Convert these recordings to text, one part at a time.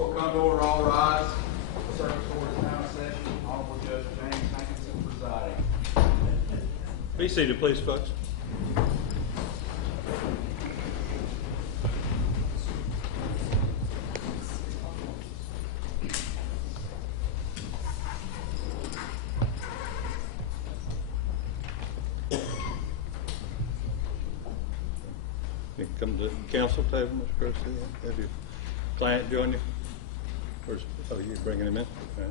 Court come to order, all rise. The circuit court is now in session. Honorable Judge James Hankinson presiding. Be seated, please, folks. You can come to the council table, Mr. President. Have your client join you? Oh, you're bringing him in? All right.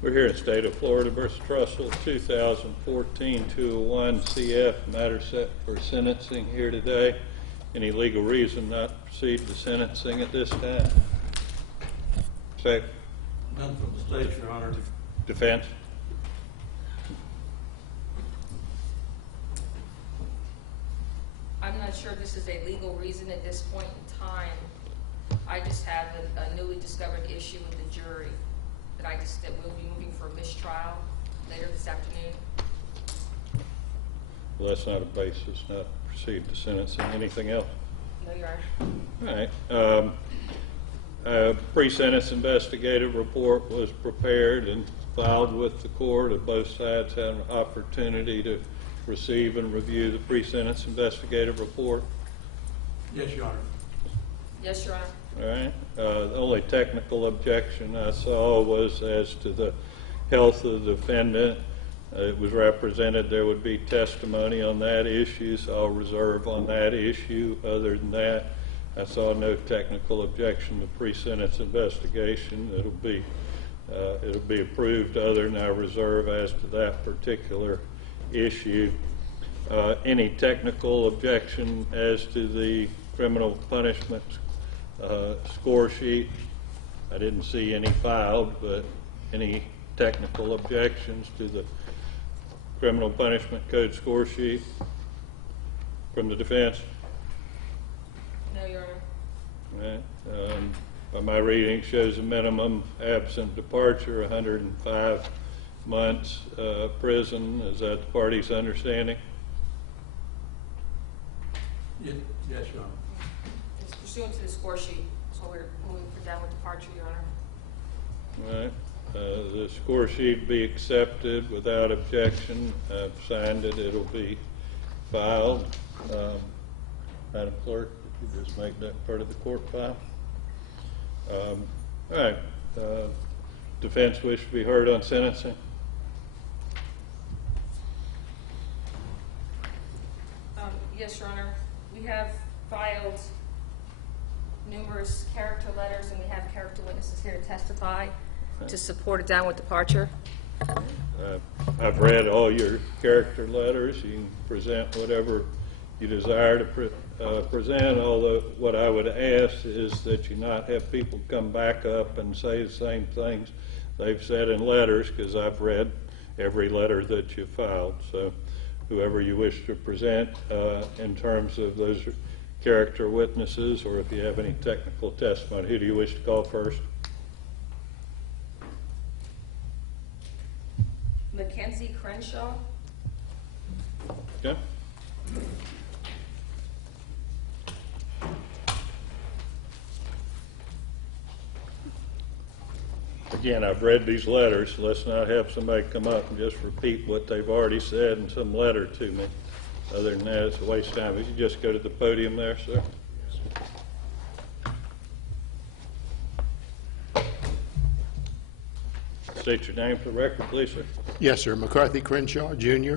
We're here in the state of Florida versus Trussell, 2014-201 CF, matter set for sentencing here today. Any legal reason not to proceed to sentencing at this time? Second. None from the state, Your Honor. Defense? I'm not sure this is a legal reason at this point in time. I just have a newly discovered issue with the jury that we'll be moving for mistrial later this afternoon. Well, that's not a basis not to proceed to sentencing. Anything else? No, Your All Honor. right. A pre-sentence investigative report was prepared and filed with the court. Both sides had an opportunity to receive and review the pre-sentence investigative report. Yes, Your Honor. Yes, Your Honor. All right. The only technical objection I saw was as to the health of the defendant. It was represented there would be testimony on that issue, so I'll reserve on that issue. Other than that, I saw no technical objection to pre-sentence investigation. It'll be approved. Other than I reserve as to that particular issue. Any technical objection as to the criminal punishment score sheet? I didn't see any filed, but any technical objections to the criminal punishment code score sheet from the defense? No, Your Honor. All right. By my reading, shows a minimum absent departure, 105 months prison. Is that the party's understanding? Yes, Your Honor. It's pursuant to the score sheet, so we're moving for downward departure, Your Honor. All right. The score sheet be accepted without objection. I've signed it. It'll be filed. Madam Clerk, if you just make that part of the court file. All right. Defense wish to be heard on sentencing? Yes, Your Honor. We have filed numerous character letters, and we have character witnesses here to testify to support a downward departure. I've read all your character letters. You can present whatever you desire to present, although what I would ask is that you not have people come back up and say the same things they've said in letters, because I've read every letter that you filed. So whoever you wish to present in terms of those character witnesses, or if you have any technical testimony. Who do you wish to call first? Mackenzie Crenshaw. Okay. Again, I've read these letters, so let's not have somebody come up and just repeat what they've already said in some letter to me. Other than that, it's a waste of time. Would you just go to the podium there, sir? State your name for the record, please, sir. Yes, sir. McCarthy Crenshaw, Jr.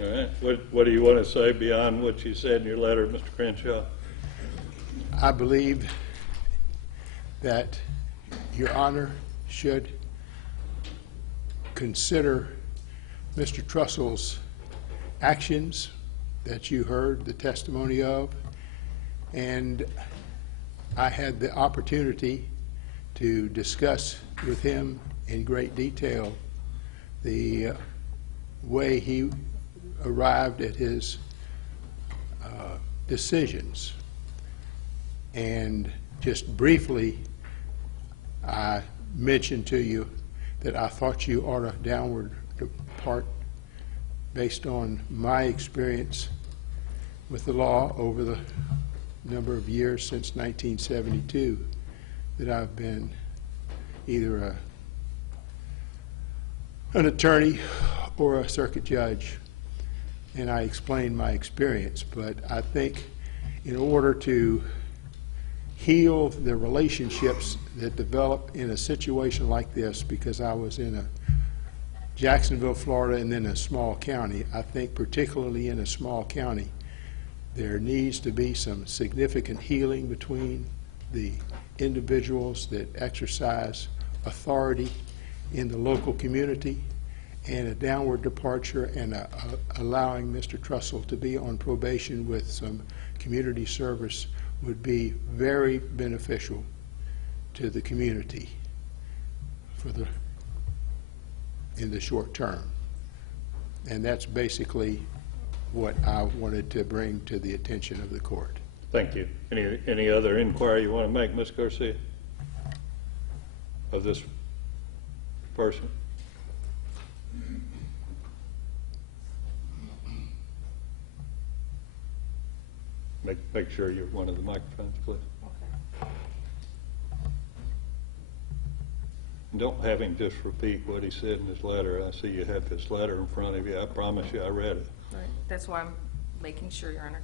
All right. What do you want to say beyond what you said in your letter, Mr. Crenshaw? I believe that Your Honor should consider Mr. Trussell's actions that you heard the testimony of, and I had the opportunity to discuss with him in great detail the way he arrived at his decisions. And just briefly, I mentioned to you that I thought you ought to downward depart based on my experience with the law over the number of years since 1972 that I've been either an attorney or a circuit judge, and I explained my experience. But I think in order to heal the relationships that develop in a situation like this, because I was in Jacksonville, Florida, and then a small county, I think particularly in a small county, there needs to be some significant healing between the individuals that exercise authority in the local community, and a downward departure and allowing Mr. Trussell to be on probation with some community service would be very beneficial to the community in the short term. And that's basically what I wanted to bring to the attention of the court. Thank you. Any other inquiry you want to make, Ms. Garcia, of this person? Make sure you're one of the microphones, please. Okay. And don't have him just repeat what he said in his letter. I see you have his letter in front of you. I promise you I read it. Right. That's why I'm making sure, Your Honor.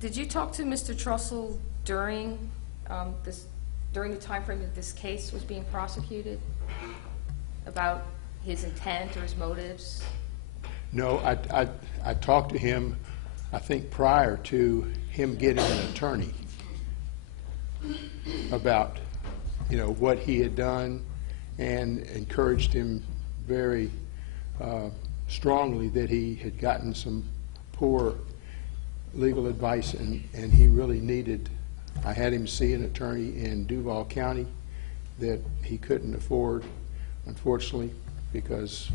Did you talk to Mr. Trussell during the time frame that this case was being prosecuted about his intent or his motives? No, I talked to him, I think, prior to him getting an attorney about, what he had done, and encouraged him very strongly that he had gotten some poor legal advice, and he really needed. I had him see an attorney in Duval County that he couldn't afford, unfortunately, because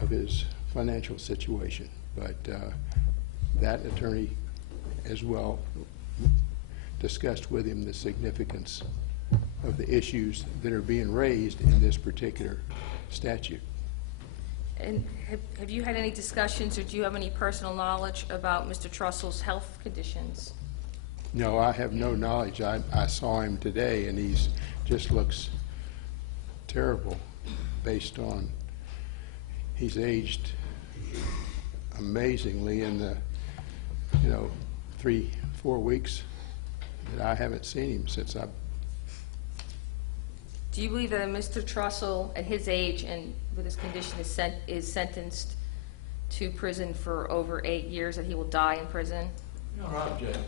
of his financial situation. But that attorney as well discussed with him the significance of the issues that are being raised in this particular statute. And have you had any discussions, or do you have any personal knowledge about Mr. Trussell's health conditions? No, I have no knowledge. I saw him today, and he's just looks terrible based on he's aged amazingly in the 3-4 weeks that I haven't seen him since I. Do you believe that Mr. Trussell, at his age and with his condition, is sentenced to prison for over 8 years, that he will die in prison? Your Honor, I object.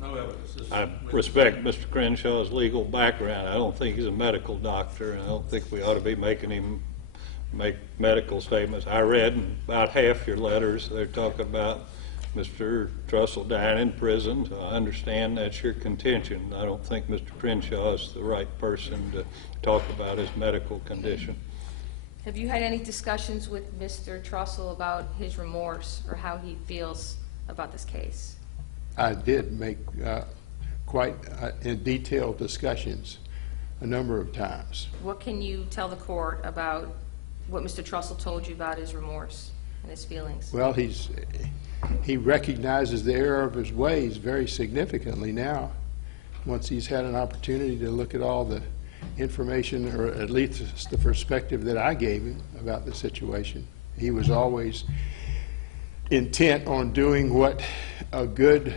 No evidence. I respect Mr. Crenshaw's legal background. I don't think he's a medical doctor, and I don't think we ought to be making him make medical statements. I read in about half your letters, they're talking about Mr. Trussell dying in prison, so I understand that's your contention. I don't think Mr. Crenshaw is the right person to talk about his medical condition. Have you had any discussions with Mr. Trussell about his remorse or how he feels about this case? I did make quite in detailed discussions a number of times. What can you tell the court about what Mr. Trussell told you about his remorse and his feelings? Well, he recognizes the error of his ways very significantly now, once he's had an opportunity to look at all the information, or at least the perspective that I gave him about the situation. He was always intent on doing what a good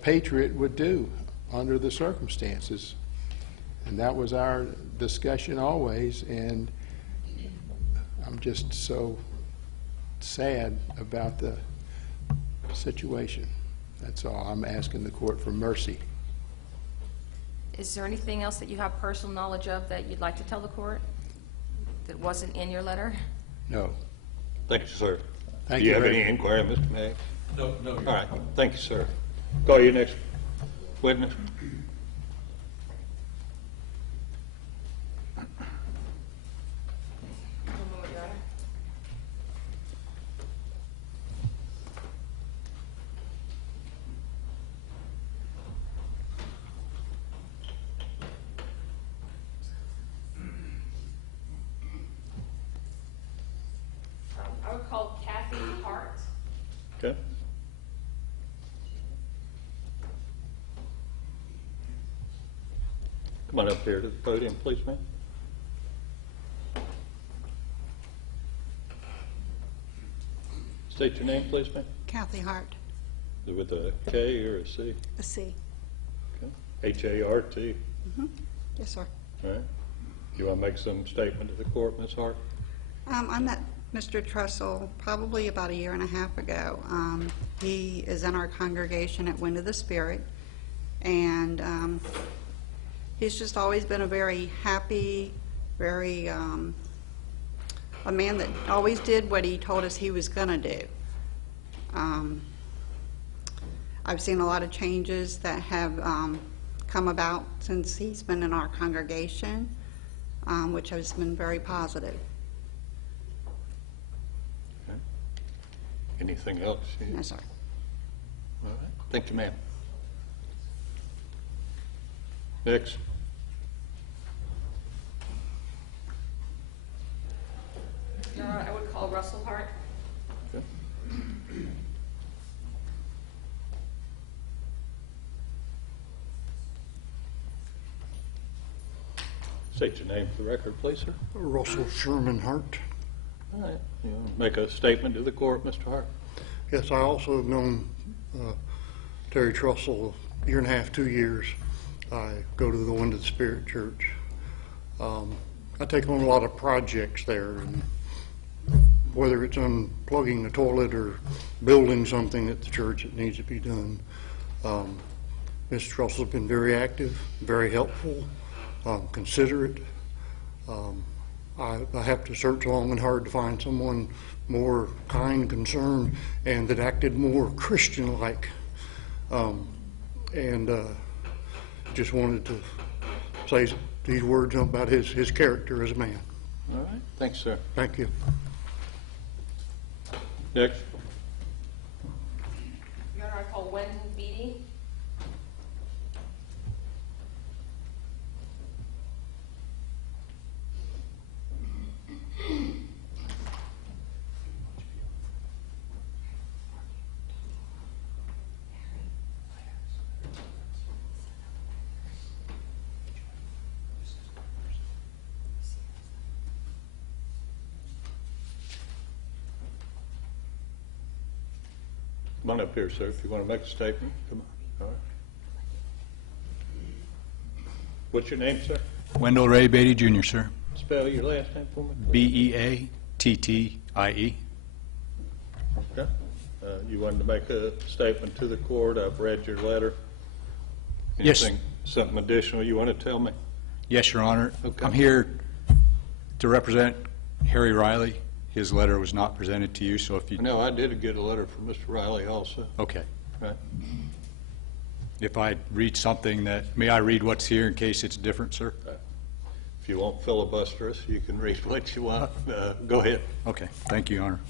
patriot would do under the circumstances. And that was our discussion always, and I'm just so sad about the situation. That's all. I'm asking the court for mercy. Is there anything else that you have personal knowledge of that you'd like to tell the court that wasn't in your letter? No. Thank you, sir. Thank Do you you have very any much. inquiry, Mr. May? No, no, All Your right, thank you, sir. Call your next witness. One moment, Your Honor. I would call Kathy Hart. Okay. Come on up here to the podium, please, ma'am. State your name, please, ma'am. Kathy Hart, Is it with a K or a C? a C. Okay. H-A-R-T. Yes, sir. All right. You want to make some statement to the court, Ms. Hart? I met Mr. Trussell probably about a year and a half ago. He is in our congregation at Wind of the Spirit, and he's just always been a very happy, very, a man that always did what he told us he was going to do. I've seen a lot of changes that have come about since he's been in our congregation, which has been very positive. Okay. Anything else? No, sir. All right. Thank you, ma'am. Next. Your Honor, I would call Russell Hart. Okay. State your name for the record, please, sir. Russell Sherman Hart. All right. You want to make a statement to the court, Mr. Hart? Yes, I also have known Terry Trussell a year and a half, 2 years. I go to the Wind of the Spirit Church. I take on a lot of projects there, and whether it's unplugging a toilet or building something at the church that needs to be done. Mr. Trussell's been very active, very helpful, considerate. I have to search long and hard to find someone more kind, concerned, and that acted more Christian-like. Just wanted to say these words about his character as a man. All right. Thanks, sir. Thank you. Next. Your Honor, I call Wendell Beatty. Come on up here, sir, if you want to make a statement. Come on. All right. What's your name, sir? Wendell Ray Beatty Jr., sir. Spell your last name for me. B-E-A-T-T-I-E. Okay. You wanted to make a statement to the court. I've read your letter. Yes. Anything, something additional you want to tell me? Yes, Your Honor. Okay. I'm here to represent Harry Riley. His letter was not presented to you, so if you... No, I did get a letter from Mr. Riley also. Okay. Right. If I read something that... May I read what's here in case it's different, sir? If you won't filibuster us, you can read what you want. Go ahead. Okay. Thank you, Your Honor.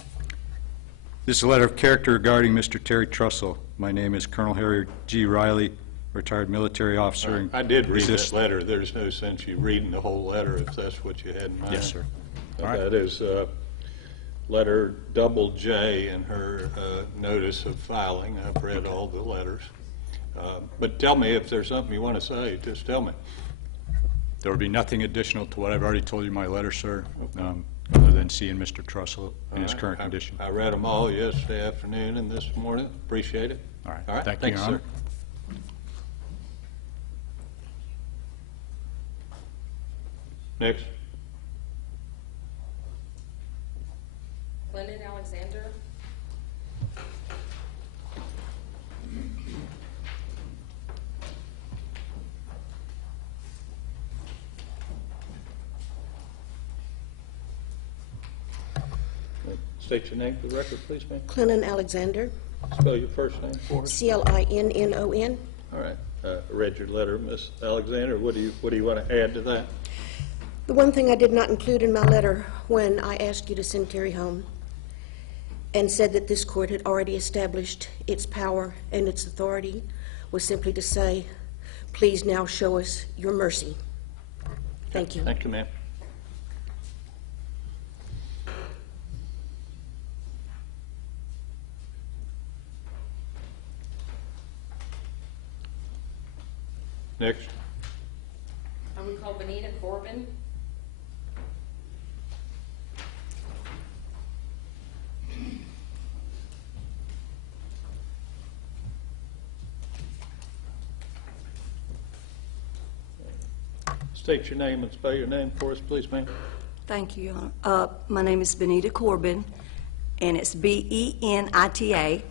This is a letter of character regarding Mr. Terry Trussell. My name is Colonel Harry G. Riley, retired military officer. and I did read that resist- letter. There's no sense you reading the whole letter if that's what you had in mind. Yes, sir. All right. That is letter double J in her notice of filing. I've read all the letters. But tell me if there's something you want to say. Just tell me. There will be nothing additional to what I've already told you in my letter, sir, other than seeing Mr. Trussell in his All right. current condition. I read them all yesterday afternoon and this morning. Appreciate it. All right. All right. Thank you, Thanks, Your Honor. sir. Next. Clinton Alexander. State your name for the record, please, ma'am. Clinton Alexander, Spell your first name for us. Clinnon. All right. I read your letter, Miss Alexander. What do you want to add to that? The one thing I did not include in my letter when I asked you to send Terry home and said that this court had already established its power and its authority was simply to say, please now show us your mercy. Thank you. Thank you, ma'am. Next. I'm going to call Benita Corbin. State your name and spell your name for us, please, ma'am. Thank you, Your Honor. My name is Benita Corbin, and it's Benita,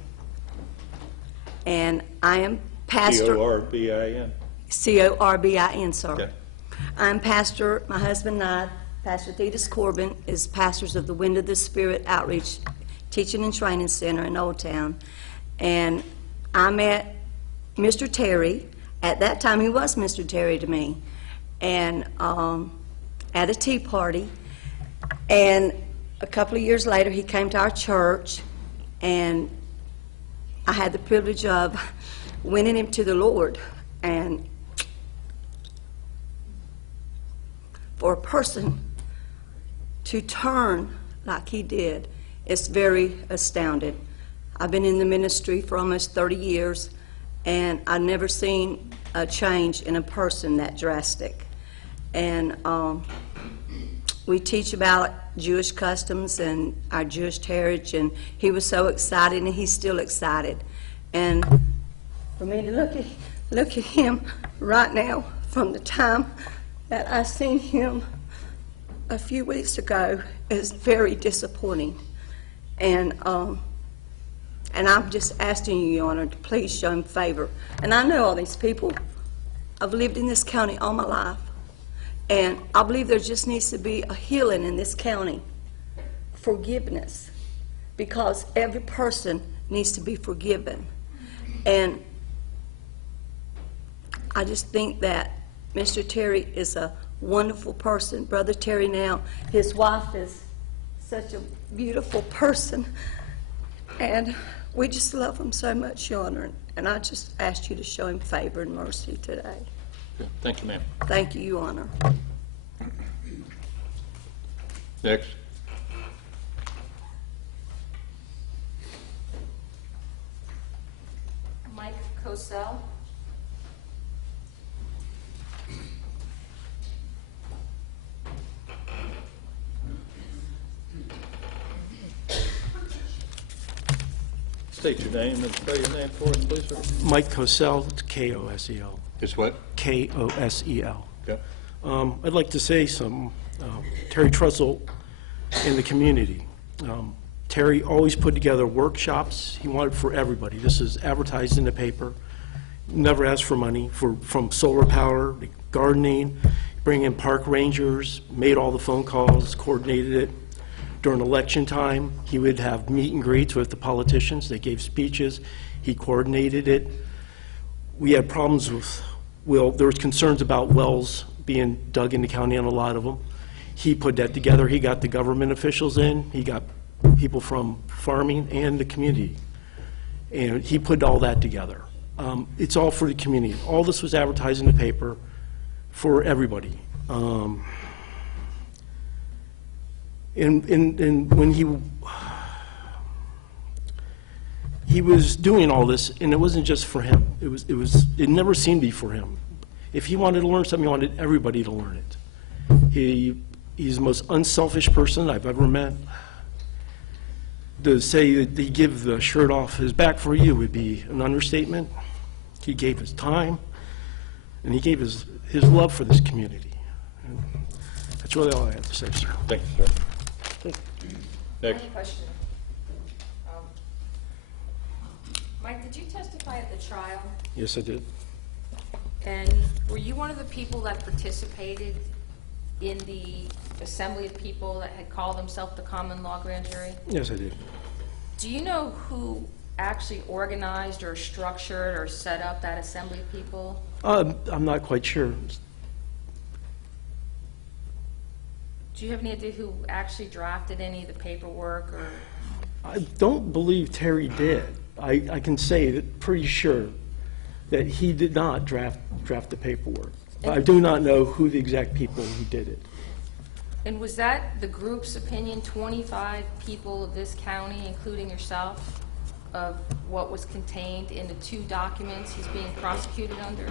and I am pastor. Corbin. Corbin, sir. Okay. I'm pastor, my husband and I, Pastor Thetis Corbin, is pastors of the Wind of the Spirit Outreach Teaching and Training Center in Old Town. And I met Mr. Terry. At that time, he was Mr. Terry to me. And at a tea party. And a couple of years later, he came to our church, and I had the privilege of winning him to the Lord. And for a person to turn like he did, it's very astounding. I've been in the ministry for almost 30 years, and I've never seen a change in a person that drastic. And we teach about Jewish customs and our Jewish heritage, and he was so excited, and he's still excited. And for me to look at him right now, from the time that I seen him a few weeks ago, is very disappointing. And I'm just asking you, Your Honor, to please show him favor. And I know all these people. I've lived in this county all my life. And I believe there just needs to be a healing in this county. Forgiveness. Because every person needs to be forgiven. And I just think that Mr. Terry is a wonderful person. Brother Terry now, his wife is such a beautiful person. And we just love him so much, Your Honor. And I just asked you to show him favor and mercy today. Okay. Thank you, ma'am. Thank you, Your Honor. Next. Mike Cosell. State your name and spell your name for us, please, sir. Mike Cosell, it's K-O-S-E-L. It's what? K-O-S-E-L. Okay. I'd like to say some, Terry Trussell in the community. Terry always put together workshops. He wanted for everybody. This is advertised in the paper. Never asked for money from solar power, gardening, bring in park rangers, made all the phone calls, coordinated it. During election time, he would have meet and greets with the politicians. They gave speeches. He coordinated it. We had problems with, well, there was concerns about wells being dug in the county on a lot of them. He put that together. He got the government officials in. He got people from farming and the community. And he put all that together. It's all for the community. All this was advertised in the paper for everybody. And when he was doing all this, and it wasn't just for him. It never seemed to be for him. If he wanted to learn something, he wanted everybody to learn it. He's the most unselfish person I've ever met. To say that he give the shirt off his back for you would be an understatement. He gave his time, and he gave his love for this community. And that's really all I have to say, sir. Thank you, sir. Next. Any questions? Mike, did you testify at the trial? Yes, I did. And were you one of the people that participated in the assembly of people that had called themselves the common law grand jury? Yes, I did. Do you know who actually organized or structured or set up that assembly of people? I'm not quite sure. Do you have any idea who actually drafted any of the paperwork or? I don't believe Terry did. I can say that pretty sure that he did not draft the paperwork. I do not know who the exact people who did it. And was that the group's opinion, 25 people of this county, including yourself, of what was contained in the 2 documents he's being prosecuted under?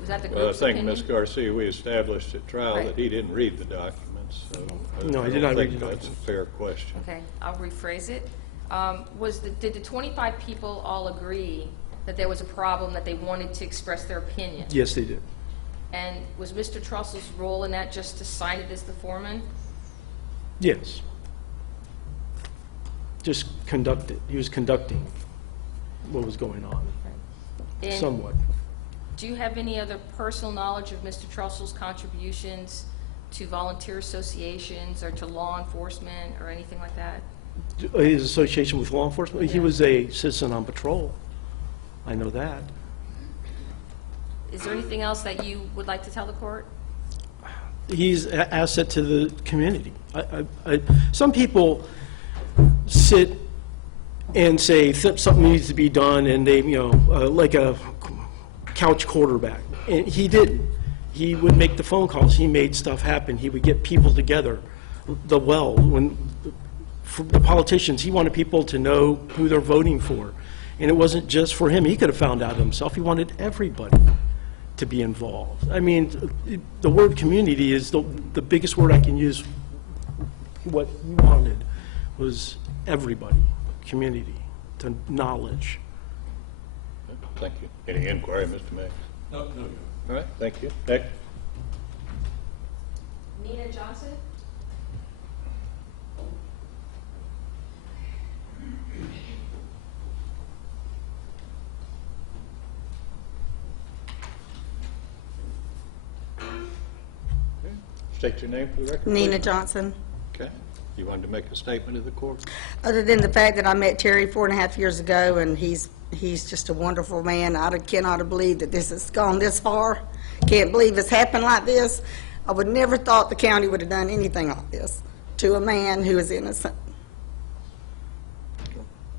Was that the Well, I group's think, opinion? Ms. Garcia, we established at trial Right. that he didn't read the documents, so No, I did not read think the that's a fair question. Okay, I'll rephrase it. Did the 25 people all agree that there was a problem, that they wanted to express their opinion? Yes, they did. And was Mr. Trussell's role in that just to sign it as the foreman? Yes. Just conducted. He was conducting what was going on, And somewhat. do you have any other personal knowledge of Mr. Trussell's contributions to volunteer associations or to law enforcement or anything like that? His association with law enforcement, he was a citizen on patrol. I know that. Is there anything else that you would like to tell the court? He's an asset to the community. Some people sit and say something needs to be done, and they, like a couch quarterback. And he didn't. He would make the phone calls. He made stuff happen. He would get people together. For the politicians, he wanted people to know who they're voting for. And it wasn't just for him. He could have found out himself. He wanted everybody to be involved. I mean, the word community is the biggest word I can use. What he wanted was everybody, community, to knowledge. Thank you. Any inquiry, Mr. Mayor? No, no, Your Honor. All right, thank you. Next. Nina Johnson? State your name for the record. Nina please. Johnson. Okay. You wanted to make a statement to the court? Other than the fact that I met Terry 4.5 years ago, and he's just a wonderful man. I cannot believe that this has gone this far. Can't believe it's happened like this. I would never thought the county would have done anything like this to a man who is innocent.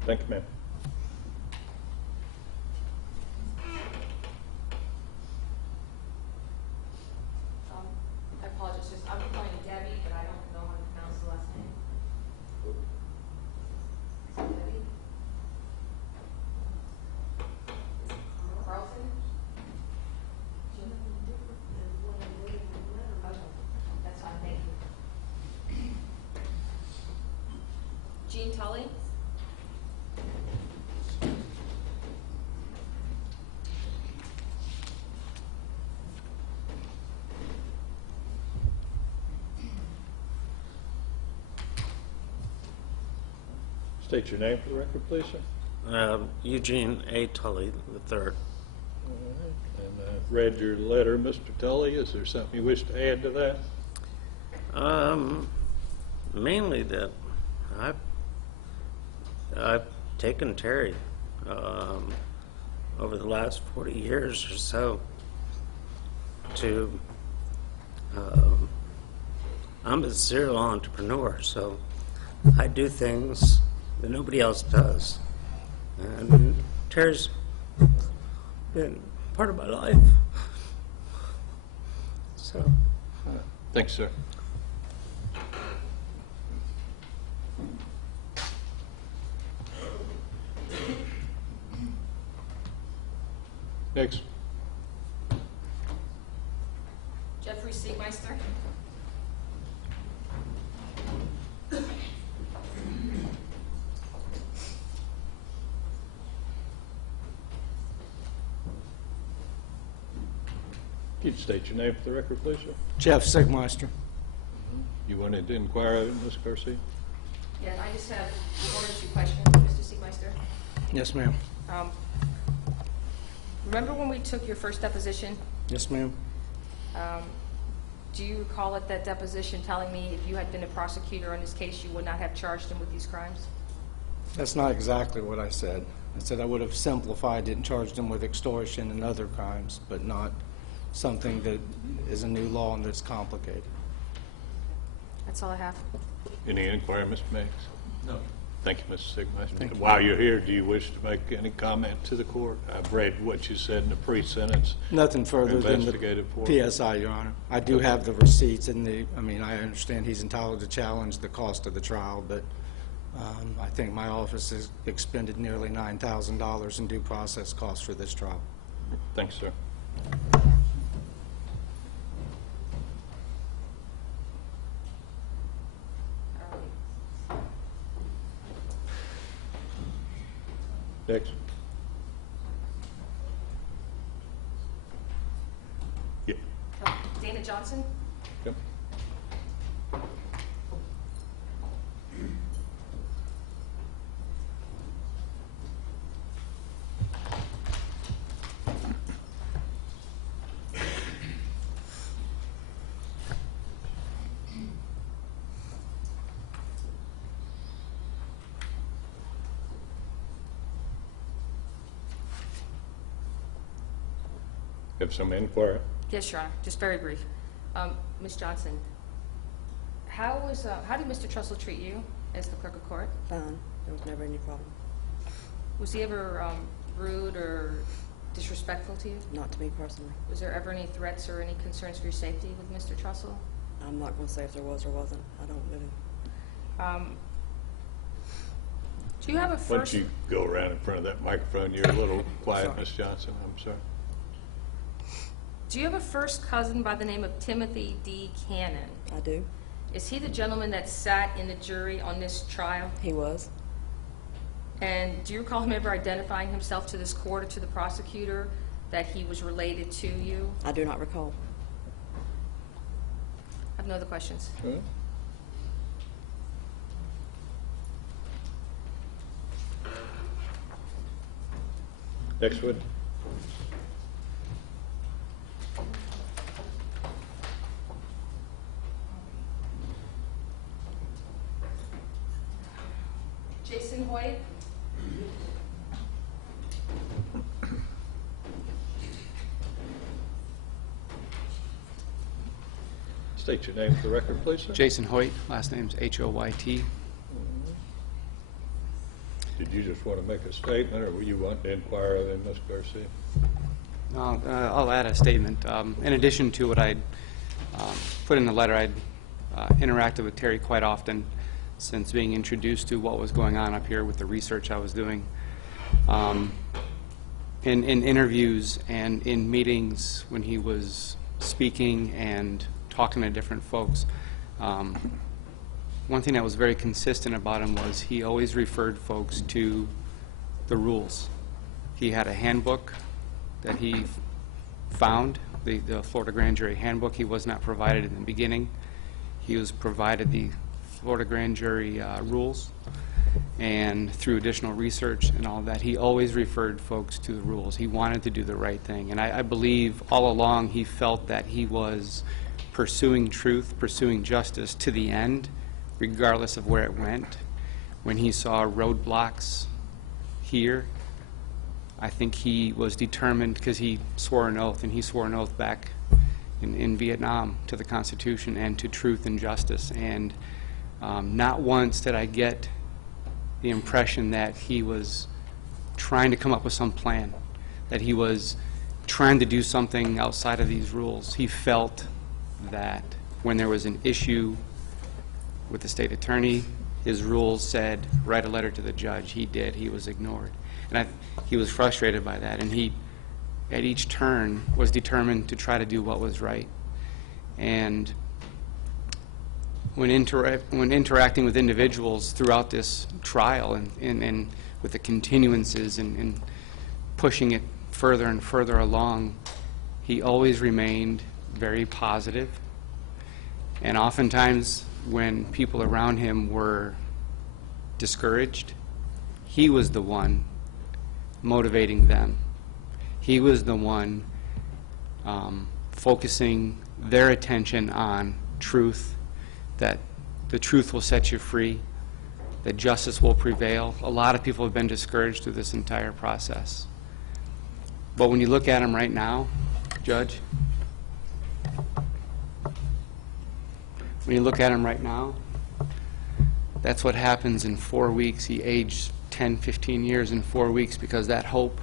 Thank you, ma'am. I apologize, I'm calling Debbie, but I don't know how to pronounce the last name. Is it Debbie? Carlton? Okay, that's fine, thank you. Jean Tully? State your name for the record, please, sir. Eugene A. Tully III. All right. And read your letter, Mr. Tully. Is there something you wish to add to that? Mainly that I've taken Terry over the last 40 years or so to, I'm a serial entrepreneur, so I do things that nobody else does. And Terry's been part of my life. So. Thanks, sir. Next. Jeffrey Siegmeister? Could you state your name for the record, please, sir? Jeff Sigmeister. You wanted to inquire of Ms. Garcia? Yeah, I just have one or two questions, Mr. Siegmeister. Yes, ma'am. remember when we took your first deposition? Yes, ma'am. Do you recall at that deposition telling me if you had been a prosecutor on this case, you would not have charged him with these crimes? That's not exactly what I said. I said I would have simplified it and charged him with extortion and other crimes, but not something that is a new law and that's complicated. That's all I have. Any inquiry, Mr. Meigs? No. Thank you, Mr. Sigmeister. While you're here, do you wish to make any comment to the court? I've read what you said in the pre-sentence. Nothing further than Investigative report. the PSI, Your Honor. I do have the receipts and I understand he's entitled to challenge the cost of the trial, but I think my office has expended nearly $9,000 in due process costs for this trial. Thanks, sir. Next. Yeah. Dana Johnson? Yep. Have some inquiry? Yes, Your Honor, just very brief. Ms. Johnson, how did Mr. Trussell treat you as the clerk of court? Fine. There was never any problem. Was he ever rude or disrespectful to you? Not to me personally. Was there ever any threats or any concerns for your safety with Mr. Trussell? I'm not going to say if there was or wasn't. I don't really. Do you have a Why don't first... you go around in front of that microphone? You're a little quiet, Sorry. Ms. Johnson. I'm sorry. Do you have a first cousin by the name of Timothy D. Cannon? I do. Is he the gentleman that sat in the jury on this trial? He was. And do you recall him ever identifying himself to this court or to the prosecutor that he was related to you? I do not recall. I have no other questions. Huh? Next one. Jason Hoyt? State your name for the record, please, sir. Jason Hoyt, last name's H-O-Y-T. Did you just want to make a statement, or were you wanting to inquire of him, Ms. Garcia? I'll add a statement. In addition to what I'd put in the letter, I'd interacted with Terry quite often since being introduced to what was going on up here with the research I was doing. In interviews and in meetings when he was speaking and talking to different folks, one thing that was very consistent about him was he always referred folks to the rules. He had a handbook that he found, the Florida Grand Jury handbook. He was not provided in the beginning. He was provided the Florida Grand Jury rules, and through additional research and all of that, he always referred folks to the rules. He wanted to do the right thing, and I believe all along he felt that he was pursuing truth, pursuing justice to the end, regardless of where it went. When he saw roadblocks here, I think he was determined, because he swore an oath, and he swore an oath back in Vietnam to the Constitution and to truth and justice. And not once did I get the impression that he was trying to come up with some plan, that he was trying to do something outside of these rules. He felt that when there was an issue with the state attorney, his rules said, write a letter to the judge. He did. He was ignored. And he was frustrated by that. And he, at each turn, was determined to try to do what was right. And when interacting with individuals throughout this trial and with the continuances and pushing it further and further along, he always remained very positive. And oftentimes, when people around him were discouraged, he was the one motivating them. He was the one focusing their attention on truth, that the truth will set you free, that justice will prevail. A lot of people have been discouraged through this entire process. But when you look at him right now, Judge, when you look at him right now, that's what happens in 4 weeks. He aged 10, 15 years in 4 weeks because that hope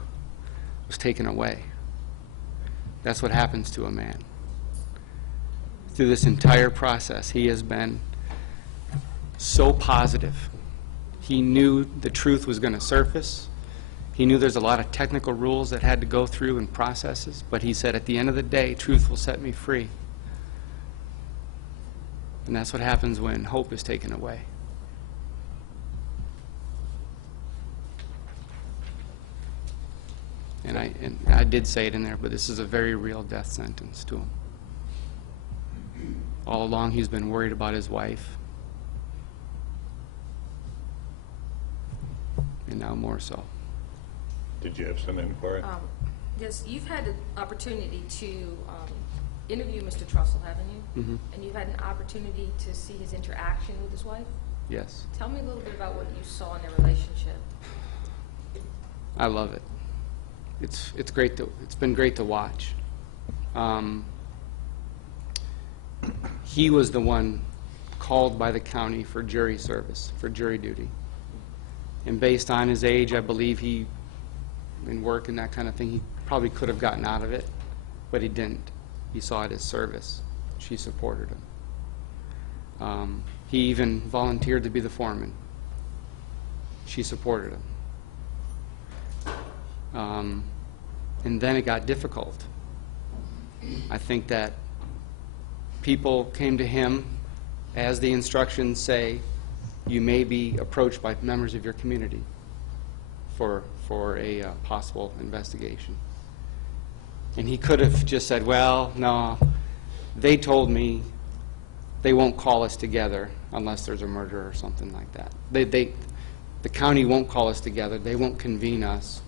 was taken away. That's what happens to a man. Through this entire process, he has been so positive. He knew the truth was going to surface. He knew there's a lot of technical rules that had to go through and processes, but he said, at the end of the day, truth will set me free. And that's what happens when hope is taken away. And I did say it in there, but this is a very real death sentence to him. All along he's been worried about his wife. And now more so. Did you have some inquiry? Yes, you've had the opportunity to interview Mr. Trussell, haven't you? Mm-hmm. And you've had an opportunity to see his interaction with his wife? Yes. Tell me a little bit about what you saw in their relationship. I love it. It's great it's been great to watch. He was the one called by the county for jury service, for jury duty. And based on his age, I believe he, in work and that kind of thing, he probably could have gotten out of it, but he didn't. He saw it as service. She supported him. He even volunteered to be the foreman. She supported him. And then it got difficult. I think that people came to him, as the instructions say, you may be approached by members of your community for a possible investigation. And he could have just said, well, no, they told me they won't call us together unless there's a murder or something like that. The county won't call us together. They won't convene us.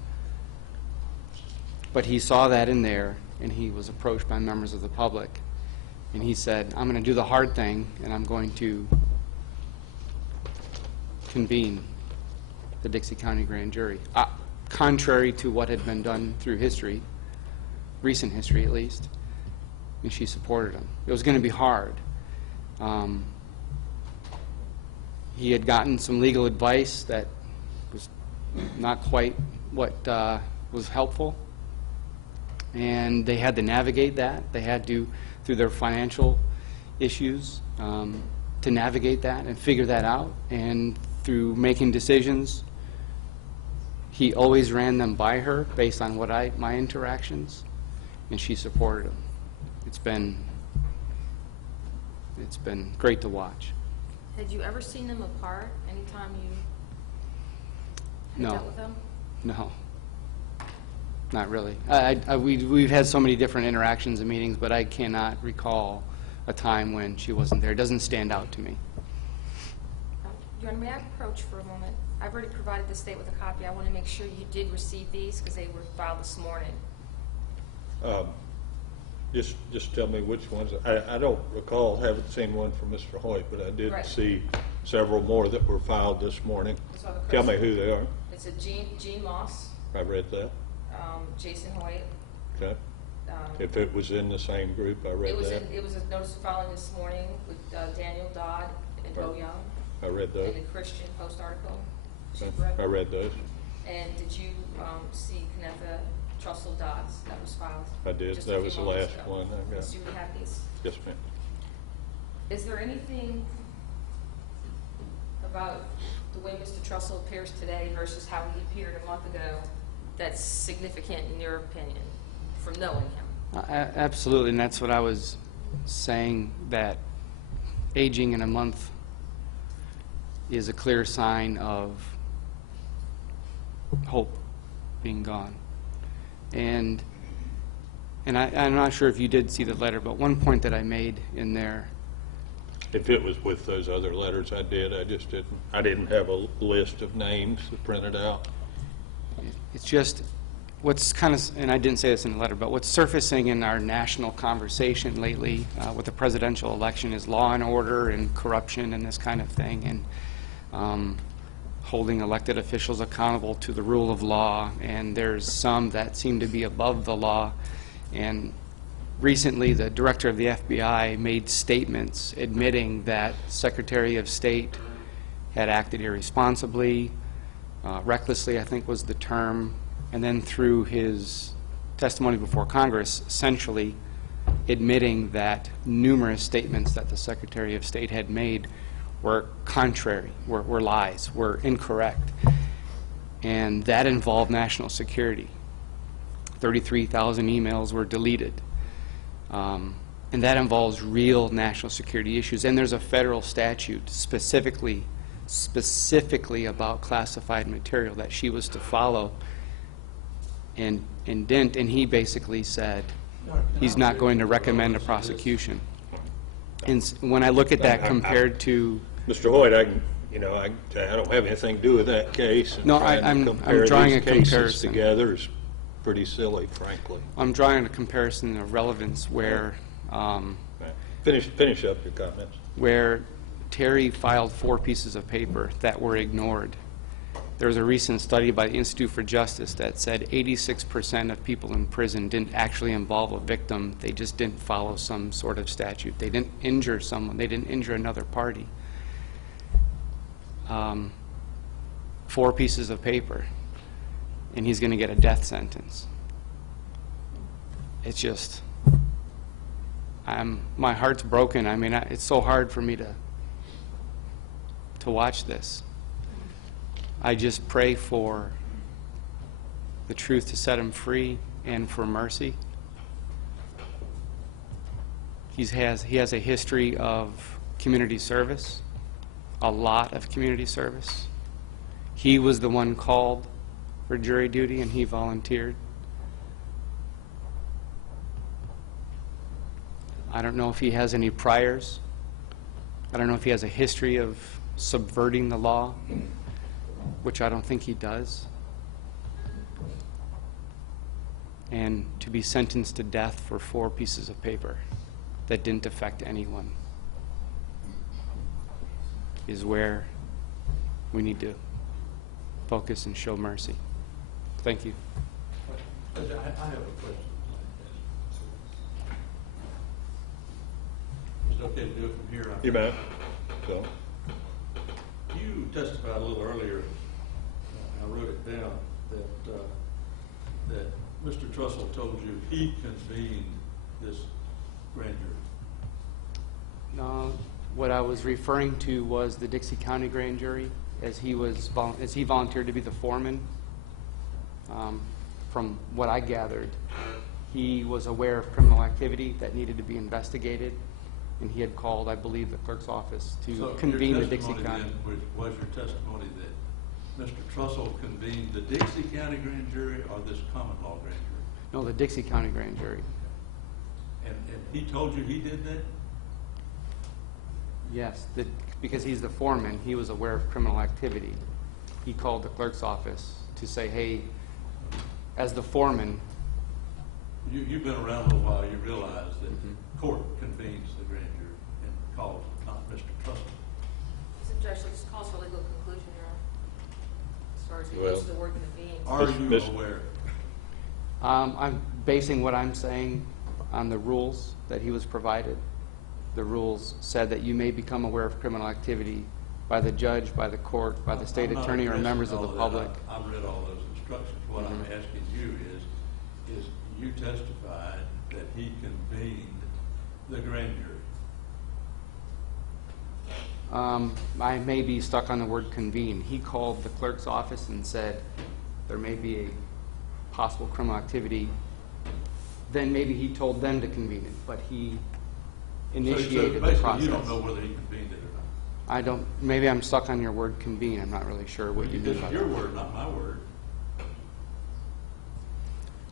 But he saw that in there, and he was approached by members of the public. And he said, I'm going to do the hard thing, and I'm going to convene the Dixie County Grand Jury. Contrary to what had been done through history, recent history at least, and she supported him. It was going to be hard. He had gotten some legal advice that was not quite what was helpful, and they had to navigate that. They had to, through their financial issues, to navigate that and figure that out. And through making decisions, he always ran them by her based on what my interactions, and she supported him. It's been great to watch. Had you ever seen them apart anytime you No. dealt with them? No, not really. We've had so many different interactions and meetings, but I cannot recall a time when she wasn't there. It doesn't stand out to me. Your Honor, may I approach for a moment? I've already provided the state with a copy. I want to make sure you did receive these because they were filed this morning. Just tell me which ones. I don't recall having seen one from Mr. Hoyt, but I did Right. see several more that were filed this morning. These are the Tell me Christian- who they are. It's a Gene Moss, I read that. Jason Hoyt. Okay. If it was in the same group, I read that. It was a notice of filing this morning with Daniel Dodd and Bo Young I read those. in the Christian Post article. Did you I read those. And did you see Kenneth Trussell Dodd's that was filed? I did. just a That few was the moments last ago? one I got. So you have these? Yes, ma'am. Is there anything about the way Mr. Trussell appears today versus how he appeared a month ago that's significant in your opinion, from knowing him? Absolutely, and that's what I was saying, that aging in a month is a clear sign of hope being gone. And I'm not sure if you did see the letter, but one point that I made in there, If it was with those other letters, I did. I just didn't. I didn't have a list of names printed out. it's just, what's kind of, and I didn't say this in the letter, but what's surfacing in our national conversation lately with the presidential election is law and order and corruption and this kind of thing, and holding elected officials accountable to the rule of law, and there's some that seem to be above the law. And recently, the director of the FBI made statements admitting that Secretary of State had acted irresponsibly, recklessly, I think was the term, and then through his testimony before Congress, essentially admitting that numerous statements that the Secretary of State had made were contrary, were lies, were incorrect. And that involved national security. 33,000 emails were deleted. And that involves real national security issues. And there's a federal statute specifically about classified material that she was to follow and didn't. And he basically said he's not going to recommend a prosecution. And when I look at that compared to... Mr. Hoyt, I don't have anything to do with that case. And No, trying to I'm compare drawing these a cases comparison. together is pretty silly, frankly. I'm drawing a comparison of relevance where Finish up your comments. where Terry filed 4 pieces of paper that were ignored. There was a recent study by the Institute for Justice that said 86% of people in prison didn't actually involve a victim. They just didn't follow some sort of statute. They didn't injure someone. They didn't injure another party. 4 pieces of paper, and he's going to get a death sentence. It's just, my heart's broken. I mean, it's so hard for me to watch this. I just pray for the truth to set him free and for mercy. He has a history of community service, a lot of community service. He was the one called for jury duty, and he volunteered. I don't know if he has any priors. I don't know if he has a history of subverting the law, which I don't think he does. And to be sentenced to death for 4 pieces of paper that didn't affect anyone is where we need to focus and show mercy. Thank you. I have a question. Is it okay to do it from here? You bet. So, You testified a little earlier, I wrote it down, that Mr. Trussell told you he convened this grand jury. No, what I was referring to was the Dixie County grand jury, as he volunteered to be the foreman. From what I gathered, he was aware of criminal activity that needed to be investigated, and he had called, I believe, the clerk's office to convene the Dixie County. Was your testimony that Mr. Trussell convened the Dixie County grand jury or this common law grand jury? No, the Dixie County grand jury. And he told you he did that? Yes, because he's the foreman, he was aware of criminal activity. He called the clerk's office to say, hey, as the foreman... You've been around a little while, you realize that court convenes the grand jury and calls not Mr. Trussell. Mr. Judge, this calls for legal conclusion, Your Honor, as far as he Well, uses the word convene. Are you aware? I'm basing what I'm saying on the rules that he was provided. The rules said that you may become aware of criminal activity by the judge, by the court, by the state I'm not attorney, or addressing members of the all public. I've read all those instructions. What I'm asking you is you testified that he convened the grand jury. I may be stuck on the word convene. He called the clerk's office and said there may be a possible criminal activity. Then maybe he told them to convene it, but he initiated the process. You don't know whether he convened it or not. I don't, maybe I'm stuck on your word convene. I'm not really sure what you mean by It's your that. word, not my word.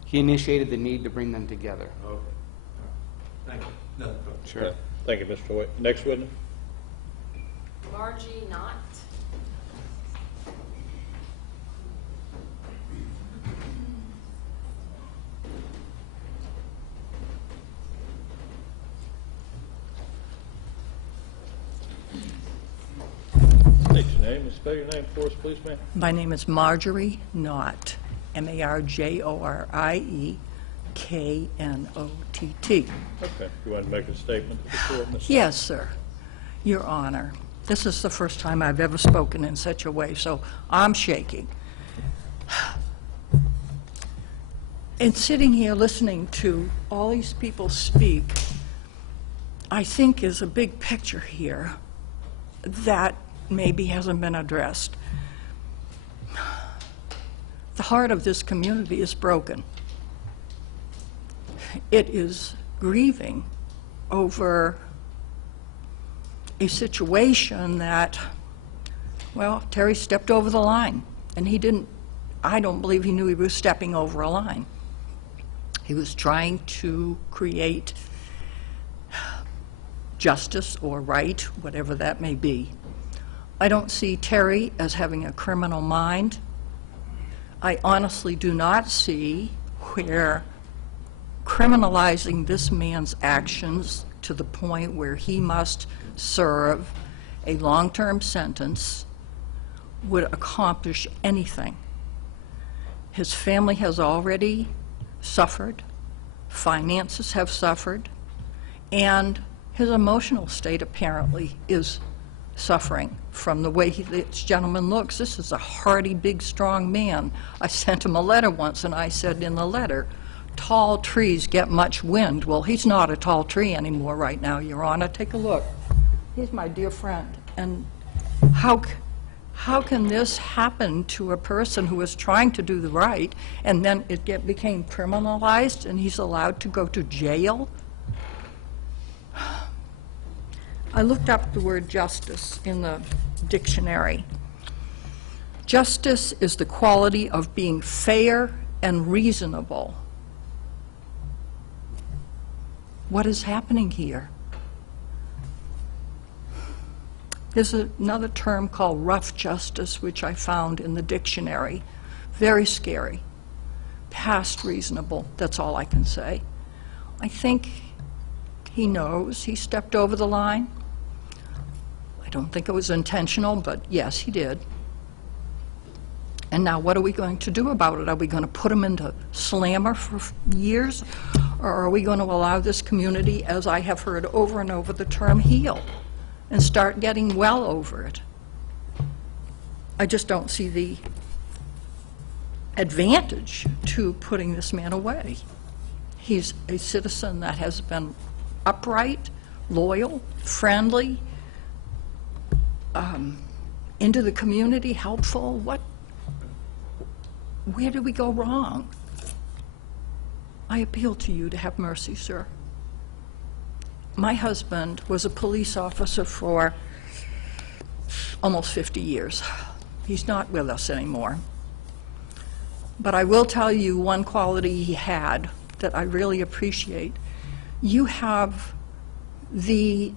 He initiated the need to bring them together. Okay. All right. Thank you. Nothing further. Sure. thank you, Mr. Hoyt. Next witness. Margie Knott. name and spell your name for us, please, ma'am. My name is Marjorie Knott, M-A-R-J-O-R-I-E-K-N-O-T-T. Okay. You want to make a statement to the court, Ms. Yes, sir. Your Honor, this is the first time I've ever spoken in such a way, so I'm shaking. And sitting here listening to all these people speak, I think is a big picture here that maybe hasn't been addressed. The heart of this community is broken. It is grieving over a situation that, well, Terry stepped over the line, and I don't believe he knew he was stepping over a line. He was trying to create justice or right, whatever that may be. I don't see Terry as having a criminal mind. I honestly do not see where criminalizing this man's actions to the point where he must serve a long-term sentence would accomplish anything. His family has already suffered, finances have suffered, and his emotional state apparently is suffering from the way this gentleman looks. This is a hearty, big, strong man. I sent him a letter once, and I said in the letter, tall trees get much wind. Well, he's not a tall tree anymore right now, Your Honor. Take a look. He's my dear friend. And how can this happen to a person who is trying to do the right, and then it became criminalized, and he's allowed to go to jail? I looked up the word justice in the dictionary. Justice is the quality of being fair and reasonable. What is happening here? There's another term called rough justice, which I found in the dictionary. Very scary. Past reasonable, that's all I can say. I think he knows he stepped over the line. I don't think it was intentional, but yes, he did. And now what are we going to do about it? Are we going to put him into slammer for years? Or are we going to allow this community, as I have heard over and over the term, heal and start getting well over it? I just don't see the advantage to putting this man away. He's a citizen that has been upright, loyal, friendly, into the community, helpful. Where did we go wrong? I appeal to you to have mercy, sir. My husband was a police officer for almost 50 years. He's not with us anymore. But I will tell you one quality he had that I really appreciate. You have been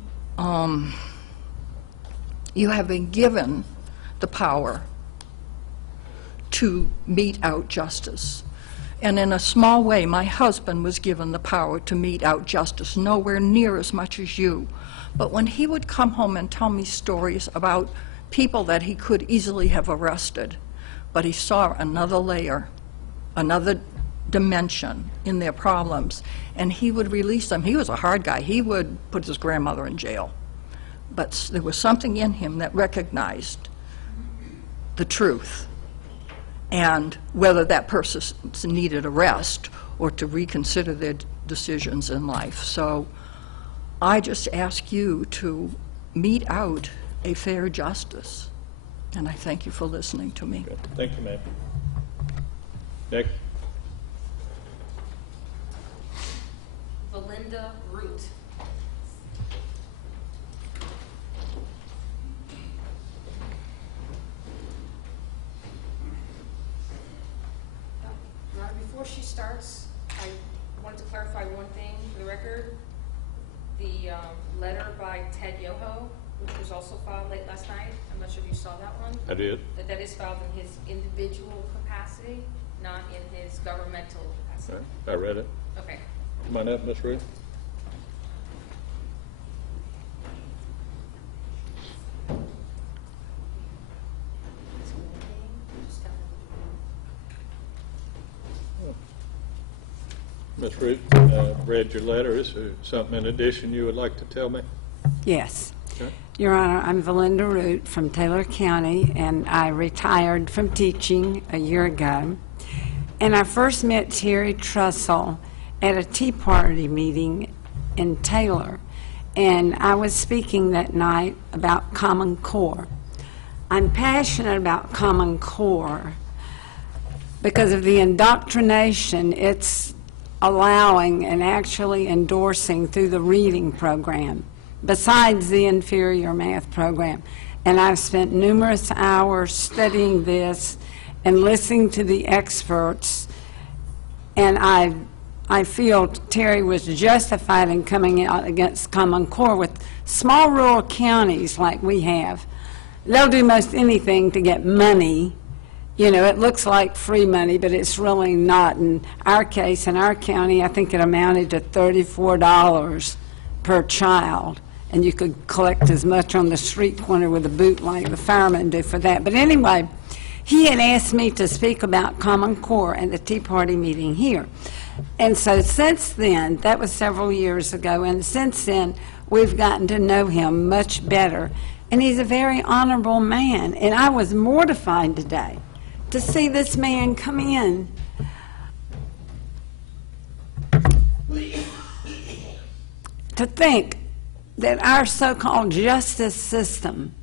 given the power to mete out justice. And in a small way, my husband was given the power to mete out justice, nowhere near as much as you. But when he would come home and tell me stories about people that he could easily have arrested, but he saw another layer, another dimension in their problems, and he would release them. He was a hard guy. He would put his grandmother in jail. But there was something in him that recognized the truth, and whether that person needed arrest or to reconsider their decisions in life. So I just ask you to mete out a fair justice, and I thank you for listening to me. Good. Thank you, ma'am. Next. Belinda Root. Before she starts, I wanted to clarify one thing for the record. The letter by Ted Yoho, which was also filed late last night, I'm not sure if you saw that one. I did. That is filed in his individual capacity, not in his governmental capacity. Right. I read it. Okay. Come on up, Ms. Reed. Ms. Root, read your letter. Is there something in addition you would like to tell me? Yes. Okay. Your Honor, I'm Valinda Root from Taylor County, and I retired from teaching a year ago. And I first met Terry Trussell at a Tea Party meeting in Taylor, and I was speaking that night about Common Core. I'm passionate about Common Core because of the indoctrination it's allowing and actually endorsing through the reading program, besides the inferior math program. And I've spent numerous hours studying this and listening to the experts, and I feel Terry was justified in coming out against Common Core. With small rural counties like we have, they'll do most anything to get money. You know, it looks like free money, but it's really not. In our case, in our county, I think it amounted to $34 per child, and you could collect as much on the street corner with a boot like the firemen do for that. But anyway, he had asked me to speak about Common Core at the Tea Party meeting here. And so since then, that was several years ago, and since then, we've gotten to know him much better. And he's a very honorable man, and I was mortified today to see this man come in to think that our so-called justice system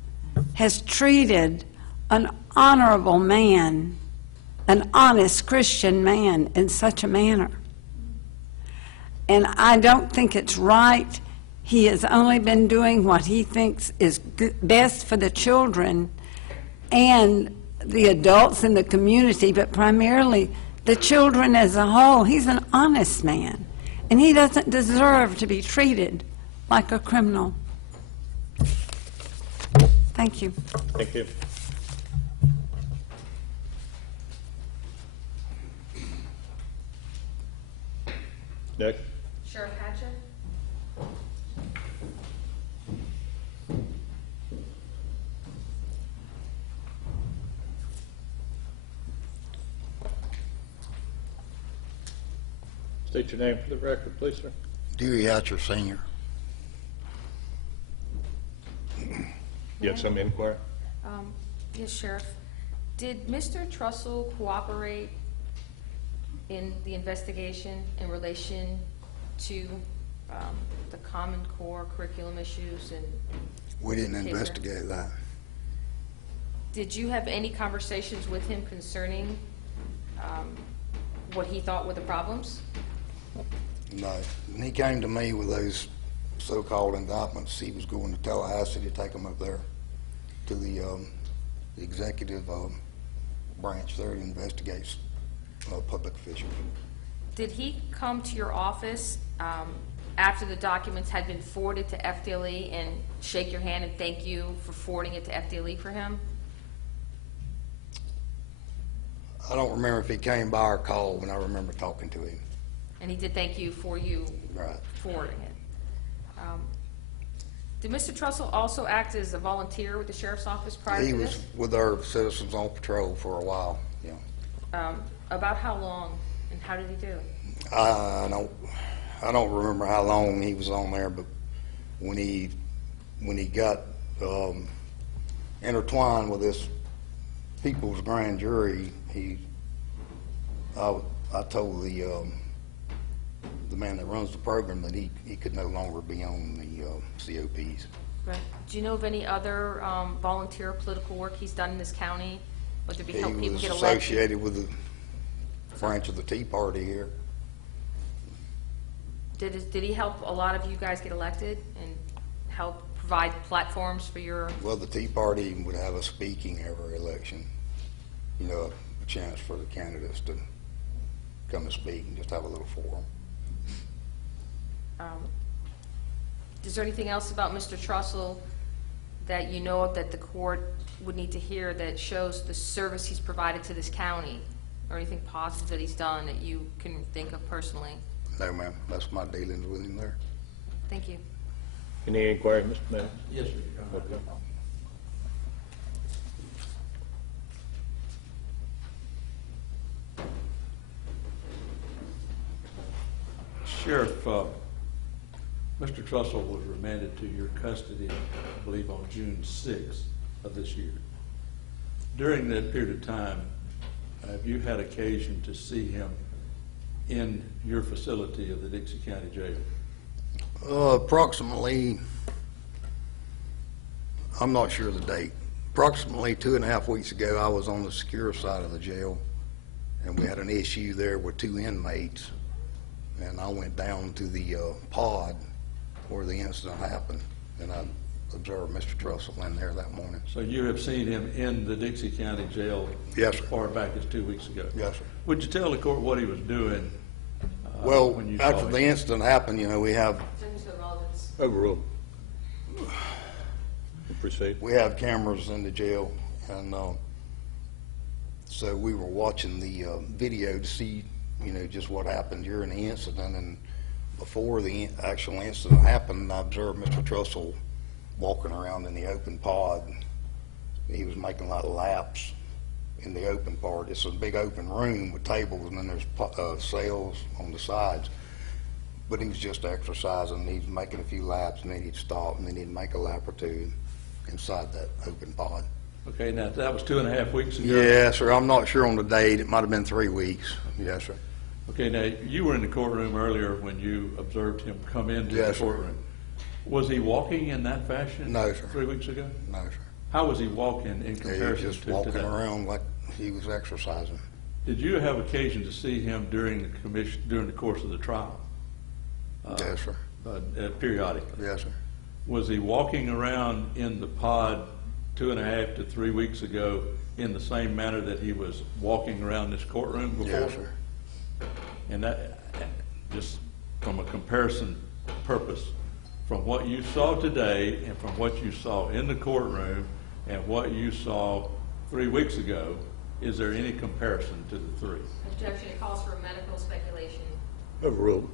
has treated an honorable man, an honest Christian man, in such a manner. And I don't think it's right. He has only been doing what he thinks is best for the children and the adults in the community, but primarily the children as a whole. He's an honest man, and he doesn't deserve to be treated like a criminal. Thank you. Thank you. Nick? Sheriff Hatcher? State your name for the record, please, sir. Dewey Hatcher Sr. You have some inquiry? Yes, Sheriff. Did Mr. Trussell cooperate in the investigation in relation to the Common Core curriculum issues? And We didn't investigate that. did you have any conversations with him concerning what he thought were the problems? No. And he came to me with those so-called indictments. He was going to Tallahassee to take them up there to the executive branch there that investigates public officials. Did he come to your office after the documents had been forwarded to FDLE and shake your hand and thank you for forwarding it to FDLE for him? I don't remember if he came by or called, but I remember talking to him. And he did thank you for you forwarding it. Did Mr. Trussell also act as a volunteer with the sheriff's office prior He to was this? with our citizens on patrol for a while, yeah. About how long and how did he do? I don't remember how long he was on there, but when he got intertwined with this people's grand jury, I told the man that runs the program that he could no longer be on the COPs. Right. Do you know of any other volunteer political work he's done in this county, whether it be help people He get was elected? associated with the branch of the Tea Party here. Did he help a lot of you guys get elected and help provide platforms for your? Well, the Tea Party would have us speaking every election, you know, a chance for the candidates to come and speak and just have a little forum. Is there anything else about Mr. Trussell that you know of that the court would need to hear that shows the service he's provided to this county, or anything positive that he's done that you can think of personally? No, ma'am, that's my dealings with him there. Thank you. Any inquiry, Mr. Mayor? Yes, sir. Okay. Sheriff, Mr. Trussell was remanded to your custody, I believe, on June 6th of this year. During that period of time, have you had occasion to see him in your facility of the Dixie County Jail? Approximately, I'm not sure of the date. Approximately 2.5 weeks ago, I was on the secure side of the jail, and we had an issue there with 2 inmates, and I went down to the pod where the incident happened, and I observed Mr. Trussell in there that morning. So you have seen him in the Dixie County Jail? Yes, sir. As far back as 2 weeks ago? Yes, sir. Would you tell the court what he was doing Well, when you saw after him? the incident happened, you know, we have Overruled. Proceed. we have cameras in the jail, and so we were watching the video to see, you know, just what happened during the incident. And before the actual incident happened, I observed Mr. Trussell walking around in the open pod. He was making like laps in the open part. It's a big open room with tables, and then there's cells on the sides. But he was just exercising. He was making a few laps, and then he'd stop, and then he'd make a lap or two inside that open pod. Okay, now that was 2.5 weeks ago? Yes, sir. I'm not sure on the date. It might have been 3 weeks. Yes, sir. Okay, now you were in the courtroom earlier when you observed him come into the Yes, sir. courtroom. Was he walking in that fashion? No, sir. 3 weeks ago? No, sir. How was he walking in He was comparison just to walking today? around like he was exercising. Did you have occasion to see him during the course of the trial? Yes, sir. Periodically? Yes, sir. Was he walking around in the pod 2.5 to 3 weeks ago in the same manner that he was walking around this courtroom before? Yes, sir. And that, just from a comparison purpose, from what you saw today and from what you saw in the courtroom and what you saw 3 weeks ago, is there any comparison to the three? Objection, it calls for medical speculation. Overruled.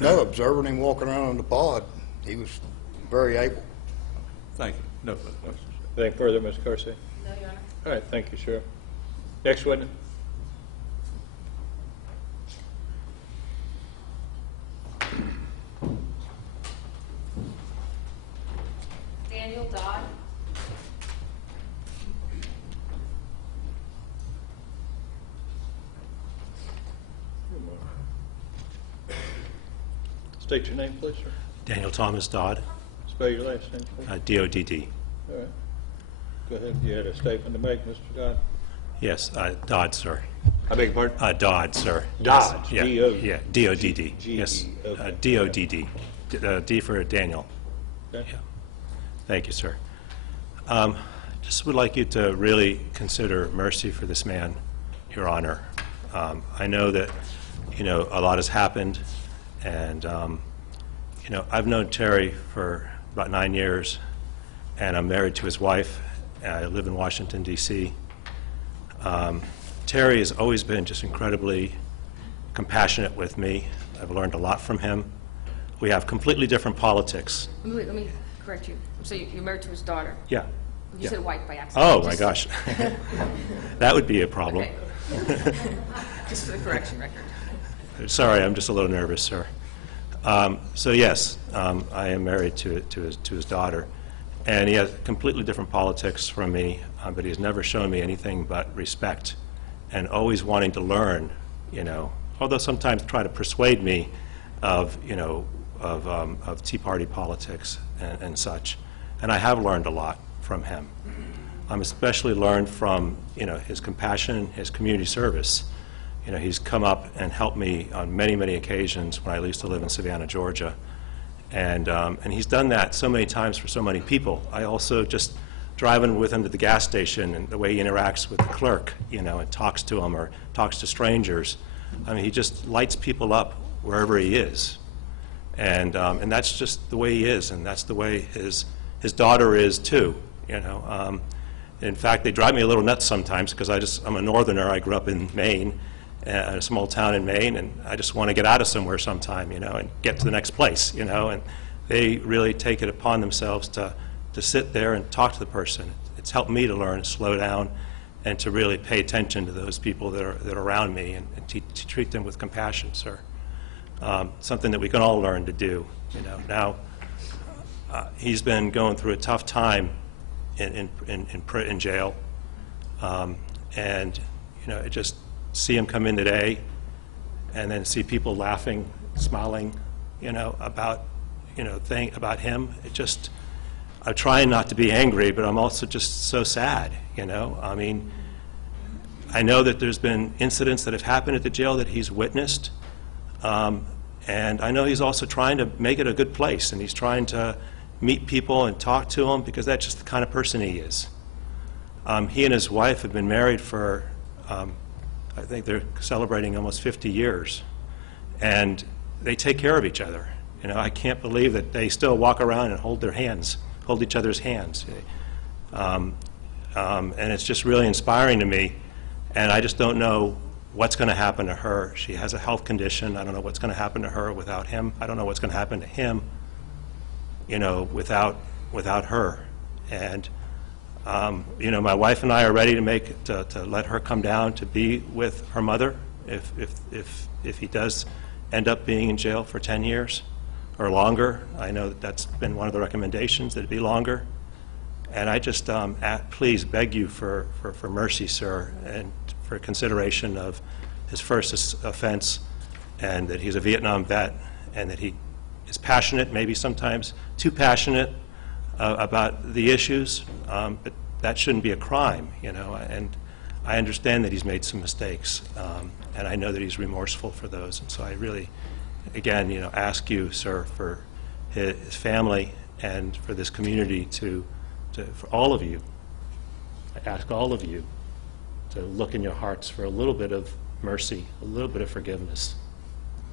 No, observing him walking around in the pod, he was very able. Thank you. No further questions. Anything further, Ms. Carsey? No, Your Honor. All right, thank you, Sheriff. Next witness. Daniel Dodd. State your name, please, sir. Daniel Thomas Dodd, Spell your last name, please. D-O-D-D. All right. Go ahead. You had a statement to make, Mr. Dodd? Yes, Dodd, sir. I beg your pardon? Dodd, sir. Dodd, Yes, yeah, D-O. yeah, D-O-D-D. G-E, Yes, okay. D-O-D-D. D for Daniel. Okay. Yeah. Thank you, sir. Just would like you to really consider mercy for this man, Your Honor. I know that, you know, a lot has happened, and, you know, I've known Terry for about 9 years, and I'm married to his wife. I live in Washington, D.C. Terry has always been just incredibly compassionate with me. I've learned a lot from him. We have completely different politics. Let me correct you. So you're married to his daughter? Yeah. You Yeah. said wife by accident. Oh, my Just- gosh. That would be a problem. Okay. Just for the correction record. Sorry, I'm just a little nervous, sir. So yes, I am married to his daughter, and he has completely different politics from me, but he has never shown me anything but respect and always wanting to learn, you know, although sometimes try to persuade me of, you know, of Tea Party politics and such. And I have learned a lot from him. I'm especially learned from, you know, his compassion, his community service. You know, he's come up and helped me on many, many occasions when I used to live in Savannah, Georgia. And he's done that so many times for so many people. I also just driving with him to the gas station and the way he interacts with the clerk, you know, and talks to them or talks to strangers. I mean, he just lights people up wherever he is. And that's just the way he is, and that's the way his daughter is too, you know. In fact, they drive me a little nuts sometimes because I'm a northerner. I grew up in Maine, a small town in Maine, and I just want to get out of somewhere sometime, you know, and get to the next place, you know. And they really take it upon themselves to sit there and talk to the person. It's helped me to learn to slow down and to really pay attention to those people that are around me and to treat them with compassion, sir. something that we can all learn to do. Now he's been going through a tough time in jail, and I just see him come in today, and then see people laughing, smiling, about about him. I'm trying not to be angry, but I'm also just so sad. I mean, I know that there's been incidents that have happened at the jail that he's witnessed, and I know he's also trying to make it a good place, and he's trying to meet people and talk to them, because that's just the kind of person he is. He and his wife have been married for, I think they're celebrating almost 50 years, and they take care of each other. I can't believe that they still walk around and hold each other's hands. And it's just really inspiring to me, and I just don't know what's going to happen to her. She has a health condition. I don't know what's going to happen to her without him. I don't know what's going to happen to him, without her. And my wife and I are ready to let her come down to be with her mother if he does end up being in jail for 10 years or longer. I know that's been one of the recommendations, that it be longer. And I just please beg you for mercy, sir, and for consideration of his first offense, and that he's a Vietnam vet, and that he is passionate, maybe sometimes too passionate about the issues, but that shouldn't be a crime, and I understand that he's made some mistakes, and I know that he's remorseful for those, and so I really, again, ask you, sir, for his family and for this community for all of you, I ask all of you to look in your hearts for a little bit of mercy, a little bit of forgiveness,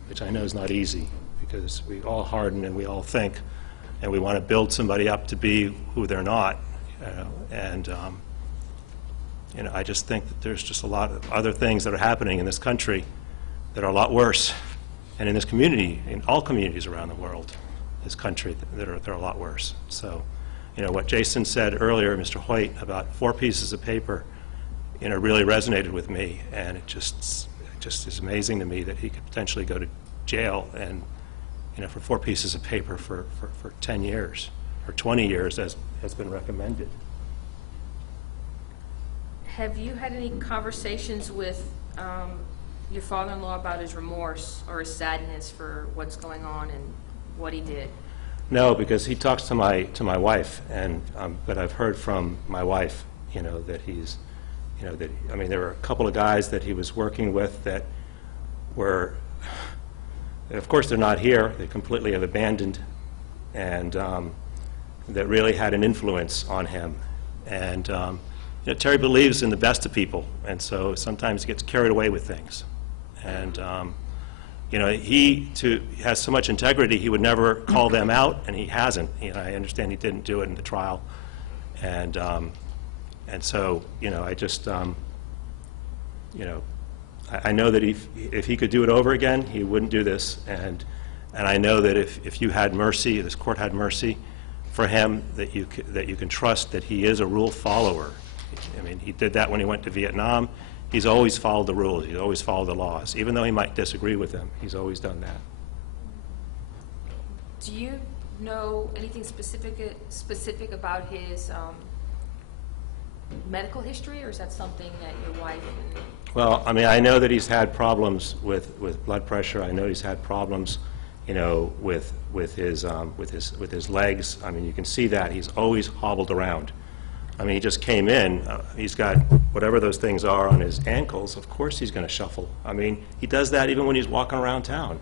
which I know is not easy, because we all harden and we all think, and we want to build somebody up to be who they're not, and I just think that there's just a lot of other things that are happening in this country that are a lot worse, and in this community, in all communities around the world, this country, that are a lot worse. So, what Jason said earlier, Mr. Hoyt, about 4 pieces of paper, really resonated with me, and it just is amazing to me that he could potentially go to jail and, for 4 pieces of paper for 10 years or 20 years, as has been recommended. Have you had any conversations with your father-in-law about his remorse or his sadness for what's going on and what he did? No, because he talks to my wife, and but I've heard from my wife, that he's, there were a couple of guys that he was working with that were, of course, they're not here. They completely have abandoned, and that really had an influence on him. And Terry believes in the best of people, and so sometimes he gets carried away with things. And he has so much integrity, he would never call them out, and he hasn't. I understand he didn't do it in the trial, and so I just I know that if he could do it over again, he wouldn't do this, and I know that if you had mercy, this court had mercy for him, that you can trust that he is a rule follower. He did that when he went to Vietnam. He's always followed the rules. He's always followed the laws. Even though he might disagree with them, he's always done that. Do you know anything specific about his medical history, or is that something that your wife? Well, I know that he's had problems with blood pressure. I know he's had problems, with his legs. You can see that he's always hobbled around. He just came in, he's got whatever those things are on his ankles, of course he's going to shuffle. He does that even when he's walking around town.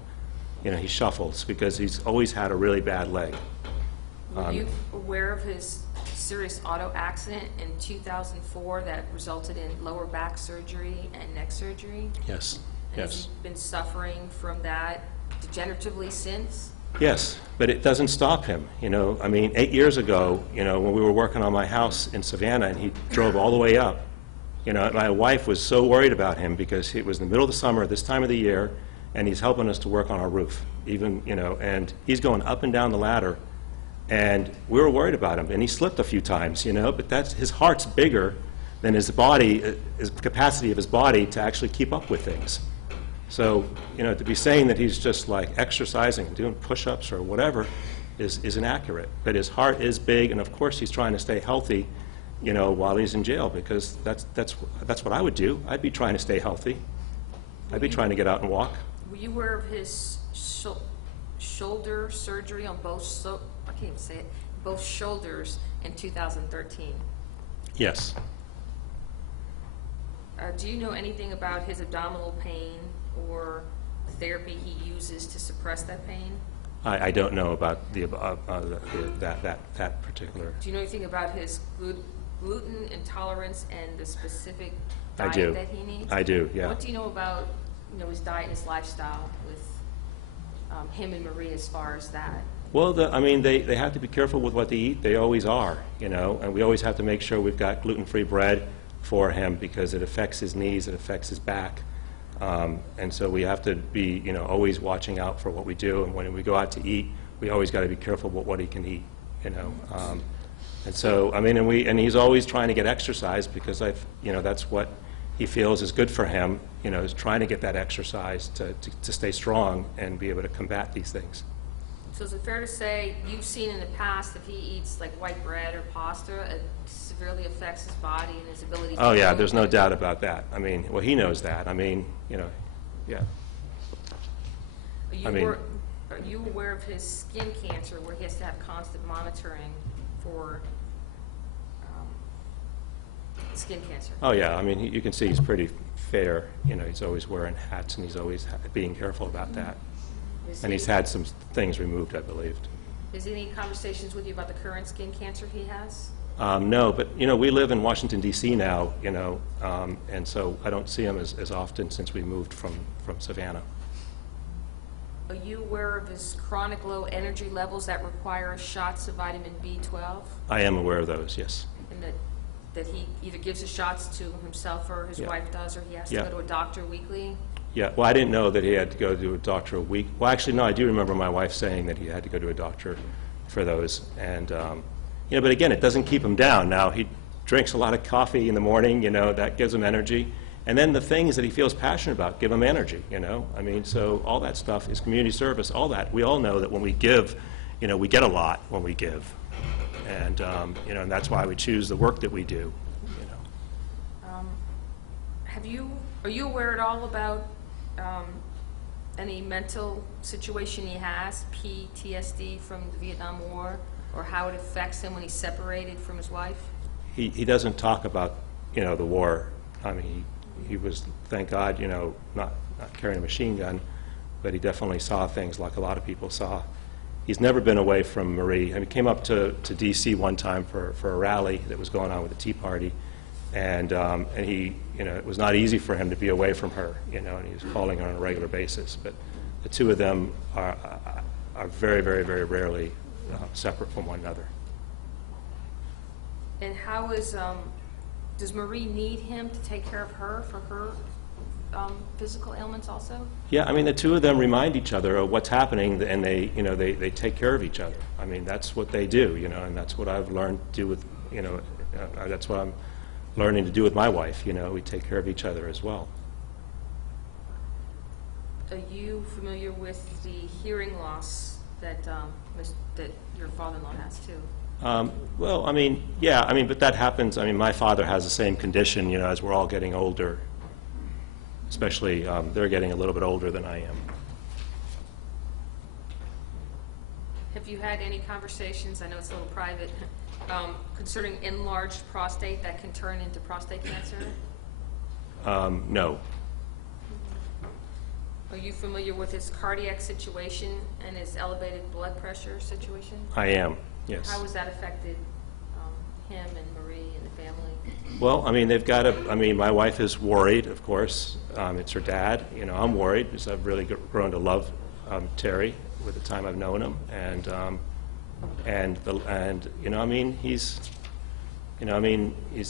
He shuffles because he's always had a really bad leg. Were you aware of his serious auto accident in 2004 that resulted in lower back surgery and neck surgery? Yes, and has he been suffering from that degeneratively since? Yes, but it doesn't stop him. 8 years ago, when we were working on my house in Savannah and he drove all the way up, my wife was so worried about him because it was in the middle of the summer at this time of the year, and he's helping us to work on our roof, and he's going up and down the ladder, and we were worried about him, and he slipped a few times, but his heart's bigger than his body, his capacity of his body to actually keep up with things. So, you know, to be saying that he's just like exercising, doing push-ups or whatever is inaccurate. But his heart is big, and of course he's trying to stay healthy, you know, while he's in jail, because that's what I would do. I'd be trying to stay healthy. I'd be trying to get out and walk. Were you aware of his shoulder surgery on both, I can't even say it, both shoulders in 2013? Yes. Do you know anything about his abdominal pain or the therapy he uses to suppress that pain? I don't know about that particular. Do you know anything about his gluten intolerance and the specific I diet do. that he needs? I do, yeah. What do you know about, you know, his diet and his lifestyle with him and Marie as far as that? Well, I mean, they have to be careful with what they eat. They always are, you know, and we always have to make sure we've got gluten-free bread for him because it affects his knees, it affects his back. And so we have to be, you know, always watching out for what we do. And when we go out to eat, we always got to be careful about what he can eat, you know. And so, I mean, and he's always trying to get exercise because you know, that's what he feels is good for him, you know, is trying to get that exercise to stay strong and be able to combat these things. So is it fair to say you've seen in the past if he eats like white bread or pasta, it severely affects his body and his ability to Oh, yeah, move? there's no doubt about that. I mean, well, he knows that. I mean, you know, yeah. Are you aware of his skin cancer where he has to have constant monitoring for skin cancer? Oh, yeah, I mean, you can see he's pretty fair. You know, he's always wearing hats and he's always being careful about that. And he's had some things removed, I believe. Is there any conversations with you about the current skin cancer he has? No, but, you know, we live in Washington, D.C. now, you know, and so I don't see him as often since we moved from Savannah. Are you aware of his chronic low energy levels that require shots of vitamin B12? I am aware of those, yes. And that he either gives the shots to himself or his Yeah. wife does, or he has to Yeah. go to a doctor weekly? Yeah, well, I didn't know that he had to go to a doctor a week. Well, actually, no, I do remember my wife saying that he had to go to a doctor for those. And, you know, but again, it doesn't keep him down. Now, he drinks a lot of coffee in the morning, you know, that gives him energy. And then the things that he feels passionate about give him energy, you know. I mean, so all that stuff is community service, all that. We all know that when we give, you know, we get a lot when we give. And, you know, and that's why we choose the work that we do, you know. Are you aware at all about any mental situation he has, PTSD from the Vietnam War, or how it affects him when he's separated from his wife? He doesn't talk about, you know, the war. I mean, he was, thank God, you know, not carrying a machine gun, but he definitely saw things like a lot of people saw. He's never been away from Marie. I mean, he came up to D.C. one time for a rally that was going on with the Tea Party, and he, you know, it was not easy for him to be away from her, you know, and he was calling her on a regular basis. But the two of them are very, very, very rarely separate from one another. And how is, does Marie need him to take care of her for her physical ailments also? Yeah, I mean, the two of them remind each other of what's happening, and they, you know, they take care of each other. I mean, that's what they do, you know, and that's what I've learned to do with, you know, that's what I'm learning to do with my wife, you know, we take care of each other as well. Are you familiar with the hearing loss that that your father-in-law has too? Well, I mean, yeah, I mean, but that happens. I mean, my father has the same condition, you know, as we're all getting older. Especially, they're getting a little bit older than I am. Have you had any conversations, I know it's a little private, concerning enlarged prostate that can turn into prostate cancer? No. Are you familiar with his cardiac situation and his elevated blood pressure situation? I am, yes. How has that affected him and Marie and the family? Well, I mean, they've got to, I mean, my wife is worried, of course. It's her dad. You know, I'm worried because I've really grown to love Terry with the time I've known him. And you know, I mean, he's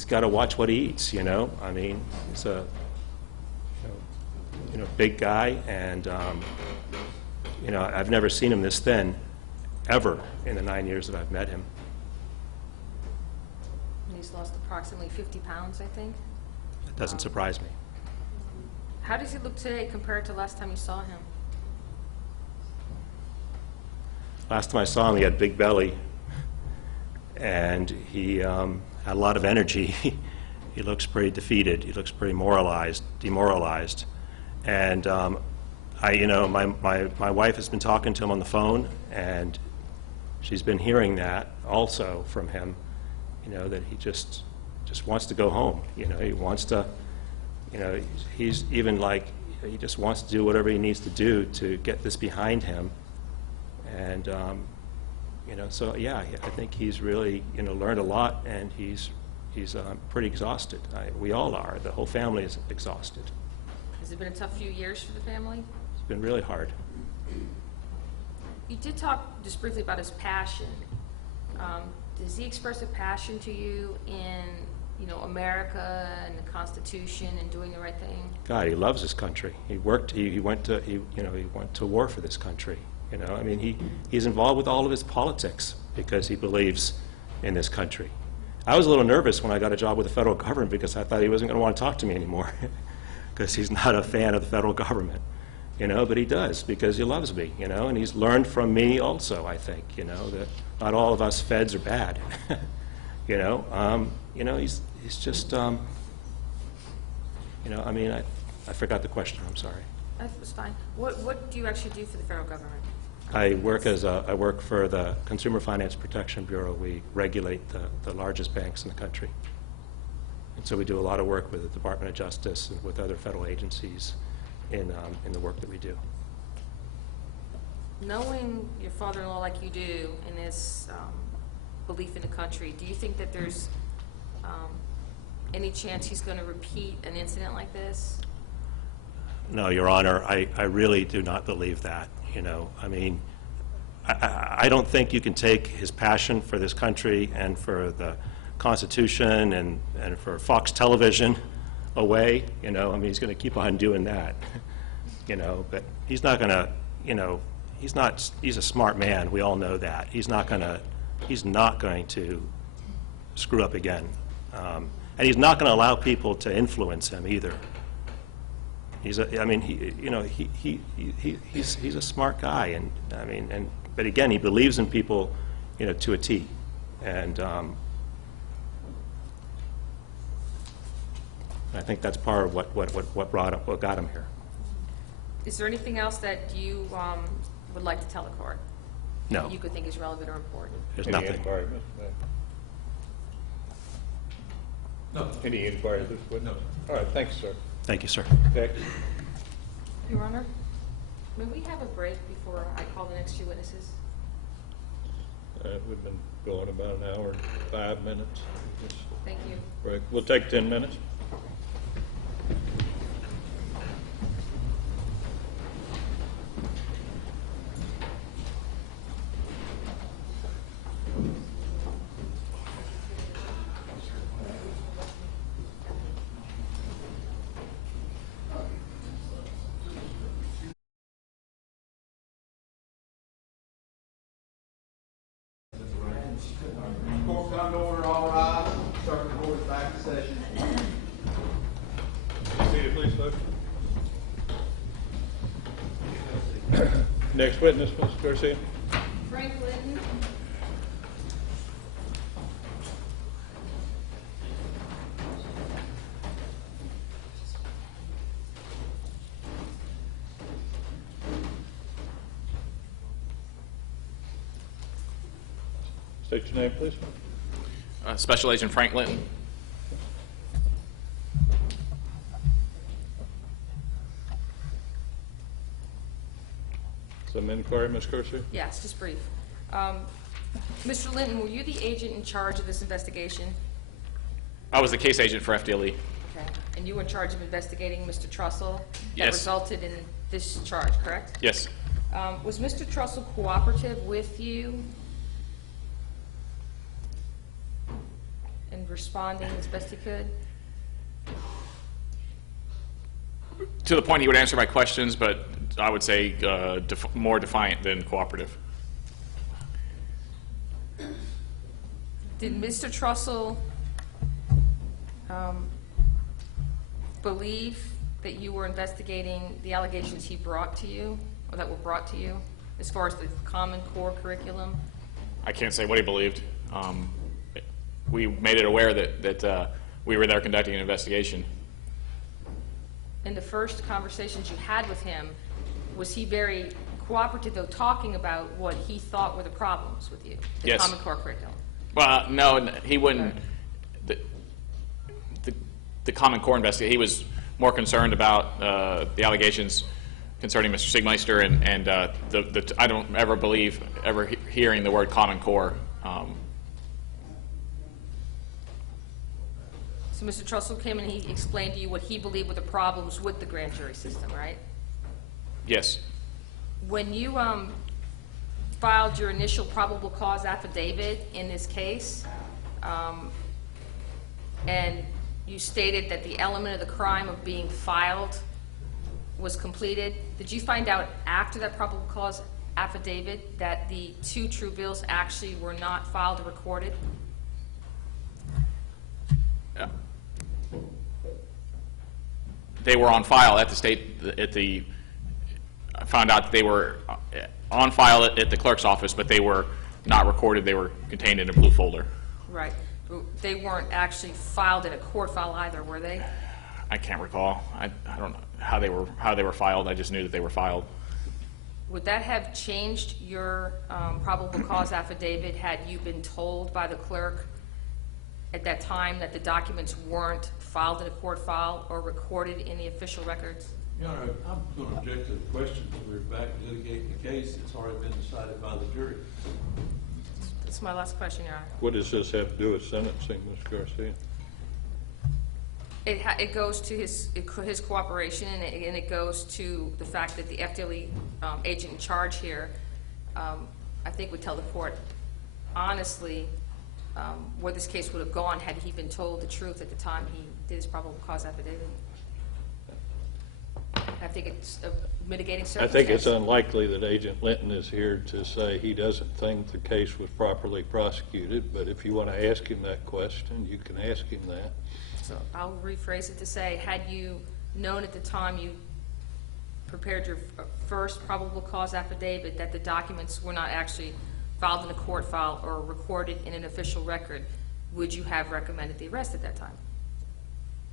got to watch what he eats, you know. I mean, he's a, you know, big guy, and, you know, I've never seen him this thin, ever, in the 9 years that I've met him. And he's lost approximately 50 pounds, I think. It doesn't surprise me. How does he look today compared to last time you saw him? Last time I saw him, he had a big belly, and he had a lot of energy. He looks pretty defeated. He looks pretty demoralized. And my wife has been talking to him on the phone, and she's been hearing that also from him, that he just wants to go home. He wants to, he's even like, he just wants to do whatever he needs to do to get this behind him. And, so yeah, I think he's really, learned a lot, and he's pretty exhausted. We all are. The whole family is exhausted. Has it been a tough few years for the family? It's been really hard. You did talk just briefly about his passion. Does he express a passion to you in, America and the Constitution and doing the right thing? God, he loves his country. He went to war for this country. He's involved with all of his politics because he believes in this country. I was a little nervous when I got a job with the federal government because I thought he wasn't going to want to talk to me anymore because he's not a fan of the federal government. But he does because he loves me, and he's learned from me also, I think, that not all of us feds are bad. He's just, I forgot the question, I'm sorry. That was fine. What do you actually do for the federal government? I work for the Consumer Finance Protection Bureau. We regulate the largest banks in the country. And so we do a lot of work with the Department of Justice and with other federal agencies in the work that we do. Knowing your father-in-law like you do and his belief in the country, do you think that there's any chance he's going to repeat an incident like this? No, Your Honor, I really do not believe that. I don't think you can take his passion for this country and for the Constitution and for Fox Television away. He's going to keep on doing that. But he's not going to, he's a smart man. We all know that. He's not going to screw up again. And he's not going to allow people to influence him either. He's a smart guy, but again, he believes in people, to a T, and I think that's part of what got him here. Is there anything else that you would like to tell the court? No. That you could think is relevant or important? There's nothing. No. Any inquiry at this point? No. All right, thanks, sir. Thank you, sir. Next. Your Honor, may we have a break before I call the next two witnesses? We've been going about an hour and 5 minutes. Thank you. Break. We'll take 10 minutes. Court come to order, all rise. Circuit court is back in session. Seated, please, folks. Next witness, Mr. Garcia. Frank Linton. State your name, please. Special Agent Frank Linton. Some inquiry, Ms. Garcia? Yes, just brief. Mr. Linton, were you the agent in charge of this investigation? I was the case agent for FDLE. Okay. And you were in charge of investigating Mr. Trussell? That Yes. resulted in this charge, correct? Yes. Was Mr. Trussell cooperative with you in responding as best he could? To the point he would answer my questions, but I would say more defiant than cooperative. Did Mr. Trussell believe that you were investigating the allegations he brought to you, or that were brought to you, as far as the Common Core curriculum? I can't say what he believed. We made it aware that we were there conducting an investigation. In the first conversations you had with him, was he very cooperative, though, talking about what he thought were the problems with you? The Yes. Common Core curriculum? Well, no, he wouldn't. The Common Core investigator, he was more concerned about the allegations concerning Mr. Siegmeister, and I don't ever believe ever hearing the word Common Core. So Mr. Trussell came and he explained to you what he believed were the problems with the grand jury system, right? Yes. When you filed your initial probable cause affidavit in this case, and you stated that the element of the crime of being filed was completed, did you find out after that probable cause affidavit that the 2 true bills actually were not filed or recorded? They were on file at the state, I found out that they were on file at the clerk's office, but they were not recorded. They were contained in a blue folder. Right. But they weren't actually filed in a court file either, were they? I can't recall. I don't know how they were filed. I just knew that they were filed. Would that have changed your probable cause affidavit had you been told by the clerk at that time that the documents weren't filed in a court file or recorded in the official records? Your Honor, I'm going to object to the question. We're back litigating the case. It's already been decided by the jury. That's my last question, Your Honor. What does this have to do with sentencing, Ms. Garcia? It goes to his cooperation, and it goes to the fact that the FDLE agent in charge here, I think, would tell the court honestly where this case would have gone had he been told the truth at the time he did his probable cause affidavit. I think it's a mitigating circumstance. I think it's unlikely that Agent Linton is here to say he doesn't think the case was properly prosecuted, but if you want to ask him that question, you can ask him that. So I'll rephrase it to say, had you known at the time you prepared your first probable cause affidavit that the documents were not actually filed in a court file or recorded in an official record, would you have recommended the arrest at that time?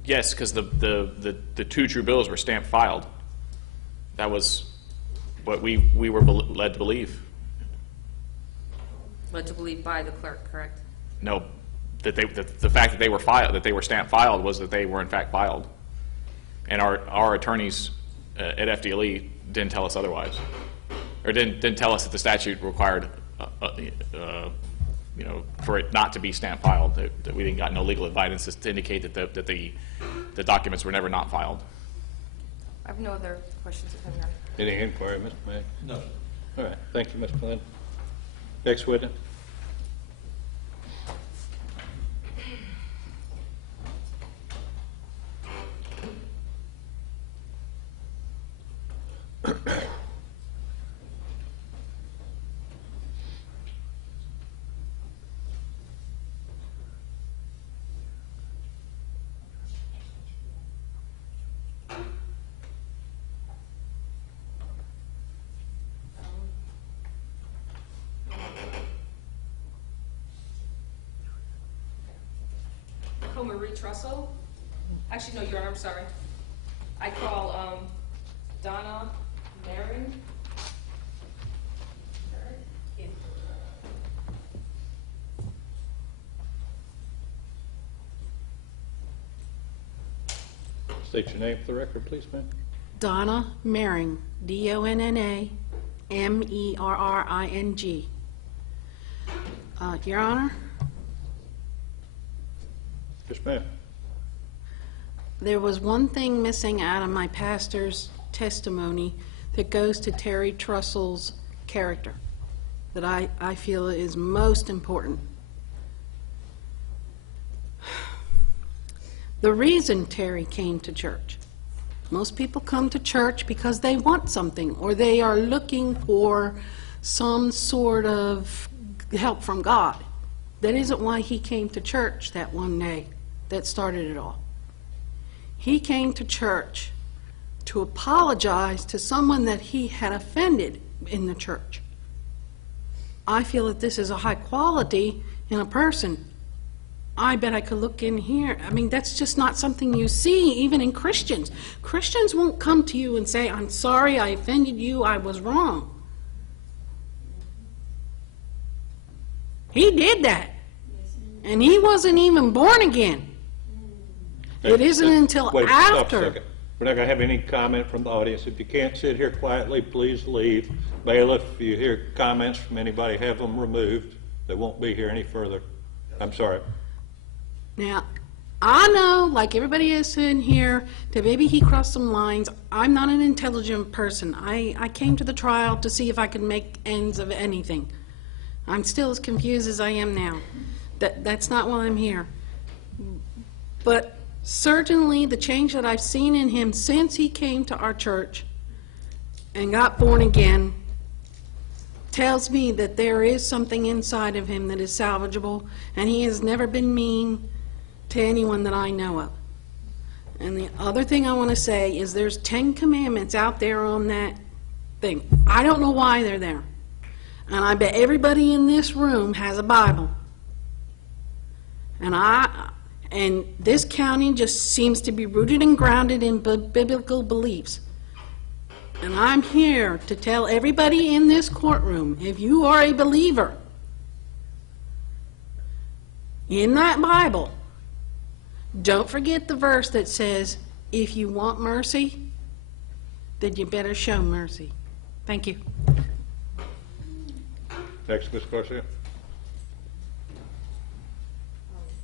Yes, because the 2 true bills were stamped filed. That was what we were led to believe. Led to believe by the clerk, correct? No, the fact that they were filed, that they were stamped filed, was that they were in fact filed, and our attorneys at FDLE didn't tell us otherwise, or didn't tell us that the statute required, for it not to be stamped filed. That we didn't got no legal advice to indicate that the documents were never not filed. I have no other questions. Any inquiry, Mr. Mack? No. All right, thank you, Mr. Flynn. Next witness. Marie Trussell. Actually, no, Your Honor, I'm sorry. I call Donna Marin. State your name for the record, please, ma'am. Donna Mering, D-O-N-N-A-M-E-R-R-I-N-G. Your Honor? Yes, ma'am. There was one thing missing out of my pastor's testimony that goes to Terry Trussell's character that I feel is most important. The reason Terry came to church. Most people come to church because they want something or they are looking for some sort of help from God. That isn't why he came to church that one day that started it all. He came to church to apologize to someone that he had offended in the church. I feel that this is a high quality in a person. I bet I could look in here. I mean, that's just not something you see even in Christians. Christians won't come to you and say, I'm sorry, I offended you, I was wrong. He did that. And he wasn't even born again. It isn't until Wait, stop a after. second. We're not going to have any comment from the audience. If you can't sit here quietly, please leave. Bailiff, if you hear comments from anybody, have them removed. They won't be here any further. I'm sorry. Now, I know, like everybody is in here, that maybe he crossed some lines. I'm not an intelligent person. I came to the trial to see if I could make ends of anything. I'm still as confused as I am now. That's not why I'm here. But certainly the change that I've seen in him since he came to our church and got born again tells me that there is something inside of him that is salvageable, and he has never been mean to anyone that I know of. And the other thing I want to say is there's 10 commandments out there on that thing. I don't know why they're there. And I bet everybody in this room has a Bible. And this county just seems to be rooted and grounded in biblical beliefs. And I'm here to tell everybody in this courtroom, if you are a believer in that Bible, don't forget the verse that says, if you want mercy, then you better show mercy. Thank you. Next, Ms. Garcia.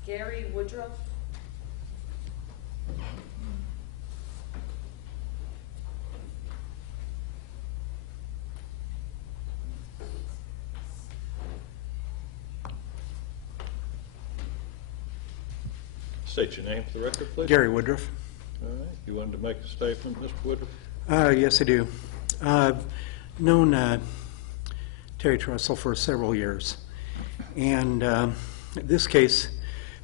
Gary Woodruff. State your name for the record, please. Gary Woodruff. All right. You wanted to make a statement, Mr. Woodruff? Yes, I do. I've known Terry Trussell for several years, and this case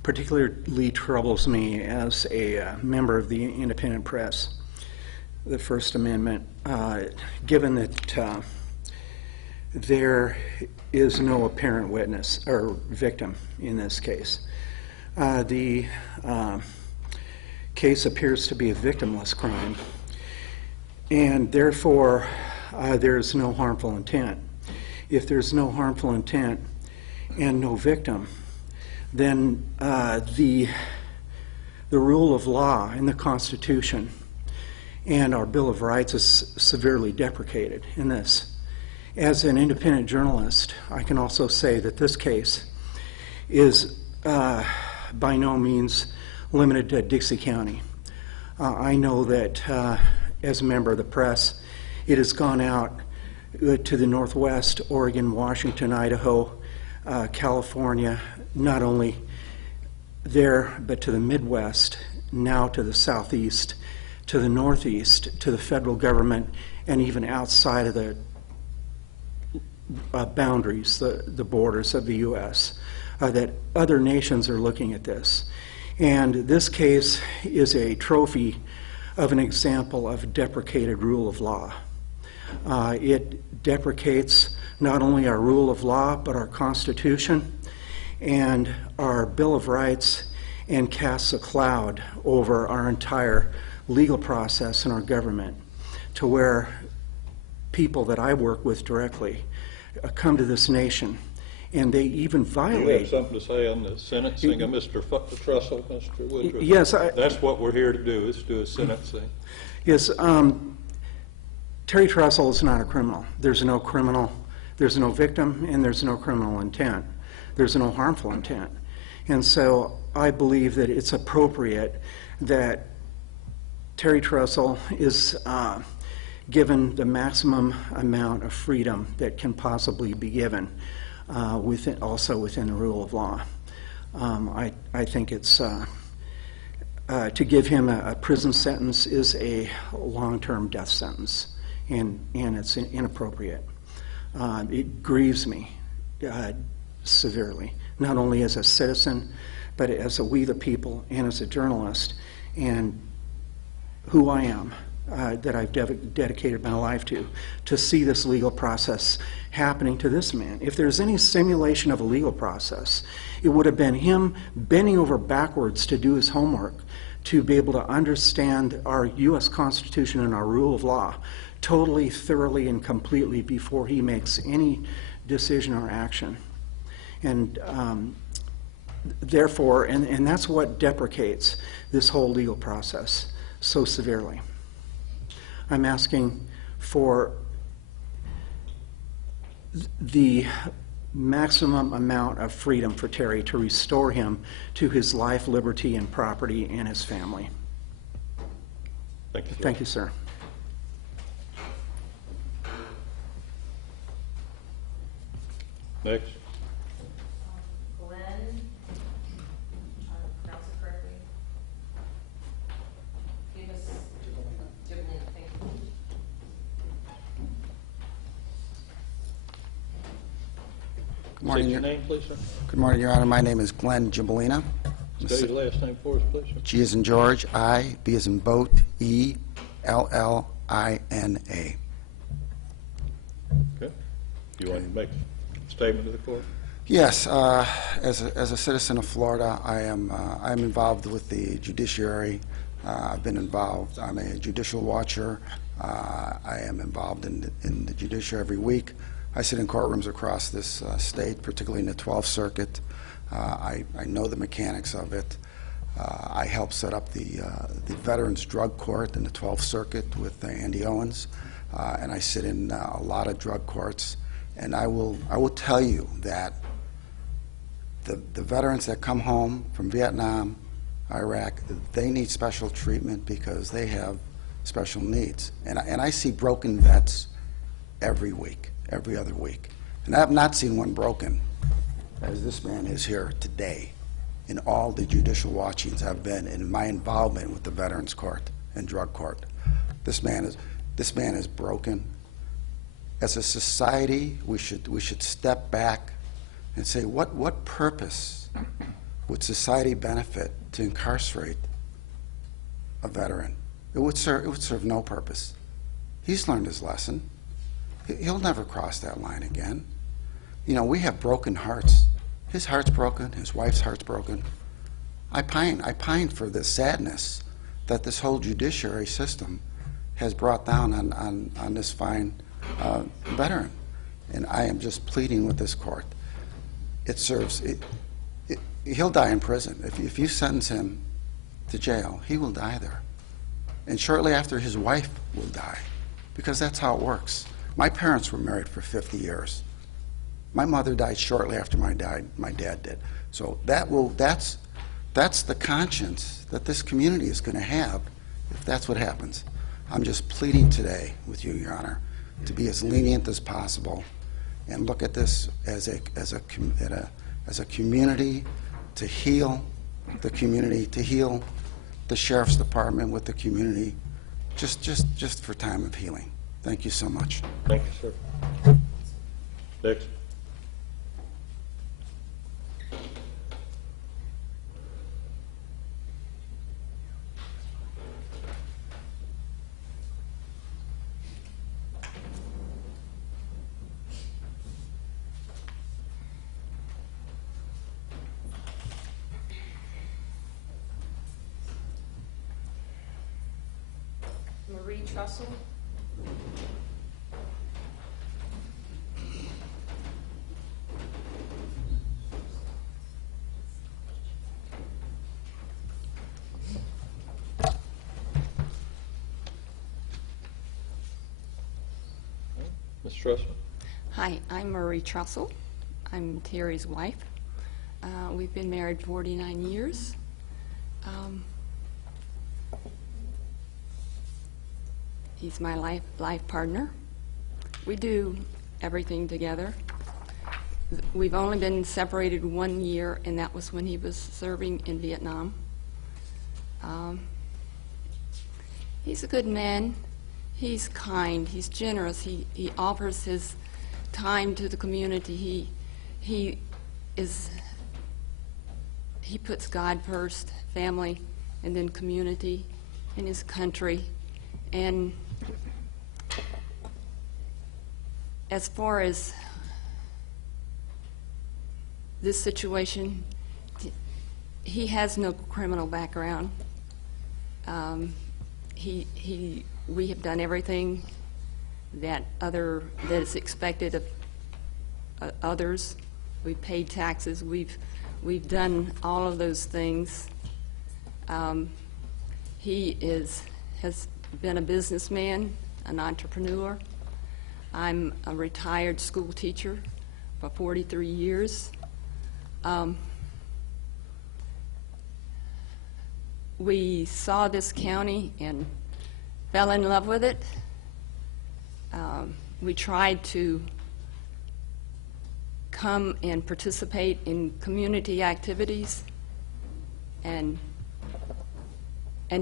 particularly troubles me as a member of the independent press, the First Amendment, given that there is no apparent witness or victim in this case. The case appears to be a victimless crime, and therefore there is no harmful intent. If there's no harmful intent and no victim, then the rule of law in the Constitution and our Bill of Rights is severely deprecated in this. As an independent journalist, I can also say that this case is by no means limited to Dixie County. I know that as a member of the press, it has gone out to the Northwest, Oregon, Washington, Idaho, California, not only there, but to the Midwest, now to the Southeast, to the Northeast, to the federal government, and even outside of the boundaries, the borders of the U.S., that other nations are looking at this. And this case is a trophy of an example of a deprecated rule of law. It deprecates not only our rule of law, but our Constitution and our Bill of Rights, and casts a cloud over our entire legal process in our government, to where people that I work with directly come to this nation and they even violate. You have something to say on the sentencing of Mr. Trussell, Mr. Woodruff? Yes. That's what we're here to do, is do a sentencing. Yes. Terry Trussell is not a criminal. There's no criminal, there's no victim, and there's no criminal intent. There's no harmful intent. And so I believe that it's appropriate that Terry Trussell is given the maximum amount of freedom that can possibly be given, also within the rule of law. I think it's to give him a prison sentence is a long-term death sentence, and it's inappropriate. It grieves me severely, not only as a citizen, but as a we the people and as a journalist, and who I am. that I've dedicated my life to see this legal process happening to this man. If there's any simulation of a legal process, it would have been him bending over backwards to do his homework, to be able to understand our U.S. Constitution and our rule of law totally, thoroughly, and completely before he makes any decision or action. And therefore, and that's what deprecates this whole legal process so severely. I'm asking for the maximum amount of freedom for Terry to restore him to his life, liberty, and property, and his family. Thank you, sir. Thank you, sir. Next. Glenn, pronounce it correctly. Give us Gibelina, thank you. Good morning, State your name, please, sir. Good morning, Your Honor. My name is Glenn Gibelina. Spell your last name for us, please, sir. G as in George, I, B as in boat, E, L-L-I-N-A. Okay. You want to make a statement to the court? Yes, as a citizen of Florida, I'm involved with the judiciary. I've been involved. I'm a judicial watcher. I am involved in the judiciary every week. I sit in courtrooms across this state, particularly in the 12th Circuit. I know the mechanics of it. I helped set up the Veterans Drug Court in the 12th Circuit with Andy Owens, and I sit in a lot of drug courts. And I will tell you that the veterans that come home from Vietnam, Iraq, they need special treatment because they have special needs. And I see broken vets every week, every other week. And I have not seen one broken as this man is here today in all the judicial watchings I've been in my involvement with the Veterans Court and Drug Court. This man is broken. As a society, we should step back and say, what purpose would society benefit to incarcerate a veteran? It would serve no purpose. He's learned his lesson. He'll never cross that line again. You know, we have broken hearts. His heart's broken. His wife's heart's broken. I pine for the sadness that this whole judiciary system has brought down on this fine veteran. And I am just pleading with this court. He'll die in prison. If you sentence him to jail, he will die there. And shortly after, his wife will die, because that's how it works. My parents were married for 50 years. My mother died shortly after my dad did. So that's the conscience that this community is going to have if that's what happens. I'm just pleading today with you, Your Honor, to be as lenient as possible and look at this as a community, to heal the community, to heal the Sheriff's Department with the community, just for time of healing. Thank you so much. Thank you, sir. Next. Marie Trussell. Ms. Trussell. Hi, I'm Marie Trussell. I'm Terry's wife. We've been married 49 years. He's my life partner. We do everything together. We've only been separated 1 year, and that was when he was serving in Vietnam. He's a good man. He's kind. He's generous. He offers his time to the community. He puts God first, family, and then community, and his country. And as far as this situation, he has no criminal background. We have done everything that is expected of others. We've paid taxes. We've done all of those things. He has been a businessman, an entrepreneur. I'm a retired school teacher for 43 years. We saw this county and fell in love with it. We tried to come and participate in community activities and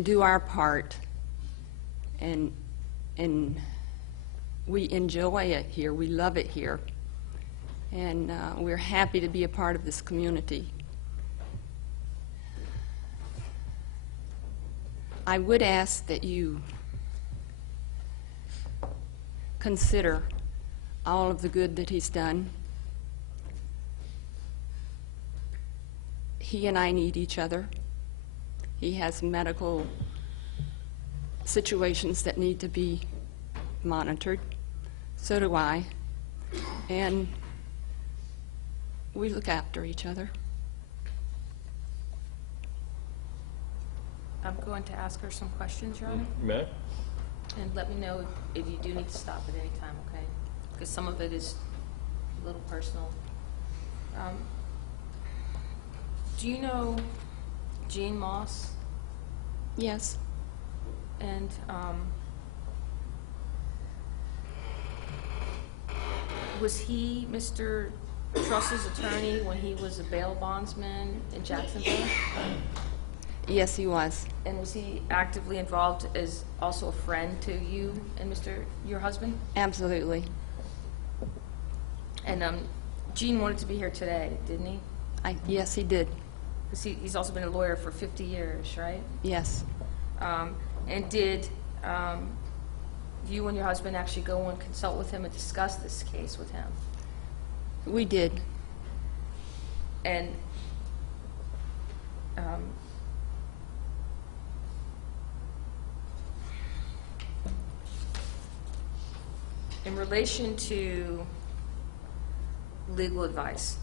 do our part, and we enjoy it here. We love it here, and we're happy to be a part of this community. I would ask that you consider all of the good that he's done. He and I need each other. He has medical situations that need to be monitored. So do I. And we look after each other. I'm going to ask her some questions, Your Honor. Matt? And let me know if you do need to stop at any time, okay? Because some of it is a little personal. Do you know Gene Moss? Yes. And was he Mr. Trussell's attorney when he was a bail bondsman in Jacksonville? Yes, he was. And was he actively involved as also a friend to you and your husband? Absolutely. And Gene wanted to be here today, didn't he? Yes, he did. Because he's also been a lawyer for 50 years, right? Yes. And did you and your husband actually go and consult with him and discuss this case with him? We did. And in relation to legal advice,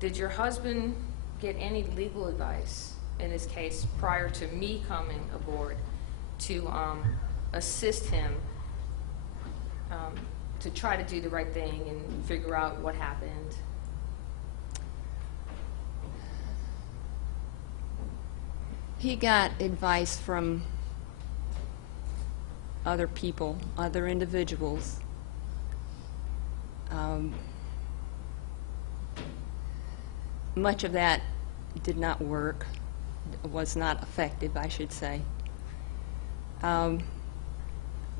did your husband get any legal advice in this case prior to me coming aboard to assist him to try to do the right thing and figure out what happened? He got advice from other people, other individuals. Much of that did not work, was not effective, I should say.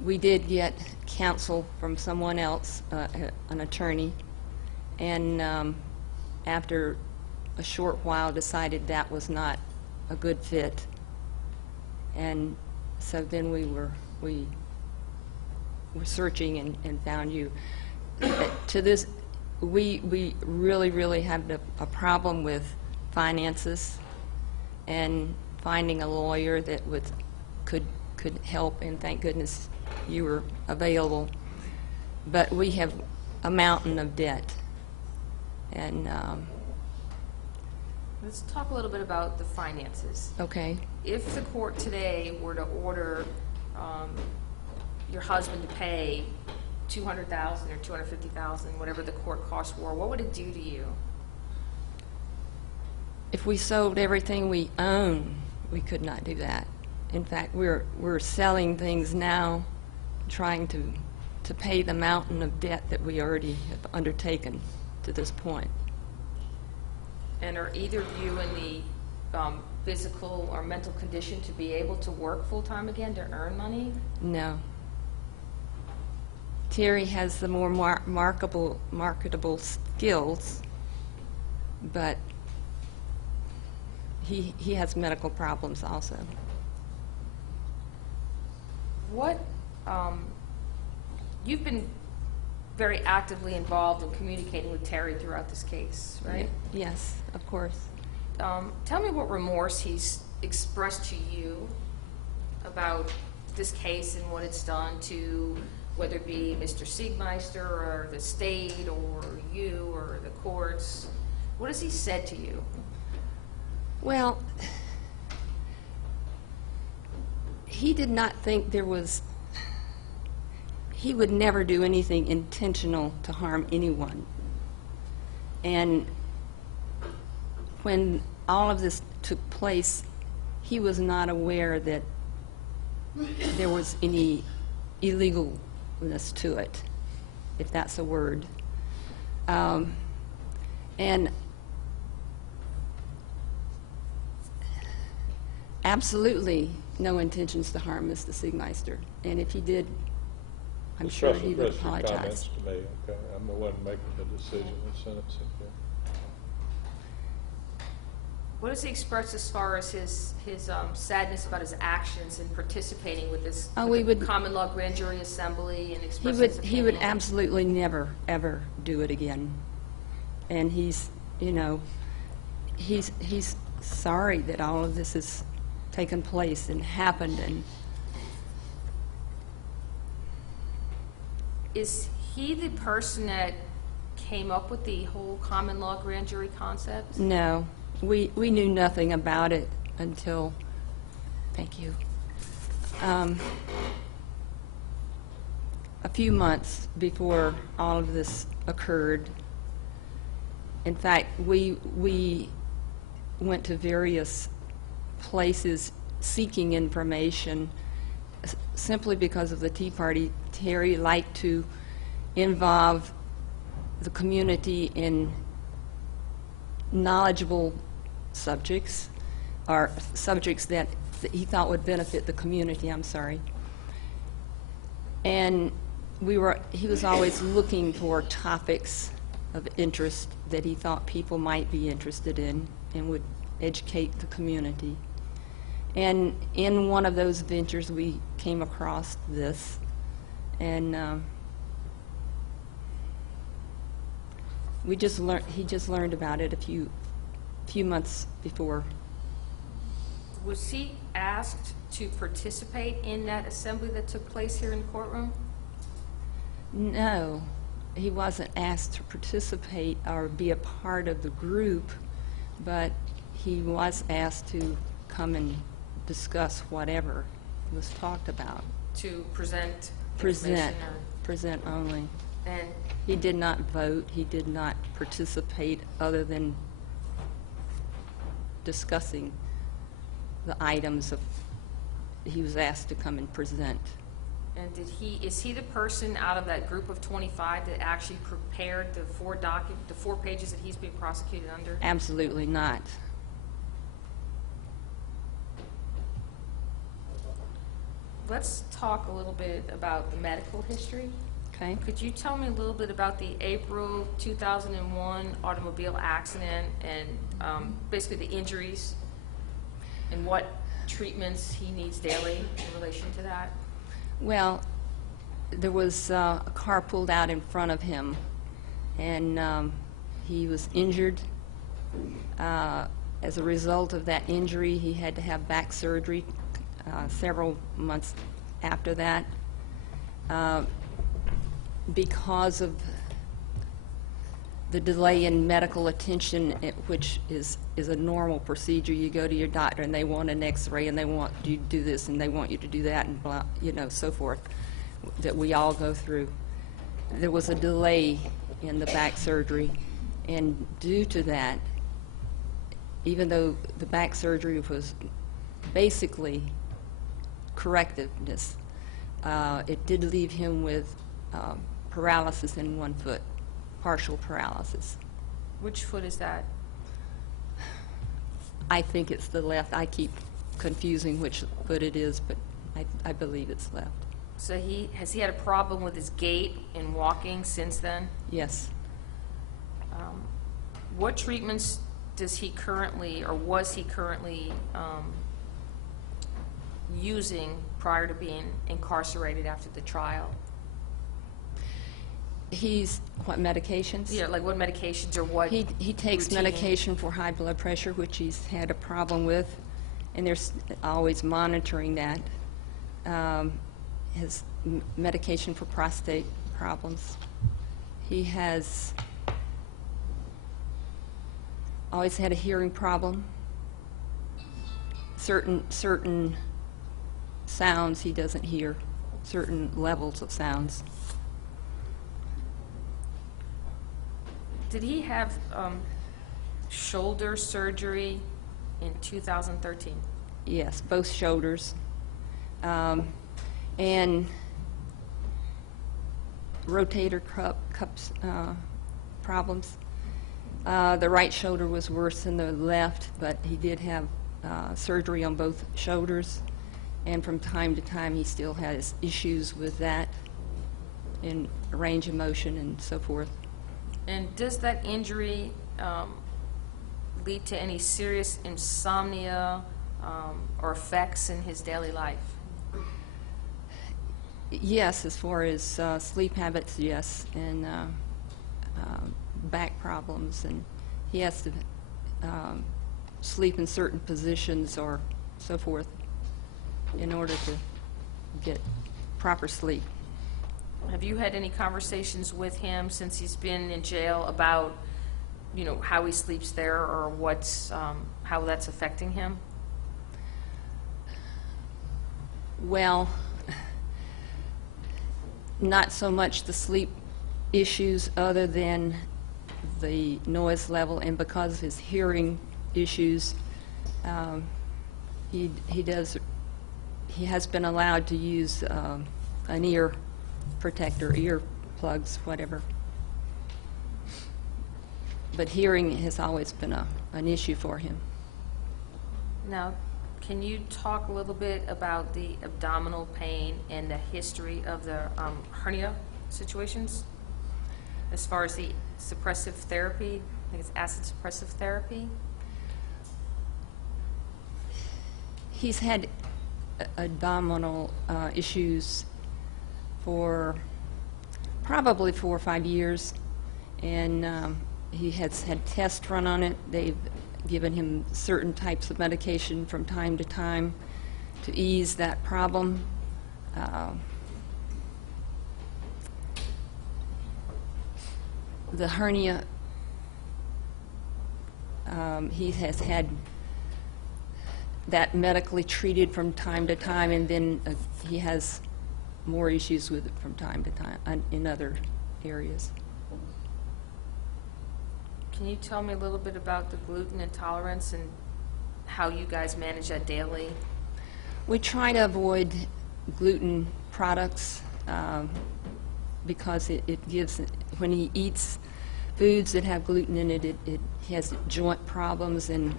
We did get counsel from someone else, an attorney, and after a short while decided that was not a good fit. And so then we were searching and found you. To this, we really have a problem with finances and finding a lawyer that could help, and thank goodness you were available. But we have a mountain of debt, and let's talk a little bit about the finances. Okay. If the court today were to order your husband to pay $200,000 or $250,000, whatever the court costs were, what would it do to you? If we sold everything we own, we could not do that. In fact, we're selling things now, trying to pay the mountain of debt that we already have undertaken to this point. And are either of you in the physical or mental condition to be able to work full-time again to earn money? No. Terry has the more marketable skills, but he has medical problems also. What, you've been very actively involved in communicating with Terry throughout this case, right? Yes, of course. Tell me what remorse he's expressed to you about this case and what it's done to, whether it be Mr. Siegmeister or the state or you or the courts. What has he said to you? Well, he did not think there was, he would never do anything intentional to harm anyone. And when all of this took place, he was not aware that there was any illegalness to it, if that's a word. And absolutely no intentions to harm Mr. Siegmeister. And if he did, I'm sure he would apologize. Comments to me, okay? I'm the one making the decision in sentencing. Yeah. What does he express as far as his sadness about his actions in participating with this common law grand jury assembly and expressing his He would opinion? absolutely never, ever do it again. And he's, you know, he's sorry that all of this has taken place and happened. And is he the person that came up with the whole common law grand jury concept? no, we knew nothing about it until, thank you, a few months before all of this occurred. In fact, we went to various places seeking information simply because of the Tea Party. Terry liked to involve the community in knowledgeable subjects, or subjects that he thought would benefit the community, I'm sorry. And he was always looking for topics of interest that he thought people might be interested in and would educate the community. And in one of those ventures, we came across this, and he just learned about it a few months before. Was he asked to participate in that assembly that took place here in the courtroom? No, he wasn't asked to participate or be a part of the group, but he was asked to come and discuss whatever was talked about. To present Present, information or- present only. And He did not vote, he did not participate other than discussing the items he was asked to come and present. And is he the person out of that group of 25 that actually prepared the four pages that he's being prosecuted under? Absolutely not. Let's talk a little bit about the medical history. Okay. Could you tell me a little bit about the April 2001 automobile accident and basically the injuries and what treatments he needs daily in relation to that? Well, there was a car pulled out in front of him, and he was injured. As a result of that injury, he had to have back surgery several months after that. Because of the delay in medical attention, which is a normal procedure. You go to your doctor and they want an x-ray and they want you to do this and they want you to do that and blah, so forth, that we all go through. There was a delay in the back surgery, and due to that, even though the back surgery was basically correctiveness, it did leave him with paralysis in one foot, partial paralysis. Which foot is that? I think it's the left. I keep confusing which foot it is, but I believe it's left. So has he had a problem with his gait and walking since then? Yes. What treatments does he currently, or was he currently using prior to being incarcerated after the trial? What medications? Yeah, like what medications or what? He takes routine? medication for high blood pressure, which he's had a problem with, and there's always monitoring that. His medication for prostate problems. He has always had a hearing problem. Certain sounds he doesn't hear, certain levels of sounds. Did he have shoulder surgery in 2013? Yes, both shoulders. And rotator cups problems. The right shoulder was worse than the left, but he did have surgery on both shoulders, and from time to time he still has issues with that in range of motion and so forth. And does that injury lead to any serious insomnia or effects in his daily life? Yes, as far as sleep habits, yes, and back problems, and he has to sleep in certain positions or so forth in order to get proper sleep. Have you had any conversations with him since he's been in jail about, you know, how he sleeps there or how that's affecting him? Well, not so much the sleep issues other than the noise level, and because of his hearing issues, he has been allowed to use an ear protector, ear plugs, whatever. But hearing has always been an issue for him. Now, can you talk a little bit about the abdominal pain and the history of the hernia situations as far as the suppressive therapy? I think it's acid suppressive therapy. He's had abdominal issues for probably 4 or 5 years, and he has had tests run on it. They've given him certain types of medication from time to time to ease that problem. The hernia, he has had that medically treated from time to time, and then he has more issues with it from time to time in other areas. Can you tell me a little bit about the gluten intolerance and how you guys manage that daily? We try to avoid gluten products because it gives, when he eats foods that have gluten in it, it has joint problems and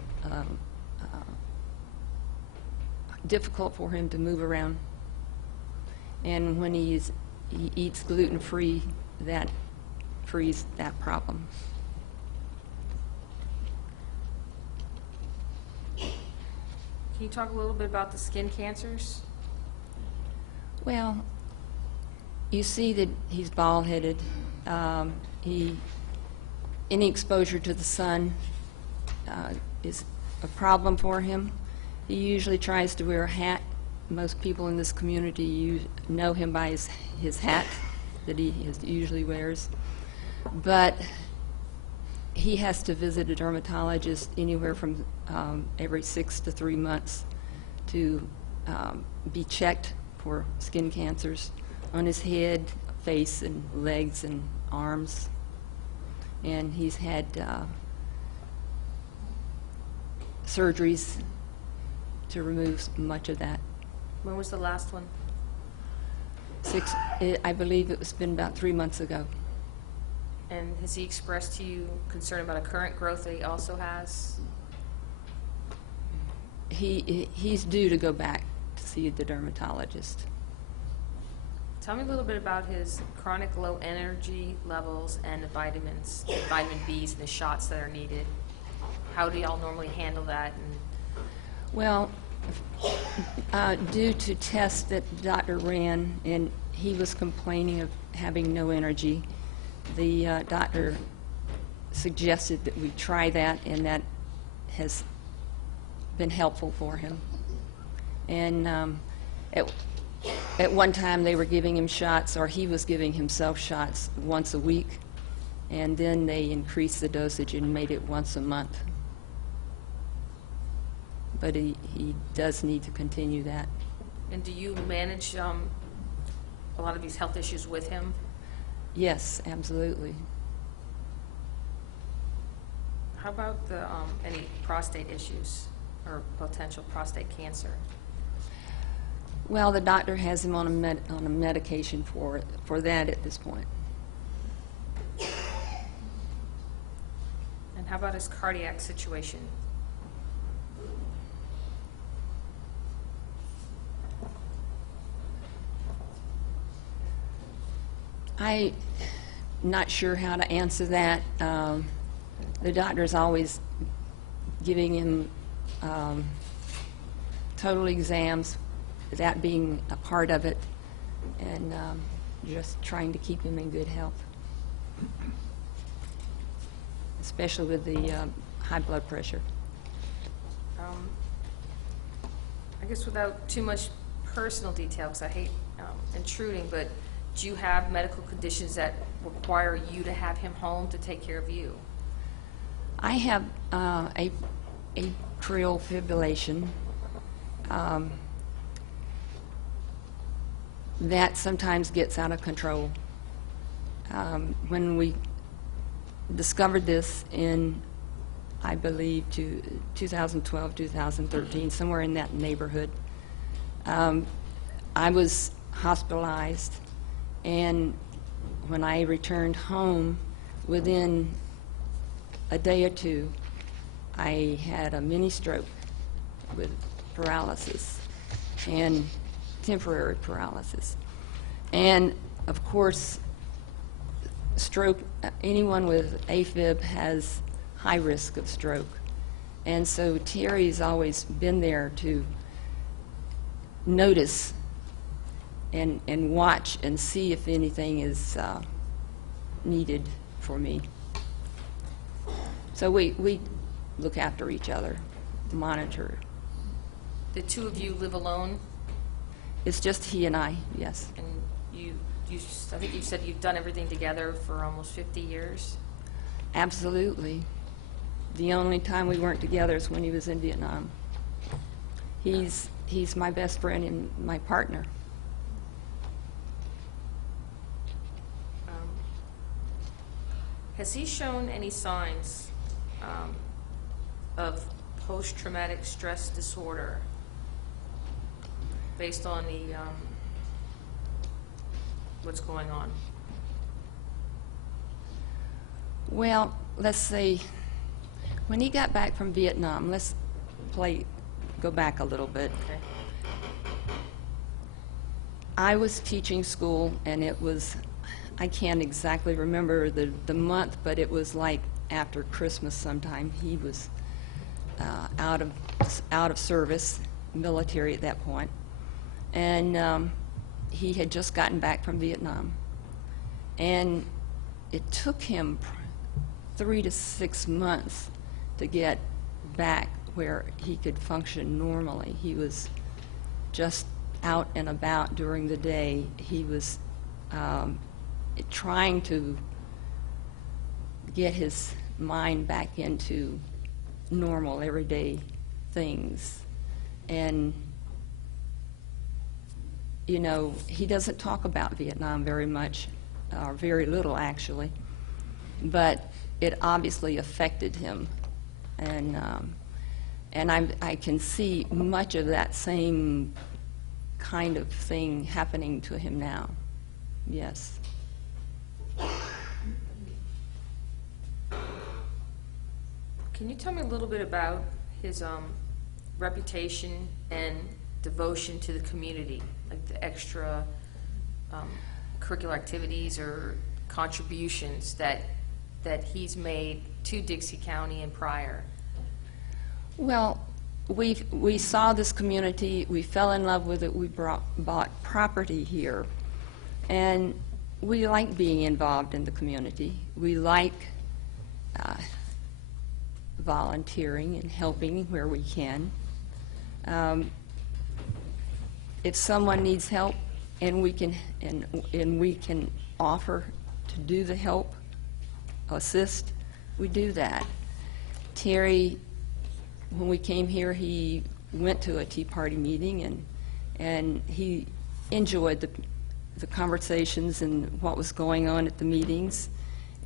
difficult for him to move around. And when he eats gluten-free, that frees that problem. Can you talk a little bit about the skin cancers? Well, you see that he's bald-headed. Any exposure to the sun is a problem for him. He usually tries to wear a hat. Most people in this community know him by his hat that he usually wears. But he has to visit a dermatologist anywhere from every 6 to 3 months to be checked for skin cancers on his head, face, and legs and arms. And he's had surgeries to remove much of that. When was the last one? I believe it's been about 3 months ago. And has he expressed to you concern about a current growth that he also has? He's due to go back to see the dermatologist. Tell me a little bit about his chronic low energy levels and the vitamins, vitamin Bs and the shots that are needed. How do y'all normally handle that? Well, Due to tests that the doctor ran, and he was complaining of having no energy, the doctor suggested that we try that, and that has been helpful for him. And at one time they were giving him shots, or he was giving himself shots once a week, and then they increased the dosage and made it once a month. But he does need to continue that. And do you manage a lot of these health issues with him? Yes, absolutely. How about any prostate issues or potential prostate cancer? Well, the doctor has him on a medication for that at this point. And how about his cardiac situation? I'm not sure how to answer that. The doctor's always giving him total exams, that being a part of it, and just trying to keep him in good health, especially with the high blood pressure. I guess without too much personal detail, because I hate intruding, but do you have medical conditions that require you to have him home to take care of you? I have atrial fibrillation. That sometimes gets out of control. When we discovered this in, I believe, 2012, 2013, somewhere in that neighborhood, I was hospitalized, and when I returned home, within a day or two, I had a mini stroke with paralysis and temporary paralysis. And of course, stroke, anyone with AFib has high risk of stroke. And so Terry's always been there to notice and watch and see if anything is needed for me. So we look after each other, monitor. The two of you live alone? It's just he and I, yes. And I think you said you've done everything together for almost 50 years? Absolutely. The only time we weren't together is when he was in Vietnam. He's my best friend and my partner. Has he shown any signs of post-traumatic stress disorder based on the what's going on? Well, let's see. When he got back from Vietnam, let's go back a little bit. Okay. I was teaching school, and it was, I can't exactly remember the month, but it was like after Christmas sometime. He was out of service, military at that point, and he had just gotten back from Vietnam. And it took him 3 to 6 months to get back where he could function normally. He was just out and about during the day. He was trying to get his mind back into normal, everyday things. And, you know, he doesn't talk about Vietnam very much, or very little actually, but it obviously affected him. And I can see much of that same kind of thing happening to him now. Yes. Can you tell me a little bit about his reputation and devotion to the community, like the extra curricular activities or contributions that he's made to Dixie County and prior? Well, we saw this community, we fell in love with it, we bought property here, and we like being involved in the community. We like volunteering and helping where we can. If someone needs help and we can offer to do the help, assist, we do that. Terry, when we came here, he went to a Tea Party meeting and he enjoyed the conversations and what was going on at the meetings.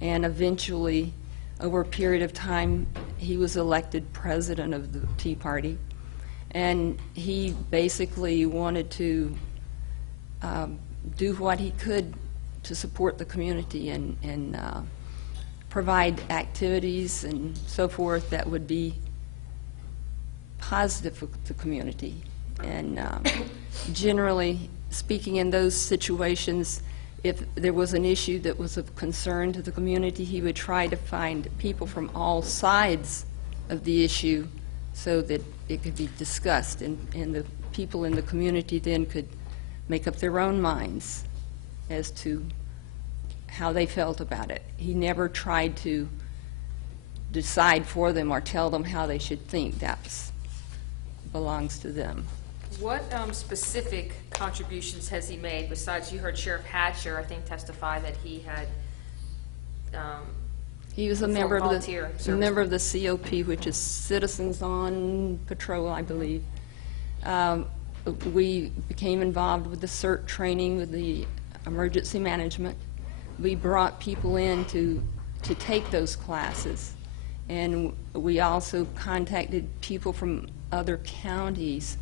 And eventually, over a period of time, he was elected president of the Tea Party. And he basically wanted to do what he could to support the community and provide activities and so forth that would be positive for the community. And generally speaking, in those situations, if there was an issue that was of concern to the community, he would try to find people from all sides of the issue so that it could be discussed, and the people in the community then could make up their own minds as to how they felt about it. He never tried to decide for them or tell them how they should think. That belongs to them. What specific contributions has he made, besides you heard Sheriff Hatcher, I think, testify that he had he was a member of the COP, which is Citizens on Patrol, I believe. We became involved with the CERT training, with the emergency management. We brought people in to take those classes. And we also contacted people from other counties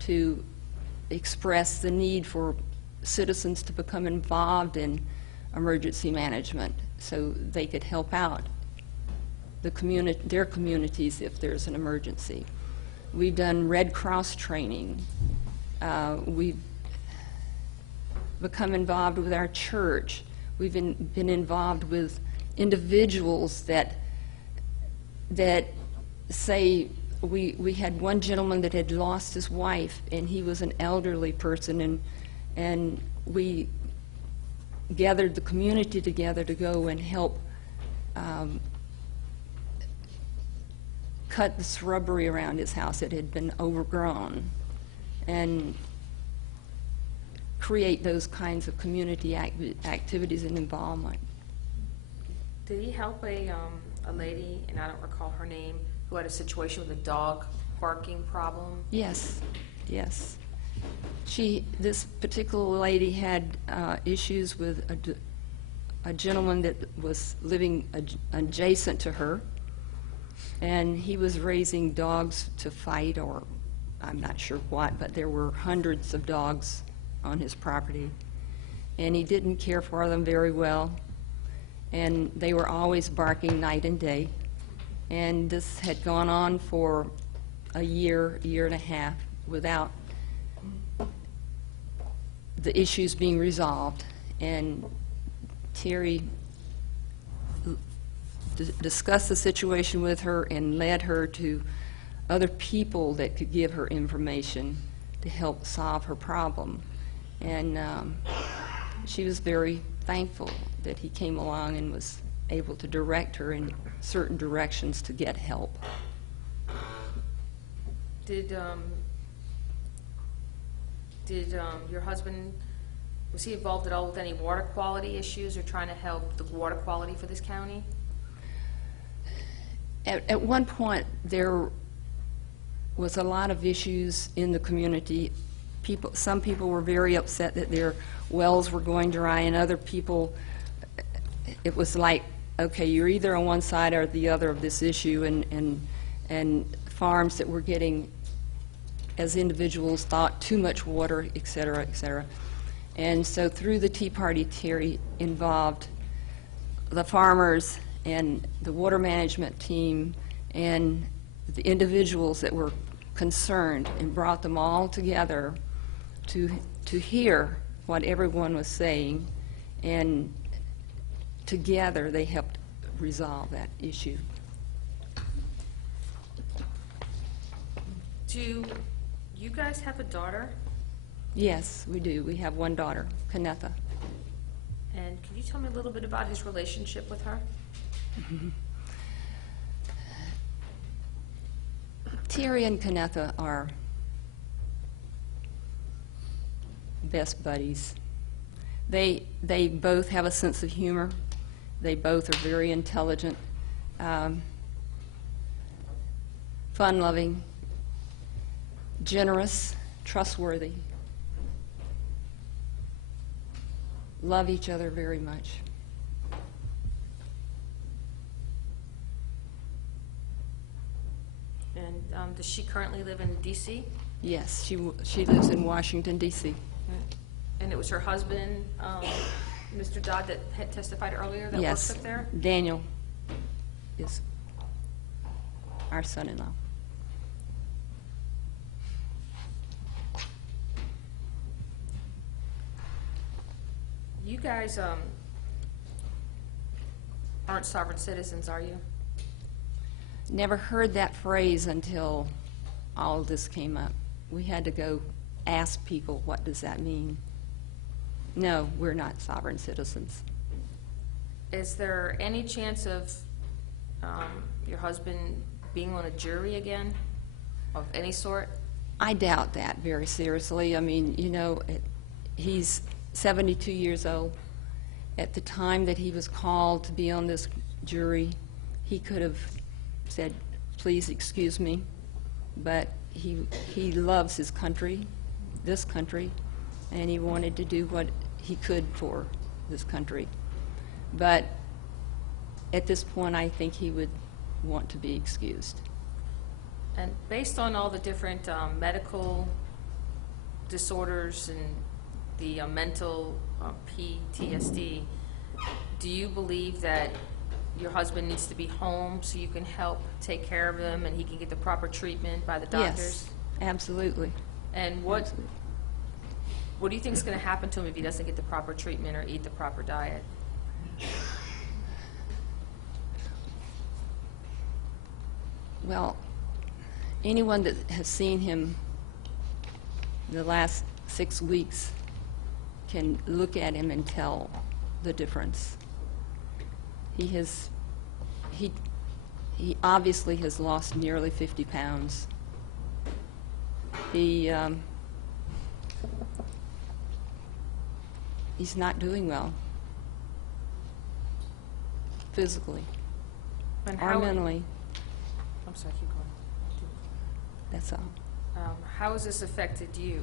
to express the need for citizens to become involved in emergency management so they could help out their communities if there's an emergency. We've done Red Cross training. We've become involved with our church. We've been involved with individuals that say, we had one gentleman that had lost his wife, and he was an elderly person, and we gathered the community together to go and help cut the shrubbery around his house that had been overgrown, and create those kinds of community activities and involvement. Did he help a lady, and I don't recall her name, who had a situation with a dog barking problem? Yes, yes. This particular lady had issues with a gentleman that was living adjacent to her, and he was raising dogs to fight, or I'm not sure what, but there were hundreds of dogs on his property, and he didn't care for them very well, and they were always barking night and day. And this had gone on for a year and a half without the issues being resolved. And Terry discussed the situation with her and led her to other people that could give her information to help solve her problem. And she was very thankful that he came along and was able to direct her in certain directions to get help. Did your husband, was he involved at all with any water quality issues or trying to help the water quality for this county? At one point, there was a lot of issues in the community. Some people were very upset that their wells were going dry, and other people, it was like, okay, you're either on one side or the other of this issue, and farms that were getting, as individuals thought, too much water, et cetera, et cetera. And so through the Tea Party, Terry involved the farmers and the water management team and the individuals that were concerned, and brought them all together to hear what everyone was saying, and together they helped resolve that issue. Do you guys have a daughter? Yes, we do. We have one daughter, Kennetha. And can you tell me a little bit about his relationship with her? Terry and Kennetha are best buddies. They both have a sense of humor. They both are very intelligent, fun-loving, generous, trustworthy, love each other very much. And does she currently live in D.C.? Yes, she lives in Washington, D.C. And it was her husband, Mr. Dodd, that had testified earlier that Yes, works up there? Daniel is our son-in-law. You guys aren't sovereign citizens, are you? Never heard that phrase until all this came up. We had to go ask people, what does that mean? No, we're not sovereign citizens. Is there any chance of your husband being on a jury again, of any sort? I doubt that very seriously. I mean, you know, he's 72 years old. At the time that he was called to be on this jury, he could have said, please excuse me, but he loves his country, this country, and he wanted to do what he could for this country. But at this point, I think he would want to be excused. And based on all the different medical disorders and the mental PTSD, do you believe that your husband needs to be home so you can help take care of him and he can get the proper treatment by the doctors? Yes, absolutely. And what do you think is going to happen to him if he doesn't get the proper treatment or eat the proper diet? Well, anyone that has seen him the last 6 weeks can look at him and tell the difference. He obviously has lost nearly 50 pounds. He's not doing well physically or mentally. I'm sorry, keep going. That's all. How has this affected you?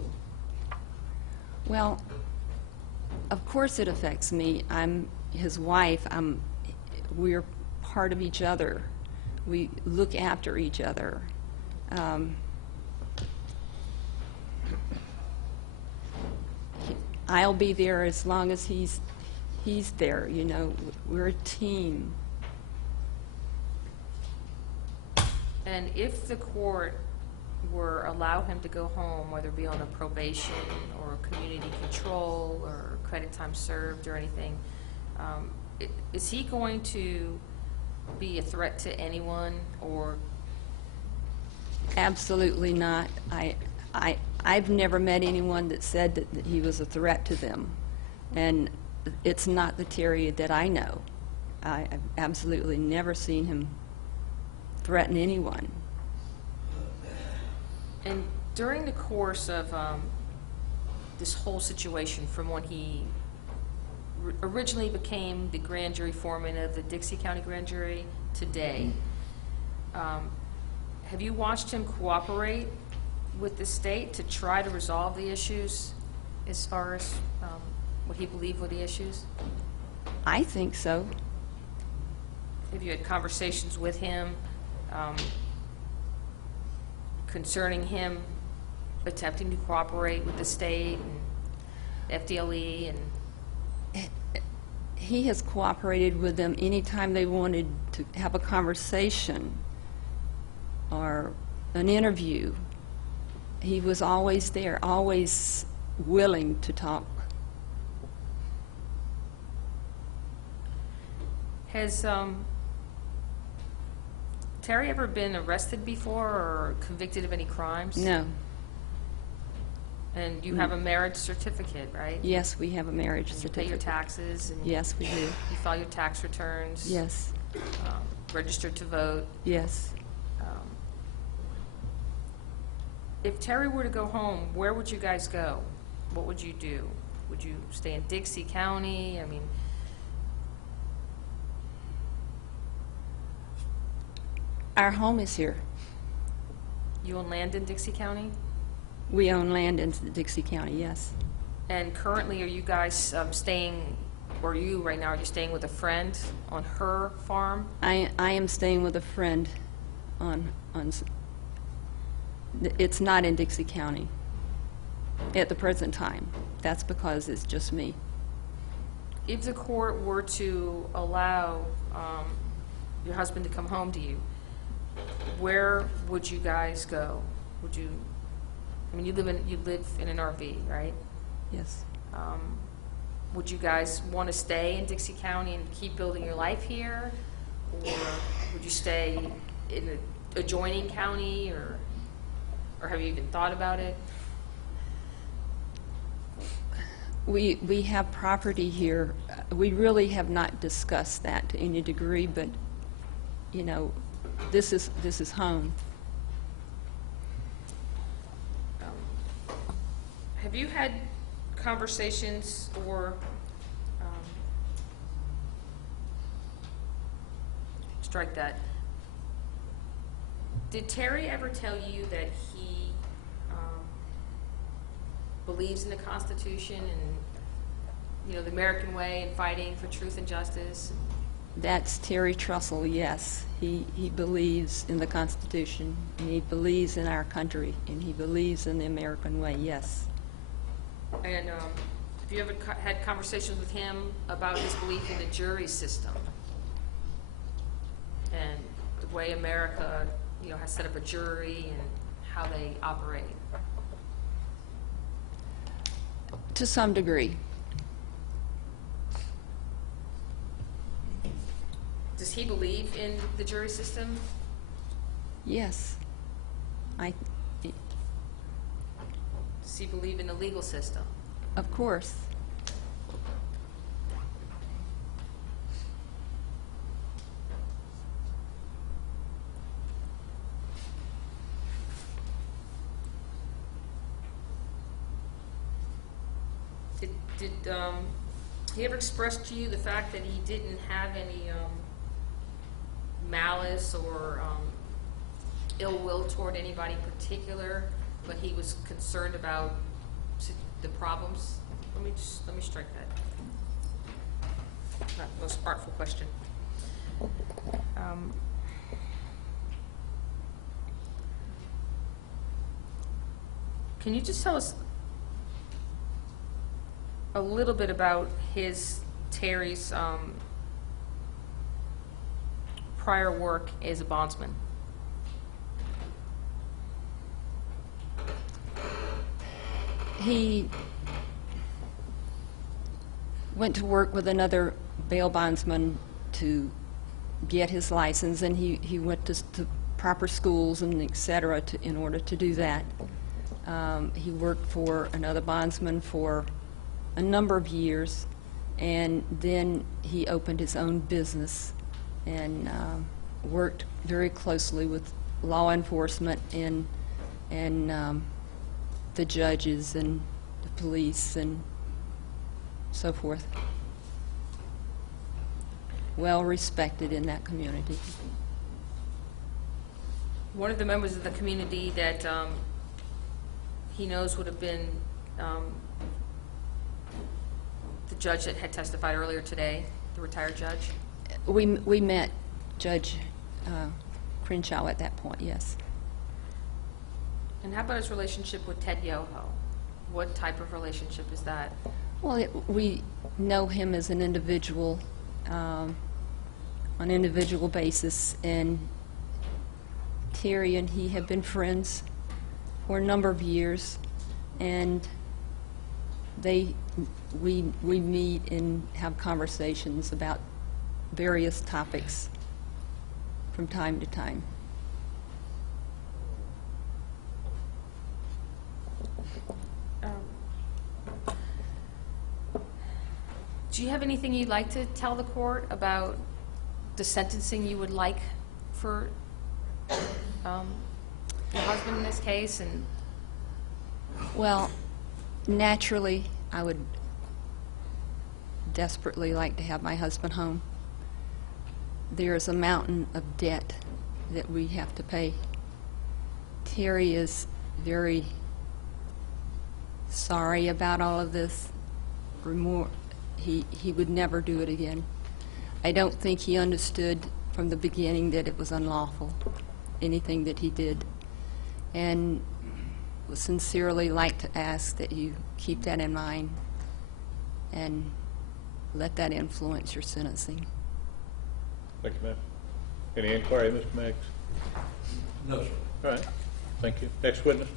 Well, of course it affects me. I'm his wife. We're part of each other. We look after each other. I'll be there as long as he's there, you know. We're a team. And if the court were allow him to go home, whether it be on a probation or community control or credit time served or anything, is he going to be a threat to anyone, or? Absolutely not. I've never met anyone that said that he was a threat to them, and it's not the Terry that I know. I've absolutely never seen him threaten anyone. And during the course of this whole situation, from when he originally became the grand jury foreman of the Dixie County Grand Jury today, have you watched him cooperate with the state to try to resolve the issues as far as what he believed were the issues? I think so. Have you had conversations with him concerning him attempting to cooperate with the state and FDLE? And He has cooperated with them anytime they wanted to have a conversation or an interview. He was always there, always willing to talk. Has Terry ever been arrested before or convicted of any crimes? No. And you have a marriage certificate, right? Yes, we have a marriage And you pay your certificate. taxes? And Yes, we do. You file your tax returns? Yes, Registered to vote? yes. If Terry were to go home, where would you guys go? What would you do? Would you stay in Dixie County? I mean, Our home is here. you own land in Dixie County? We own land in Dixie County, yes. And currently, are you guys staying, or you right now, are you staying with a friend on her farm? I am staying with a friend it's not in Dixie County at the present time. That's because it's just me. If the court were to allow your husband to come home to you, where would you guys go? Would you, I mean, you live in an RV, right? Yes. Would you guys want to stay in Dixie County and keep building your life here? Or would you stay in an adjoining county, or have you even thought about it? We have property here. We really have not discussed that to any degree, but, you know, this is home. Have you had conversations or strike that? Did Terry ever tell you that he believes in the Constitution and, you know, the American way and fighting for truth and justice? That's Terry Trussell, yes. He believes in the Constitution, and he believes in our country, and he believes in the American way, yes. And have you ever had conversations with him about his belief in the jury system and the way America, you know, has set up a jury and how they operate? To some degree. Does he believe in the jury system? Yes. Does he believe in the legal system? Of course. Did he ever express to you the fact that he didn't have any malice or ill will toward anybody in particular, but he was concerned about the problems? Let me strike that. Not the most artful question. Can you just tell us a little bit about Terry's prior work as a bondsman? He went to work with another bail bondsman to get his license, and he went to proper schools and et cetera in order to do that. He worked for another bondsman for a number of years, and then he opened his own business and worked very closely with law enforcement and the judges and the police and so forth. Well respected in that community. One of the members of the community that he knows would have been the judge that had testified earlier today, the retired judge? We met Judge Crenshaw at that point, yes. And how about his relationship with Ted Yoho? What type of relationship is that? Well, we know him as an individual, on an individual basis, and Terry and he have been friends for a number of years, and we meet and have conversations about various topics from time to time. Do you have anything you'd like to tell the court about the sentencing you would like for your husband in this case? And Well, naturally, I would desperately like to have my husband home. There is a mountain of debt that we have to pay. Terry is very sorry about all of this. He would never do it again. I don't think he understood from the beginning that it was unlawful, anything that he did. And would sincerely like to ask that you keep that in mind and let that influence your sentencing. Thank you, ma'am. Any inquiry, Mr. Meggs? No, sir. All right, thank you. Next witness.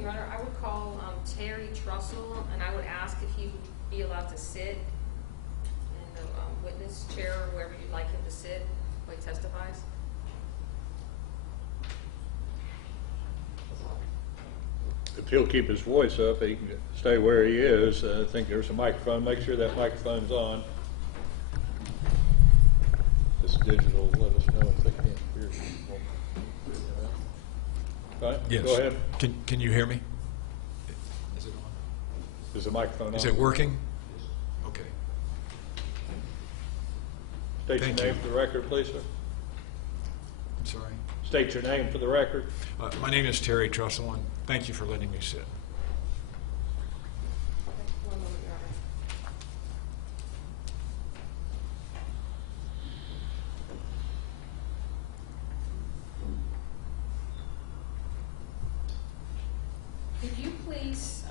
Your Honor, I would call Terry Trussell, and I would ask if he would be allowed to sit in the witness chair or wherever you'd like him to sit while he testifies. If he'll keep his voice up, he can stay where he is. I think there's a microphone. Make sure that microphone's on. This digital will let us know if they can't hear you. All right, Yes. go ahead. Can you hear me? Is it on? Is the microphone on? Is it working? Okay. State your Thank name you. for the record, please, sir. I'm sorry. State your name for the record. My name is Terry Trussell, and thank you for letting me sit. One moment, Your Honor. Could you please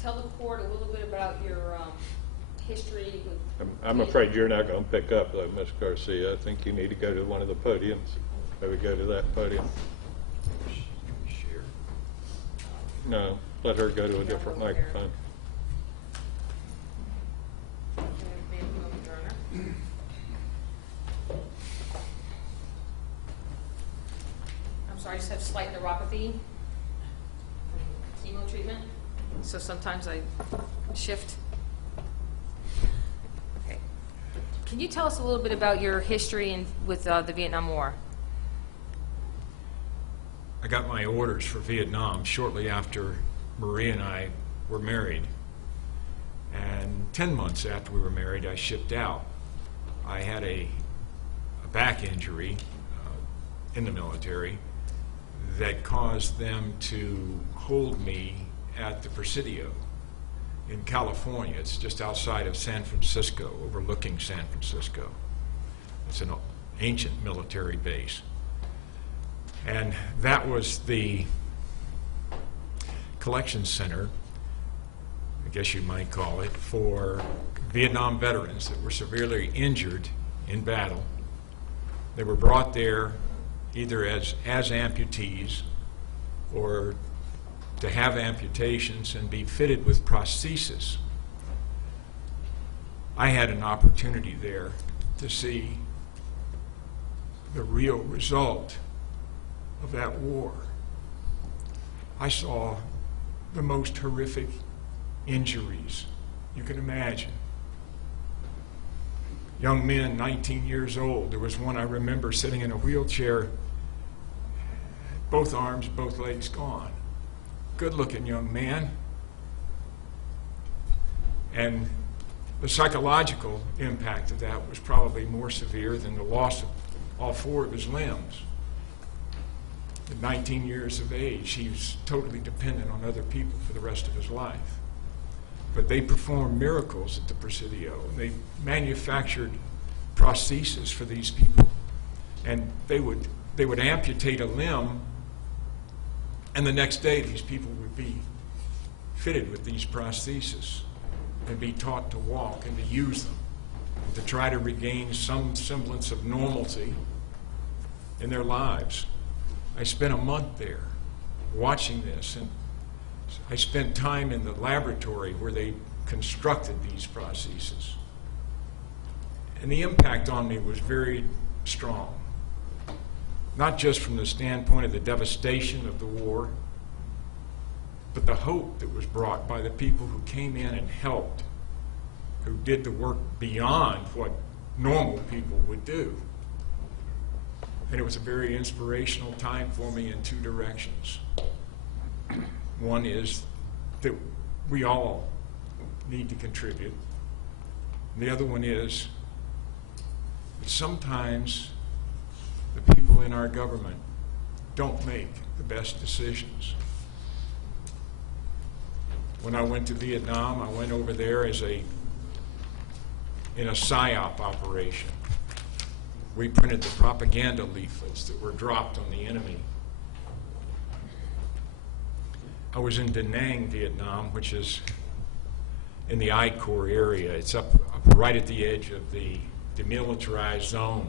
tell the court a little bit about your history with... I'm afraid you're not going to pick up, though, Ms. Garcia. I think you need to go to one of the podiums. Maybe go to that podium. Share. No, let her go to a different microphone. May I have a moment, Your Honor? I'm sorry, I just have slight neuropathy from chemo treatment, so sometimes I shift. Okay. Can you tell us a little bit about your history with the Vietnam War? I got my orders for Vietnam shortly after Marie and I were married. And 10 months after we were married, I shipped out. I had a back injury in the military that caused them to hold me at the Presidio in California. It's just outside of San Francisco, overlooking San Francisco. It's an ancient military base. And that was the collection center, I guess you might call it, for Vietnam veterans that were severely injured in battle. They were brought there either as amputees or to have amputations and be fitted with prosthesis. I had an opportunity there to see the real result of that war. I saw the most horrific injuries you can imagine. Young men, 19 years old. There was one I remember sitting in a wheelchair, both arms, both legs gone. Good-looking young man. And the psychological impact of that was probably more severe than the loss of all 4 of his limbs. At 19 years of age, he was totally dependent on other people for the rest of his life. But they performed miracles at the Presidio. They manufactured prostheses for these people. And they would amputate a limb, and the next day these people would be fitted with these prostheses and be taught to walk and to use them. to try to regain some semblance of normalcy in their lives. I spent a month there watching this, and I spent time in the laboratory where they constructed these prostheses. And the impact on me was very strong, not just from the standpoint of the devastation of the war, but the hope that was brought by the people who came in and helped, who did the work beyond what normal people would do. And it was a very inspirational time for me in two directions. One is that we all need to contribute. The other one is that sometimes the people in our government don't make the best decisions. When I went to Vietnam, I went over there in a PSYOP operation. We printed the propaganda leaflets that were dropped on the enemy. I was in Da Nang, Vietnam, which is in the I Corps area. It's up right at the edge of the demilitarized zone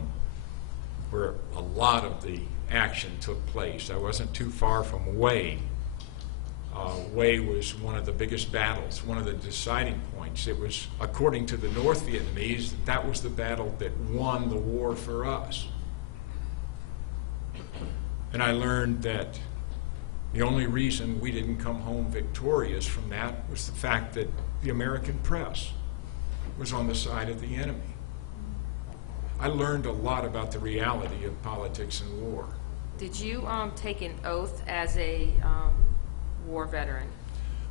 where a lot of the action took place. I wasn't too far from Hue. Hue was one of the biggest battles, one of the deciding points. It was, according to the North Vietnamese, that was the battle that won the war for us. And I learned that the only reason we didn't come home victorious from that was the fact that the American press was on the side of the enemy. I learned a lot about the reality of politics and war. Did you take an oath as a war veteran?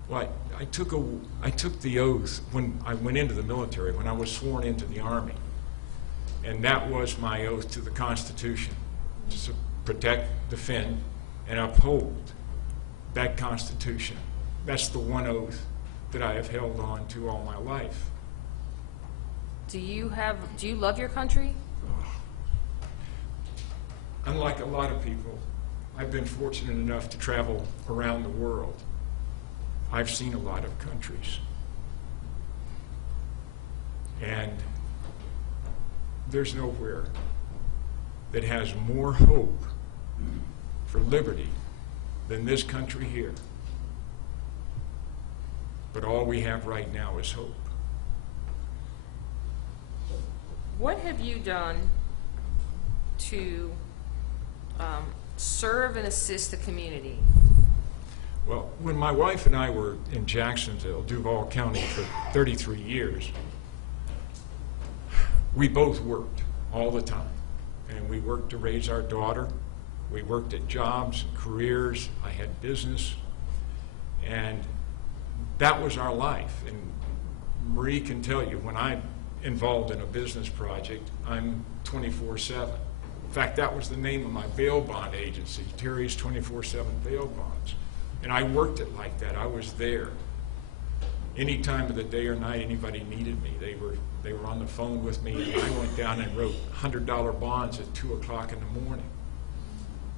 Well, I took the oath when I went into the military, when I was sworn into the Army. And that was my oath to the Constitution, to protect, defend, and uphold that Constitution. That's the one oath that I have held on to all my life. Do you love your country? Unlike a lot of people, I've been fortunate enough to travel around the world. I've seen a lot of countries. And there's nowhere that has more hope for liberty than this country here. But all we have right now is hope. What have you done to serve and assist the community? Well, when my wife and I were in Jacksonville, Duval County, for 33 years, we both worked all the time. And we worked to raise our daughter. We worked at jobs and careers. I had business. And that was our life. And Marie can tell you, when I'm involved in a business project, I'm 24/7. In fact, that was the name of my bail bond agency, Terry's 24/7 Bail Bonds. And I worked it like that. I was there. Any time of the day or night anybody needed me, they were on the phone with me, and I went down and wrote $100 bonds at 2 o'clock in the morning.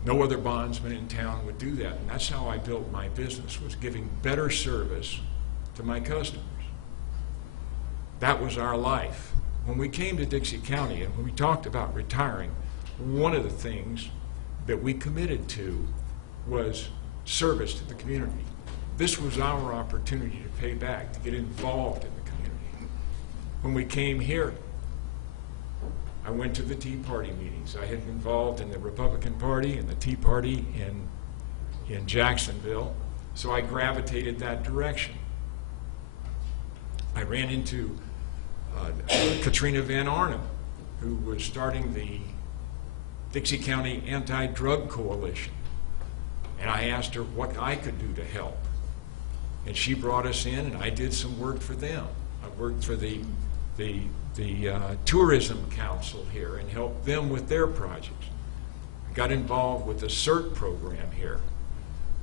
No other bondsman in town would do that, and that's how I built my business, was giving better service to my customers. That was our life. When we came to Dixie County and when we talked about retiring, one of the things that we committed to was service to the community. This was our opportunity to pay back, to get involved in the community. When we came here, I went to the Tea Party meetings. I had been involved in the Republican Party and the Tea Party in Jacksonville, so I gravitated that direction. I ran into Katrina Van Arnhem, who was starting the Dixie County Anti-Drug Coalition. And I asked her what I could do to help. And she brought us in, and I did some work for them. I worked for the Tourism Council here and helped them with their projects. I got involved with the CERT program here.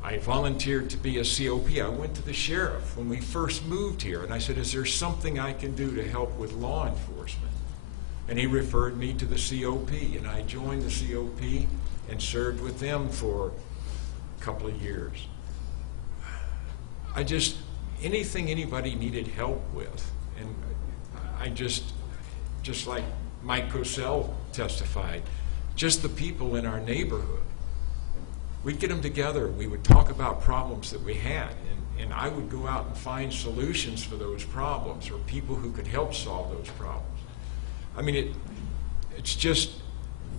I volunteered to be a COP. I went to the sheriff when we first moved here, and I said, is there something I can do to help with law enforcement? And he referred me to the COP, and I joined the COP and served with them for a couple of years. anything anybody needed help with, and I just just like Mike Cosell testified, just the people in our neighborhood. We'd get them together, we would talk about problems that we had, and I would go out and find solutions for those problems, or people who could help solve those problems. I mean, it's just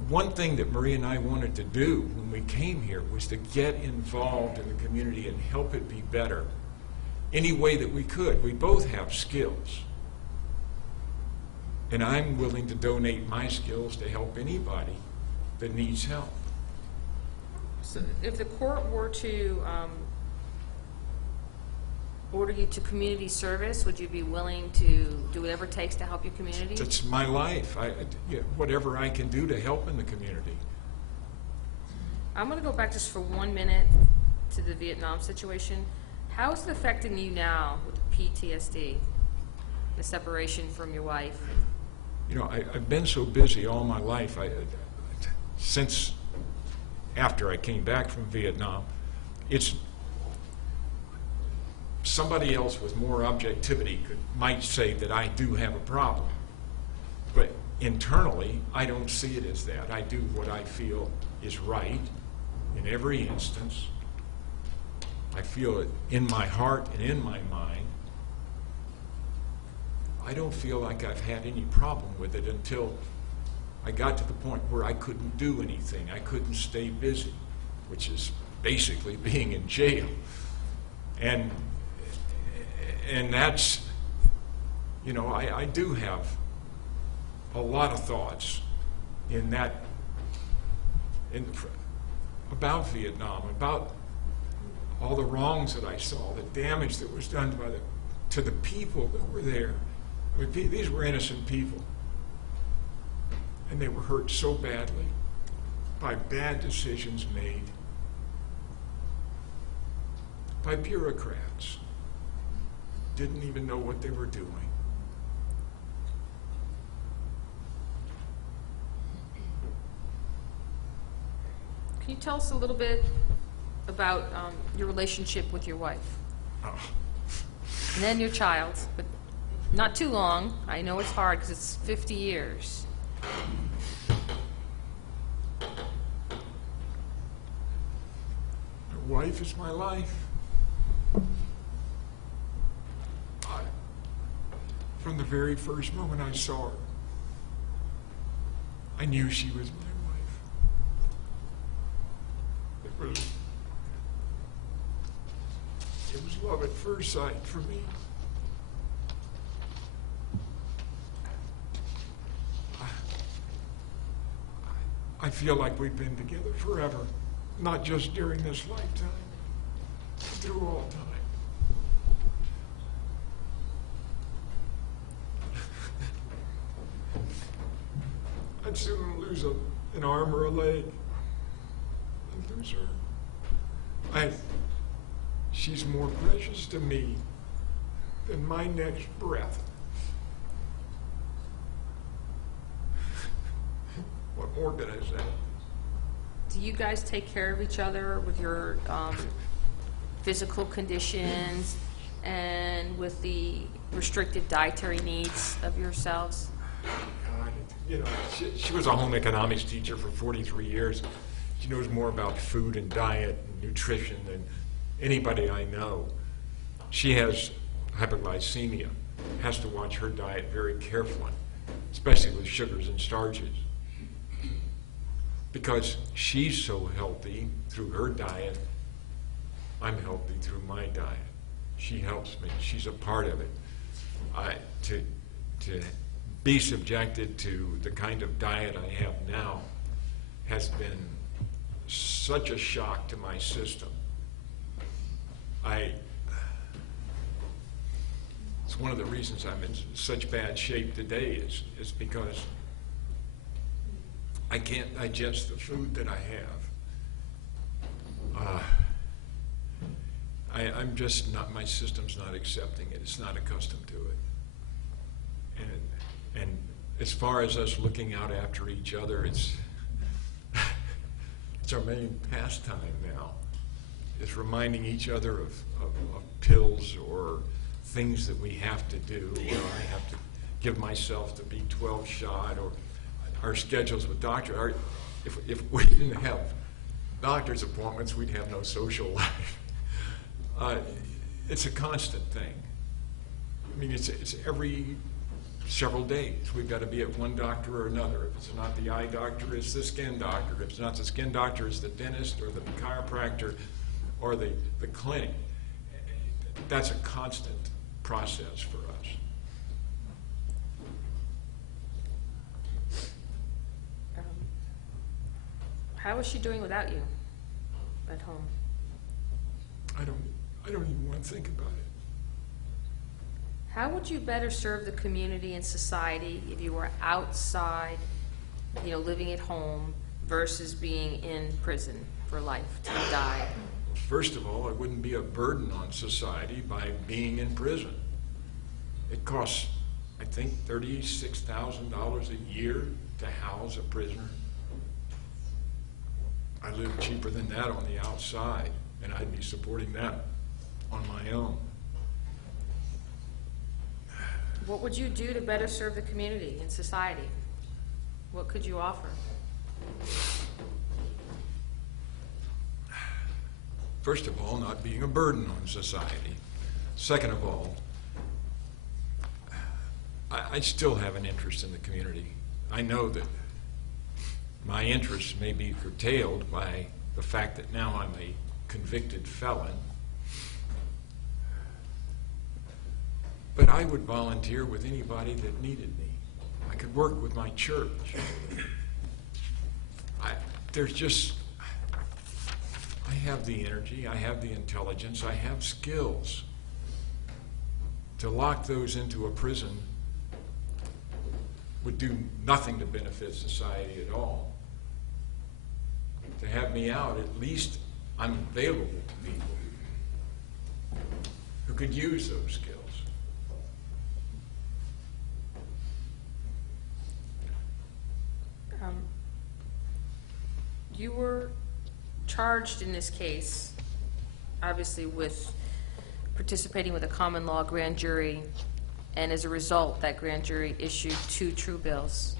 one thing that Maria and I wanted to do when we came here was to get involved in the community and help it be better any way that we could. We both have skills. And I'm willing to donate my skills to help anybody that needs help. So if the court were to order you to community service, would you be willing to do whatever it takes to help your community? That's my life. Whatever I can do to help in the community. I'm going to go back just for 1 minute to the Vietnam situation. How is it affecting you now with PTSD, the separation from your wife? You know, I've been so busy all my life. Since after I came back from Vietnam, it's somebody else with more objectivity might say that I do have a problem. But internally, I don't see it as that. I do what I feel is right in every instance. I feel it in my heart and in my mind. I don't feel like I've had any problem with it until I got to the point where I couldn't do anything. I couldn't stay busy, which is basically being in jail. And that's, you know, I do have a lot of thoughts about Vietnam, about all the wrongs that I saw, the damage that was done to the people that were there. I mean, these were innocent people, and they were hurt so badly by bad decisions made by bureaucrats. Didn't even know what they were doing. Can you tell us a little bit about your relationship with your wife? Oh. And then your child, but not too long. I know it's hard because it's 50 years. My wife is my life. From the very first moment I saw her, I knew she was my wife. It was love at first sight for me. I feel like we've been together forever, not just during this lifetime, through all time. I'd sooner lose an arm or a leg than lose her. She's more precious to me than my next breath. What more can I say? Do you guys take care of each other with your physical conditions and with the restricted dietary needs of yourselves? God, you know, she was a home economics teacher for 43 years. She knows more about food and diet and nutrition than anybody I know. She has hypoglycemia, has to watch her diet very carefully, especially with sugars and starches. Because she's so healthy through her diet, I'm healthy through my diet. She helps me. She's a part of it. To be subjected to the kind of diet I have now has been such a shock to my system. It's one of the reasons I'm in such bad shape today is because I can't digest the food that I have. I'm just not, my system's not accepting it. It's not accustomed to it. And as far as us looking out after each other, it's our main pastime now. It's reminding each other of pills or things that we have to do, or I have to give myself the B12 shot, or our schedules with doctors. If we didn't have doctor's appointments, we'd have no social life. It's a constant thing. I mean, it's every several days. We've got to be at one doctor or another. If it's not the eye doctor, it's the skin doctor. If it's not the skin doctor, it's the dentist or the chiropractor or the clinic. That's a constant process for us. How is she doing without you at home? I don't even want to think about it. How would you better serve the community and society if you were outside, living at home, versus being in prison for life till you died? First of all, I wouldn't be a burden on society by being in prison. It costs, I think, $36,000 a year to house a prisoner. I live cheaper than that on the outside, and I'd be supporting that on my own. What would you do to better serve the community and society? What could you offer? First of all, not being a burden on society. Second of all, I still have an interest in the community. I know that my interests may be curtailed by the fact that now I'm a convicted felon. But I would volunteer with anybody that needed me. I could work with my church. I have the energy, I have the intelligence, I have skills. To lock those into a prison would do nothing to benefit society at all. To have me out, at least I'm available to people who could use those skills. You were charged in this case, obviously, with participating with a common law grand jury, and as a result, that grand jury issued 2 true bills.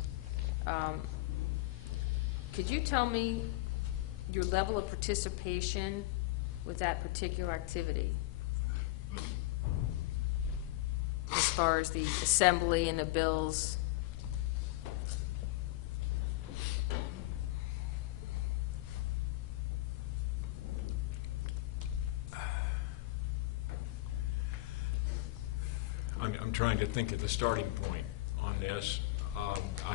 Could you tell me your level of participation with that particular activity, as far as the assembly and the bills? I'm trying to think of the starting point on this. I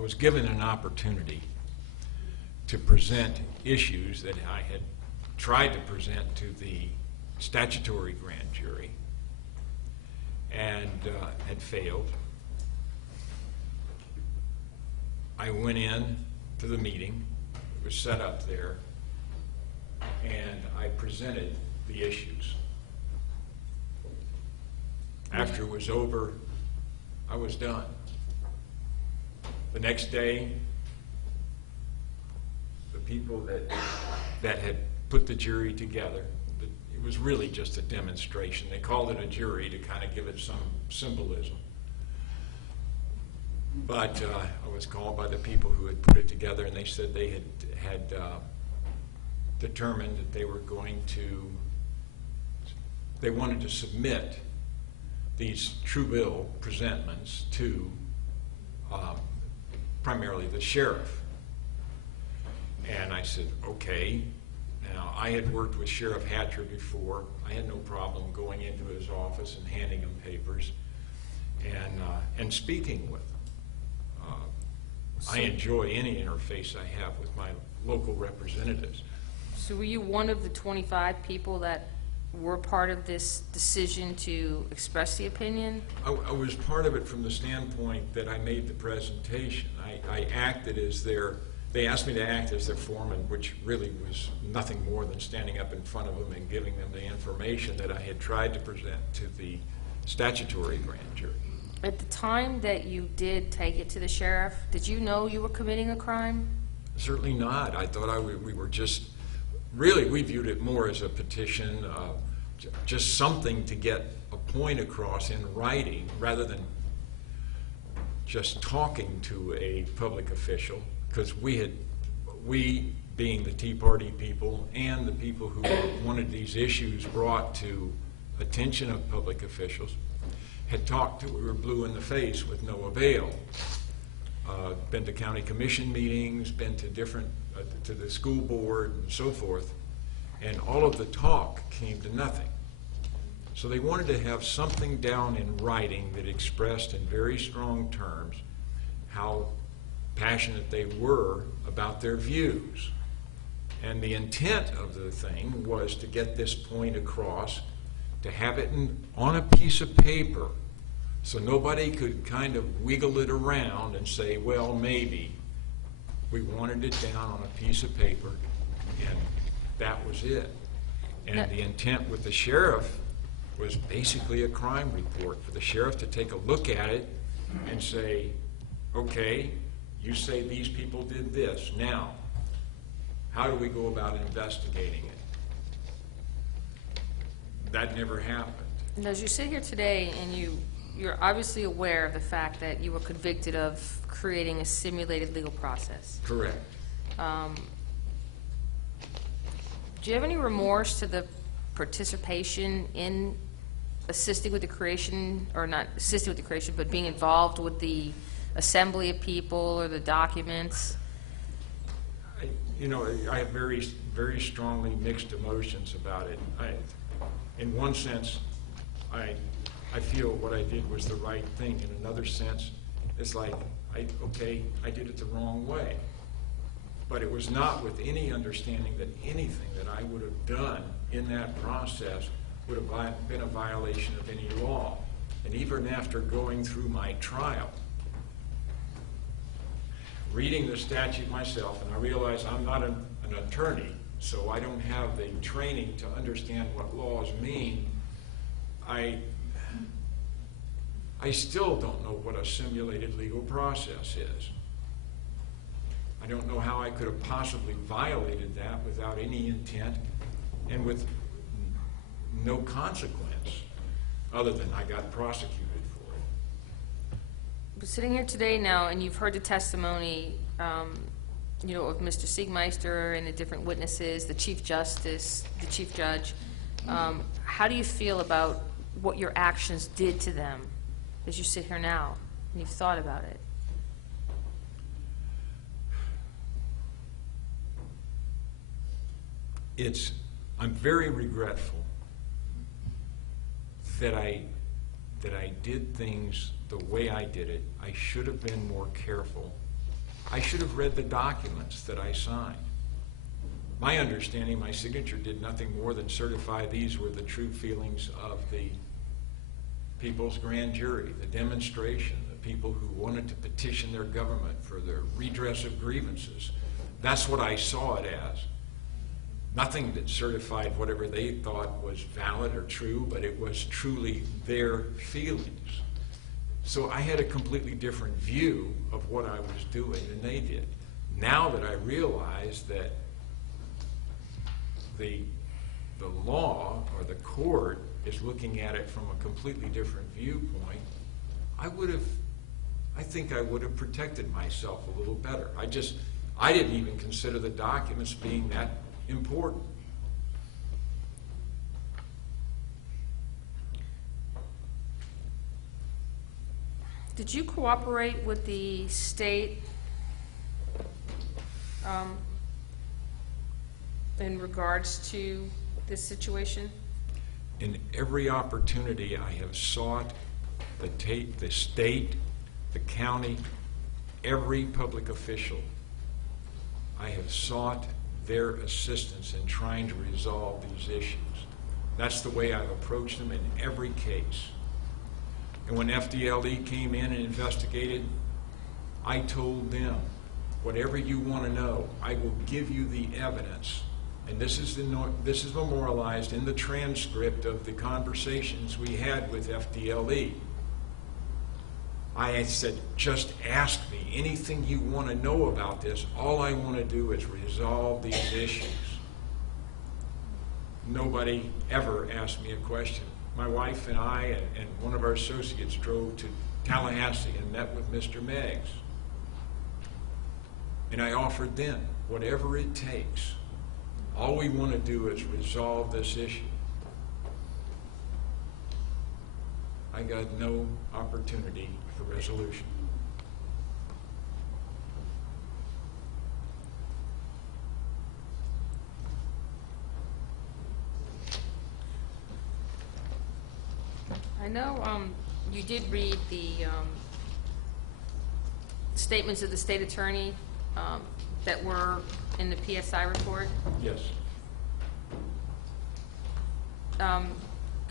was given an opportunity to present issues that I had tried to present to the statutory grand jury and had failed. I went in to the meeting, it was set up there, and I presented the issues. After it was over, I was done. The next day, the people that had put the jury together, it was really just a demonstration. They called it a jury to kind of give it some symbolism. But I was called by the people who had put it together, and they said they had determined that they wanted to submit these true bill presentments to primarily the sheriff. And I said, okay. Now, I had worked with Sheriff Hatcher before. I had no problem going into his office and handing him papers and speaking with him. I enjoy any interface I have with my local representatives. So were you one of the 25 people that were part of this decision to express the opinion? I was part of it from the standpoint that I made the presentation. I acted as they asked me to act as their foreman, which really was nothing more than standing up in front of them and giving them the information that I had tried to present to the statutory grand jury. At the time that you did take it to the sheriff, did you know you were committing a crime? Certainly not. I thought we were just, really, we viewed it more as a petition, just something to get a point across in writing rather than just talking to a public official, because we being the Tea Party people and the people who wanted these issues brought to attention of public officials, had talked till we were blue in the face with no avail. Been to county commission meetings, been to to the school board and so forth, and all of the talk came to nothing. So they wanted to have something down in writing that expressed in very strong terms how passionate they were about their views. And the intent of the thing was to get this point across, to have it on a piece of paper, so nobody could kind of wiggle it around and say, well, maybe. We wanted it down on a piece of paper, and that was it. And the intent with the sheriff was basically a crime report, for the sheriff to take a look at it and say, okay, you say these people did this. Now, how do we go about investigating it? That never happened. And as you sit here today, and you're obviously aware of the fact that you were convicted of creating a simulated legal process. Correct. Do you have any remorse to the participation in assisting with the creation, or not assisting with the creation, but being involved with the assembly of people or the documents? I have very, very strongly mixed emotions about it. In one sense, I feel what I did was the right thing. In another sense, it's like, okay, I did it the wrong way. But it was not with any understanding that anything that I would have done in that process would have been a violation of any law. And even after going through my trial, reading the statute myself, and I realize I'm not an attorney, so I don't have the training to understand what laws mean, I still don't know what a simulated legal process is. I don't know how I could have possibly violated that without any intent and with no consequence, other than I got prosecuted for it. But sitting here today now, and you've heard the testimony, of Mr. Siegmeister and the different witnesses, the Chief Justice, the Chief Judge, how do you feel about what your actions did to them as you sit here now and you've thought about it? I'm very regretful that I did things the way I did it. I should have been more careful. I should have read the documents that I signed. My understanding, my signature did nothing more than certify these were the true feelings of the people's grand jury, the demonstration, the people who wanted to petition their government for their redress of grievances. That's what I saw it as. Nothing that certified whatever they thought was valid or true, but it was truly their feelings. So I had a completely different view of what I was doing than they did. Now that I realize that the law or the court is looking at it from a completely different viewpoint, I think I would have protected myself a little better. I didn't even consider the documents being that important. Did you cooperate with the state in regards to this situation? In every opportunity I have sought the state, the county, every public official, I have sought their assistance in trying to resolve these issues. That's the way I've approached them in every case. And when FDLE came in and investigated, I told them, whatever you want to know, I will give you the evidence. And this is memorialized in the transcript of the conversations we had with FDLE. I said, just ask me anything you want to know about this. All I want to do is resolve these issues. Nobody ever asked me a question. my wife and I and one of our associates drove to Tallahassee and met with Mr. Meggs. And I offered them, whatever it takes. All we want to do is resolve this issue. I got no opportunity for resolution. I know you did read the statements of the state attorney that were in the PSI report. Yes.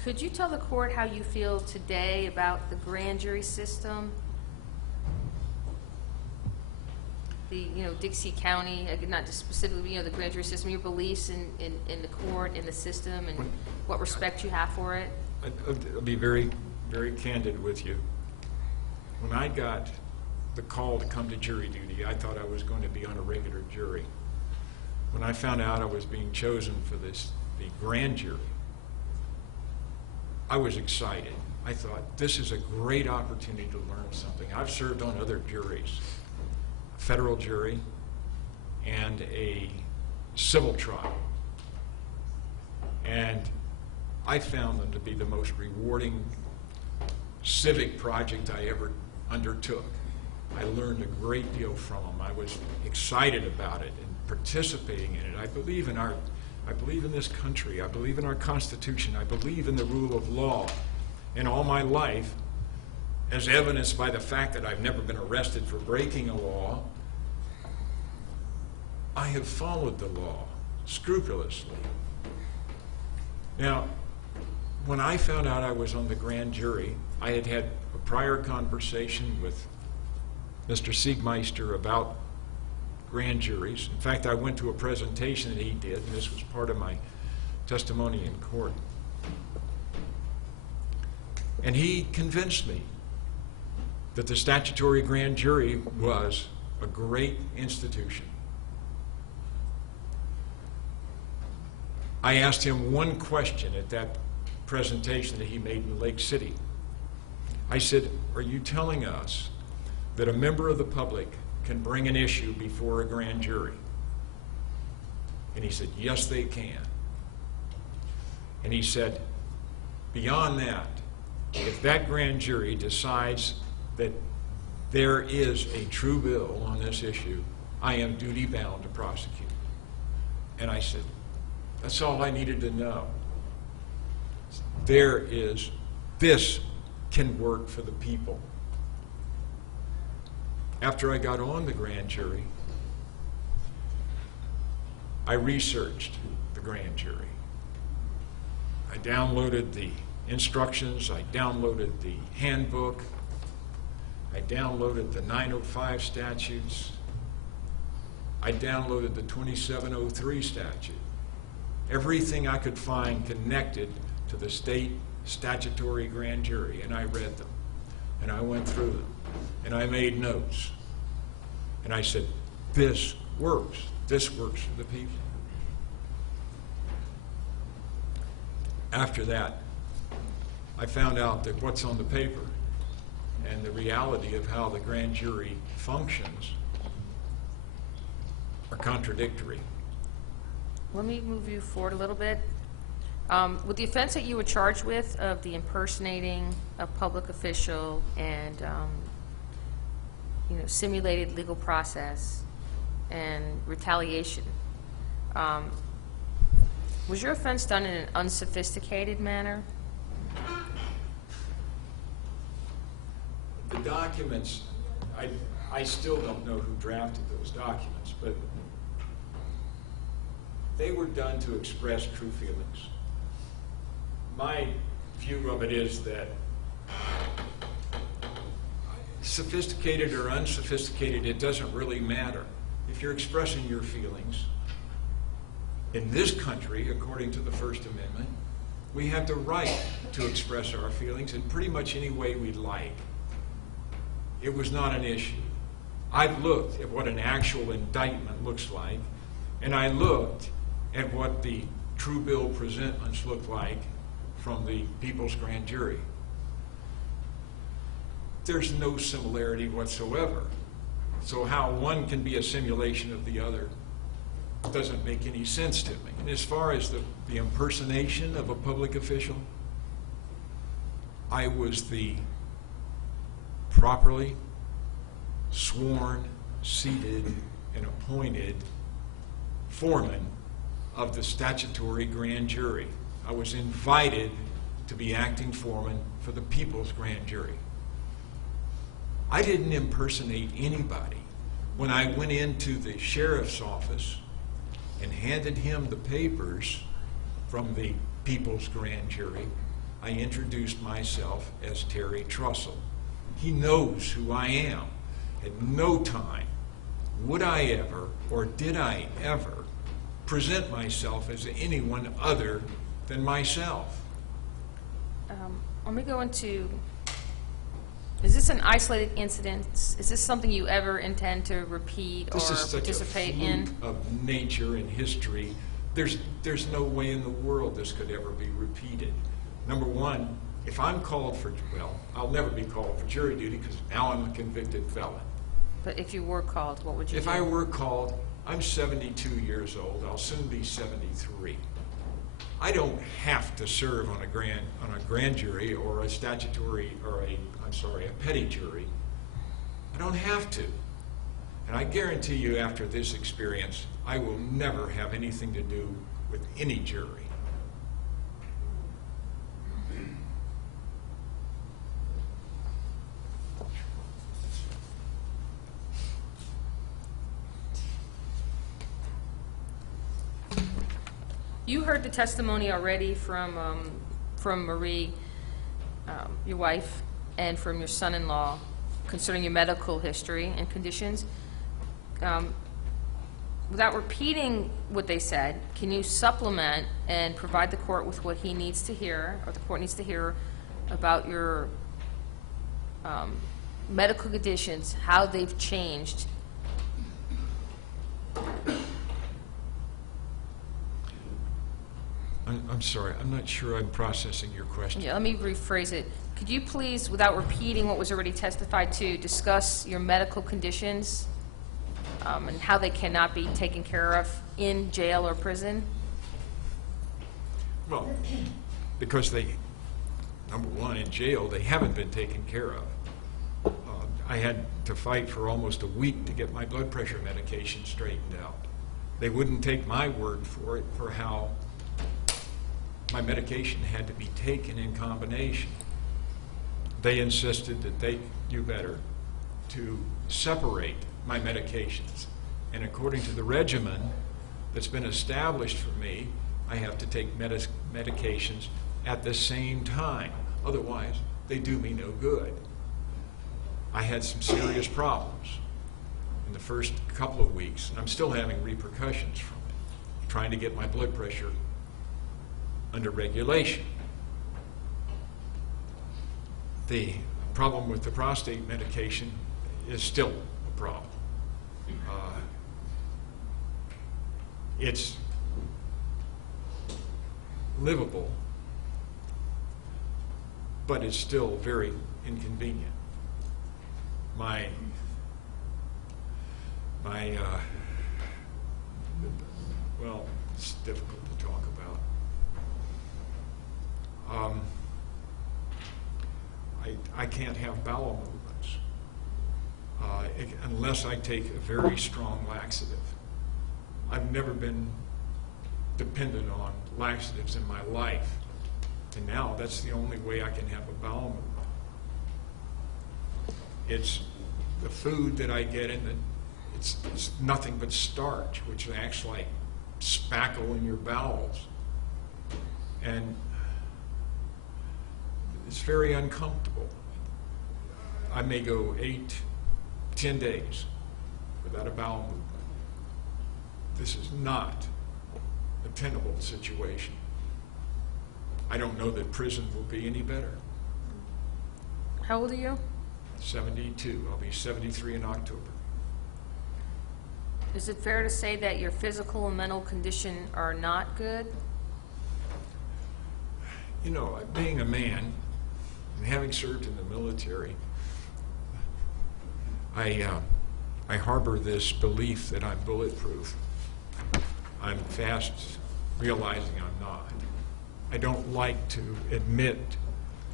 Could you tell the court how you feel today about the grand jury system? The, Dixie County, not just specifically, the grand jury system, your beliefs in the court, in the system, and what respect you have for it? I'll be very, very candid with you. When I got the call to come to jury duty, I thought I was going to be on a regular jury. When I found out I was being chosen for the grand jury, I was excited. I thought, this is a great opportunity to learn something. I've served on other juries, a federal jury and a civil trial. And I found them to be the most rewarding civic project I ever undertook. I learned a great deal from them. I was excited about it and participating in it. I believe in this country. I believe in our Constitution. I believe in the rule of law. And all my life, as evidenced by the fact that I've never been arrested for breaking a law, I have followed the law scrupulously. Now, when I found out I was on the grand jury, I had had a prior conversation with Mr. Siegmeister about grand juries. In fact, I went to a presentation that he did, and this was part of my testimony in court. And he convinced me that the statutory grand jury was a great institution. I asked him one question at that presentation that he made in Lake City. I said, are you telling us that a member of the public can bring an issue before a grand jury? And he said, yes, they can. And he said, beyond that, if that grand jury decides that there is a true bill on this issue, I am duty-bound to prosecute. And I said, that's all I needed to know. This can work for the people. After I got on the grand jury, I researched the grand jury. I downloaded the instructions, I downloaded the handbook, I downloaded the 905 statutes, I downloaded the 2703 statute. Everything I could find connected to the state statutory grand jury, and I read them, and I went through them, and I made notes, and I said, this works for the people. After that, I found out that what's on the paper and the reality of how the grand jury functions are contradictory. Let me move you forward a little bit. With the offense that you were charged with of the impersonating a public official and simulated legal process and retaliation, was your offense done in an unsophisticated manner? The documents, I still don't know who drafted those documents, but they were done to express true feelings. My view of it is that sophisticated or unsophisticated, it doesn't really matter. If you're expressing your feelings, in this country, according to the First Amendment, we have the right to express our feelings in pretty much any way we'd like. It was not an issue. I've looked at what an actual indictment looks like, and I looked at what the true bill presentments look like from the People's Grand Jury. There's no similarity whatsoever. So how one can be a simulation of the other doesn't make any sense to me. And as far as the impersonation of a public official, I was the properly sworn, seated, and appointed foreman of the statutory grand jury. I was invited to be acting foreman for the People's Grand Jury. I didn't impersonate anybody. When I went into the sheriff's office and handed him the papers from the People's Grand Jury, I introduced myself as Terry Trussell. He knows who I am. At no time would I ever, or did I ever, present myself as anyone other than myself. Let me go into, is this an isolated incident? Is this something you ever intend to repeat or This is such participate a in? fluke of nature and history. There's no way in the world this could ever be repeated. Number one, if I'm called for, well, I'll never be called for jury duty because now I'm a convicted felon. But if you were called, what would you do? If I were called, I'm 72 years old. I'll soon be 73. I don't have to serve on a grand jury or a statutory or a petty jury. I don't have to. And I guarantee you after this experience, I will never have anything to do with any jury. You heard the testimony already from Marie, your wife, and from your son-in-law concerning your medical history and conditions. Without repeating what they said, can you supplement and provide the court with what he needs to hear, or the court needs to hear, about your medical conditions, how they've changed? I'm sorry, I'm not sure I'm processing your question. Yeah, let me rephrase it. Could you please, without repeating what was already testified to, discuss your medical conditions and how they cannot be taken care of in jail or prison? Well, because they, number one, in jail, they haven't been taken care of. I had to fight for almost a week to get my blood pressure medication straightened out. They wouldn't take my word for it for how my medication had to be taken in combination. They insisted that they knew better to separate my medications. And according to the regimen that's been established for me, I have to take medications at the same time. Otherwise, they do me no good. I had some serious problems in the first couple of weeks, and I'm still having repercussions from it, trying to get my blood pressure under regulation. The problem with the prostate medication is still a problem. It's livable, but it's still very inconvenient. Well, it's difficult to talk about. I can't have bowel movements unless I take a very strong laxative. I've never been dependent on laxatives in my life, and now that's the only way I can have a bowel movement. It's the food that I get in it's nothing but starch, which acts like spackle in your bowels. And it's very uncomfortable. I may go 8-10 days without a bowel movement. This is not a tenable situation. I don't know that prison will be any better. How old are you? 72. I'll be 73 in October. Is it fair to say that your physical and mental condition are not good? You know, being a man and having served in the military, I harbor this belief that I'm bulletproof. I'm fast realizing I'm not. I don't like to admit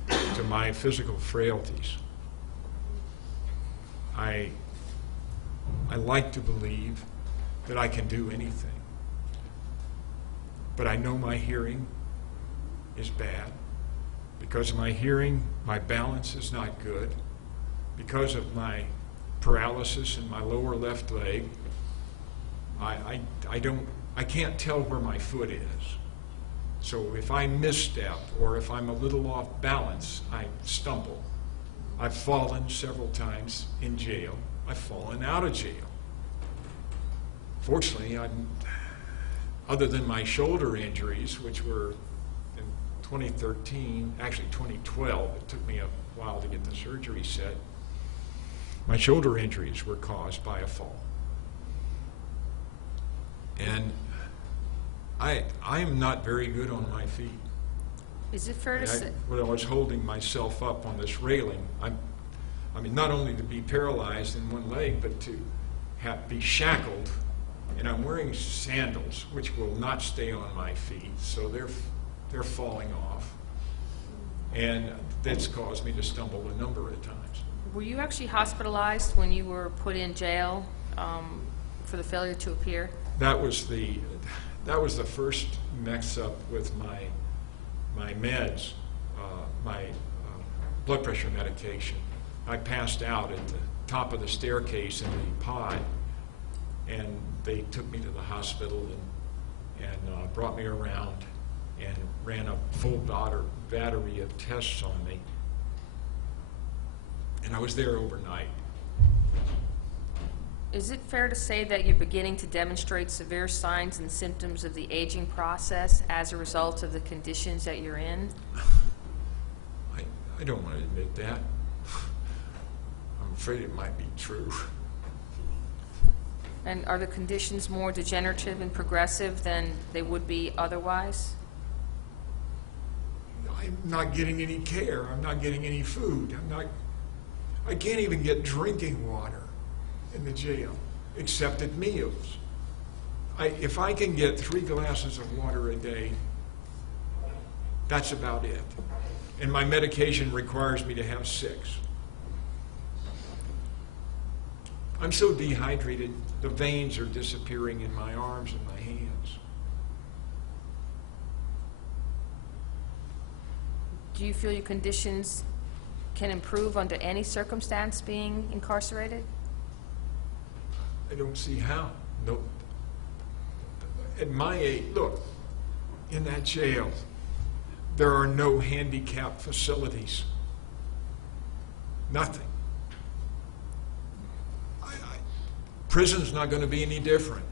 to my physical frailties. I like to believe that I can do anything. But I know my hearing is bad. Because of my hearing, my balance is not good. Because of my paralysis in my lower left leg, I can't tell where my foot is. So if I misstep or if I'm a little off balance, I stumble. I've fallen several times in jail. I've fallen out of jail. Fortunately, other than my shoulder injuries, which were in 2013, actually 2012, it took me a while to get the surgery set. My shoulder injuries were caused by a fall. And I am not very good on my feet. Is it fair to say? When I was holding myself up on this railing, I mean, not only to be paralyzed in one leg, but to be shackled. And I'm wearing sandals, which will not stay on my feet, so they're falling off. And that's caused me to stumble a number of times. Were you actually hospitalized when you were put in jail for the failure to appear? That was the first mix-up with my meds, my blood pressure medication. I passed out at the top of the staircase in the pod, and they took me to the hospital and brought me around and ran a full battery of tests on me. And I was there overnight. Is it fair to say that you're beginning to demonstrate severe signs and symptoms of the aging process as a result of the conditions that you're in? I don't want to admit that. I'm afraid it might be true. And are the conditions more degenerative and progressive than they would be otherwise? I'm not getting any care. I'm not getting any food. I can't even get drinking water in the jail, except at meals. If I can get 3 glasses of water a day, that's about it. And my medication requires me to have 6. I'm so dehydrated, the veins are disappearing in my arms and my hands. Do you feel your conditions can improve under any circumstance being incarcerated? I don't see how. No. At my age, look, in that jail, there are no handicap facilities. Nothing. Prison's not going to be any different.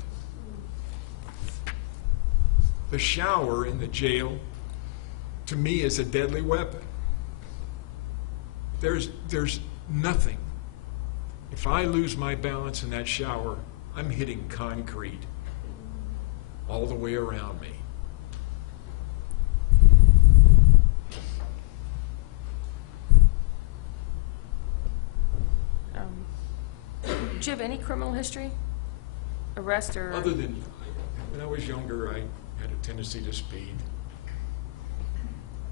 The shower in the jail, to me, is a deadly weapon. There's nothing. If I lose my balance in that shower, I'm hitting concrete all the way around me. Do you have any criminal history? Arrest or? Other than, when I was younger, I had a tendency to speed.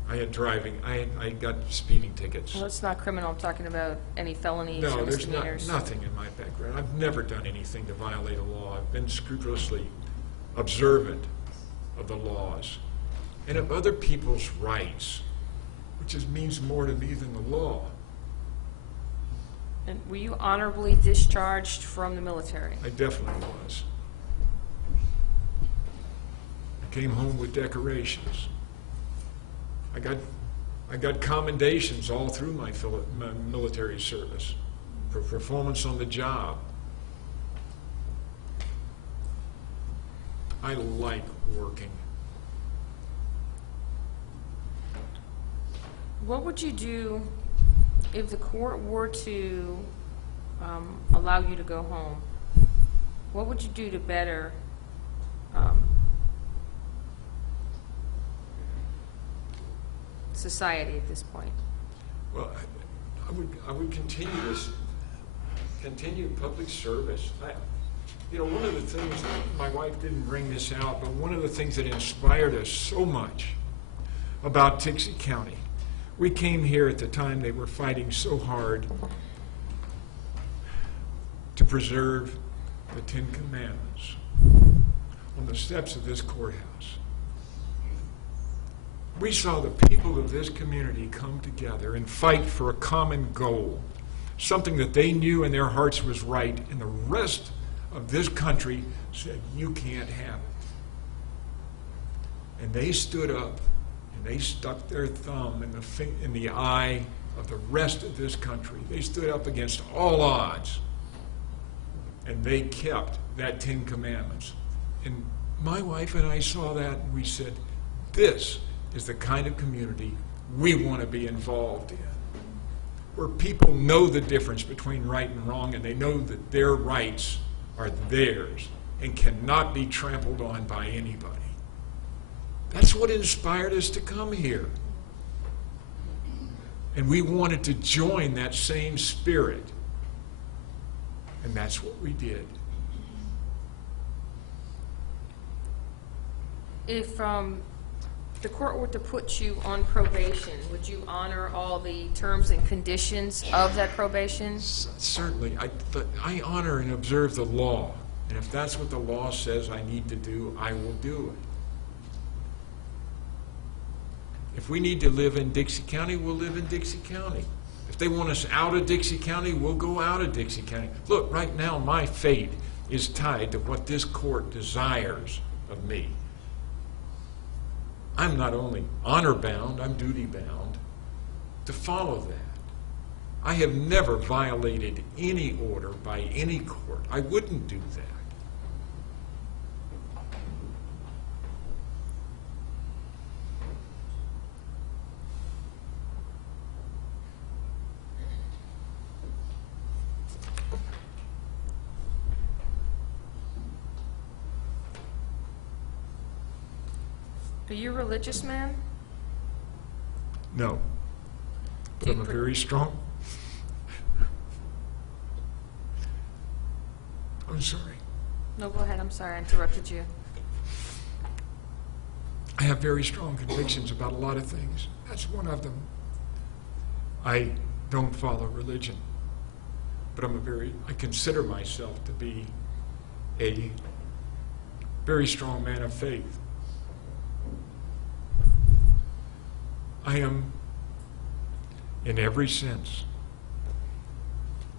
I had driving, I got speeding tickets. Well, it's not criminal. I'm talking about any felonies No, or there's misdemeanors. nothing in my background. I've never done anything to violate a law. I've been scrupulously observant of the laws and of other people's rights, which means more to me than the law. And were you honorably discharged from the military? I definitely was. I came home with decorations. I got commendations all through my military service for performance on the job. I like working. What would you do if the court were to allow you to go home? What would you do to better society at this point? Well, I would continue public service. One of the things, my wife didn't bring this out, but one of the things that inspired us so much about Dixie County, we came here at the time they were fighting so hard to preserve the Ten Commandments on the steps of this courthouse. We saw the people of this community come together and fight for a common goal, something that they knew in their hearts was right, and the rest of this country said, you can't have it. And they stood up and they stuck their thumb in the eye of the rest of this country. They stood up against all odds, and they kept that Ten Commandments. And my wife and I saw that, and we said, this is the kind of community we want to be involved in, where people know the difference between right and wrong, and they know that their rights are theirs and cannot be trampled on by anybody. That's what inspired us to come here. And we wanted to join that same spirit. And that's what we did. If the court were to put you on probation, would you honor all the terms and conditions of that probation? Certainly. But I honor and observe the law. And if that's what the law says I need to do, I will do it. If we need to live in Dixie County, we'll live in Dixie County. If they want us out of Dixie County, we'll go out of Dixie County. Look, right now my fate is tied to what this court desires of me. I'm not only honor-bound, I'm duty-bound to follow that. I have never violated any order by any court. I wouldn't do that. Are you a religious man? No. But I'm a very strong... I'm sorry. No, go ahead. I'm sorry. I interrupted you. I have very strong convictions about a lot of things. That's one of them. I don't follow religion, but I consider myself to be a very strong man of faith. I am, in every sense,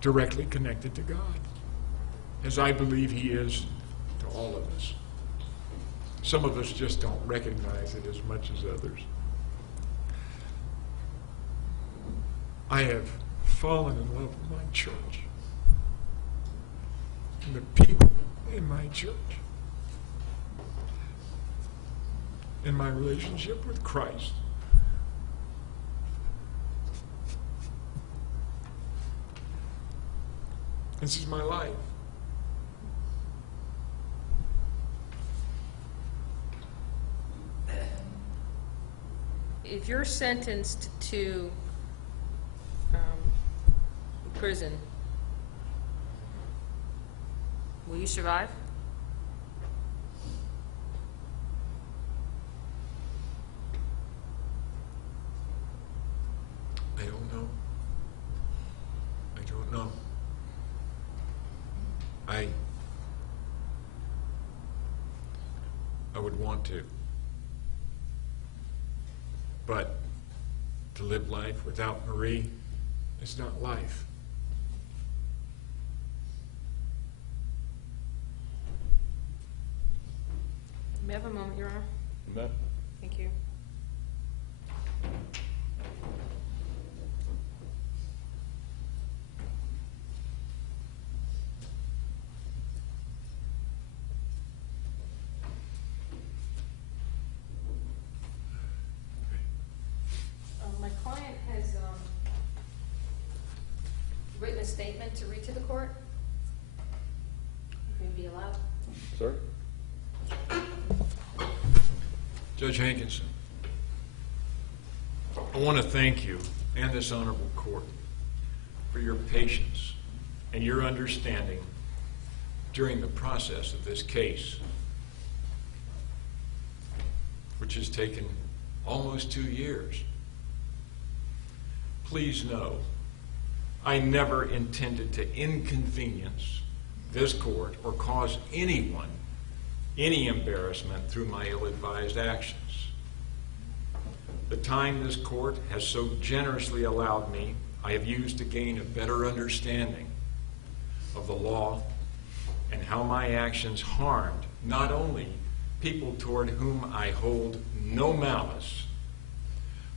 directly connected to God, as I believe He is to all of us. Some of us just don't recognize it as much as others. I have fallen in love with my church and the people in my church and my relationship with Christ. This is my life. If you're sentenced to prison, will you survive? I don't know. I don't know. I would want to. But to live life without Marie is not life. May I have a moment, Your Honor? No. Thank you. My client has written a statement to read to the court. May be allowed. Sir? Judge Hankinson, I want to thank you and this honorable court for your patience and your understanding during the process of this case, which has taken almost 2 years. Please know, I never intended to inconvenience this court or cause anyone any embarrassment through my ill-advised actions. The time this court has so generously allowed me, I have used to gain a better understanding of the law and how my actions harmed not only people toward whom I hold no malice,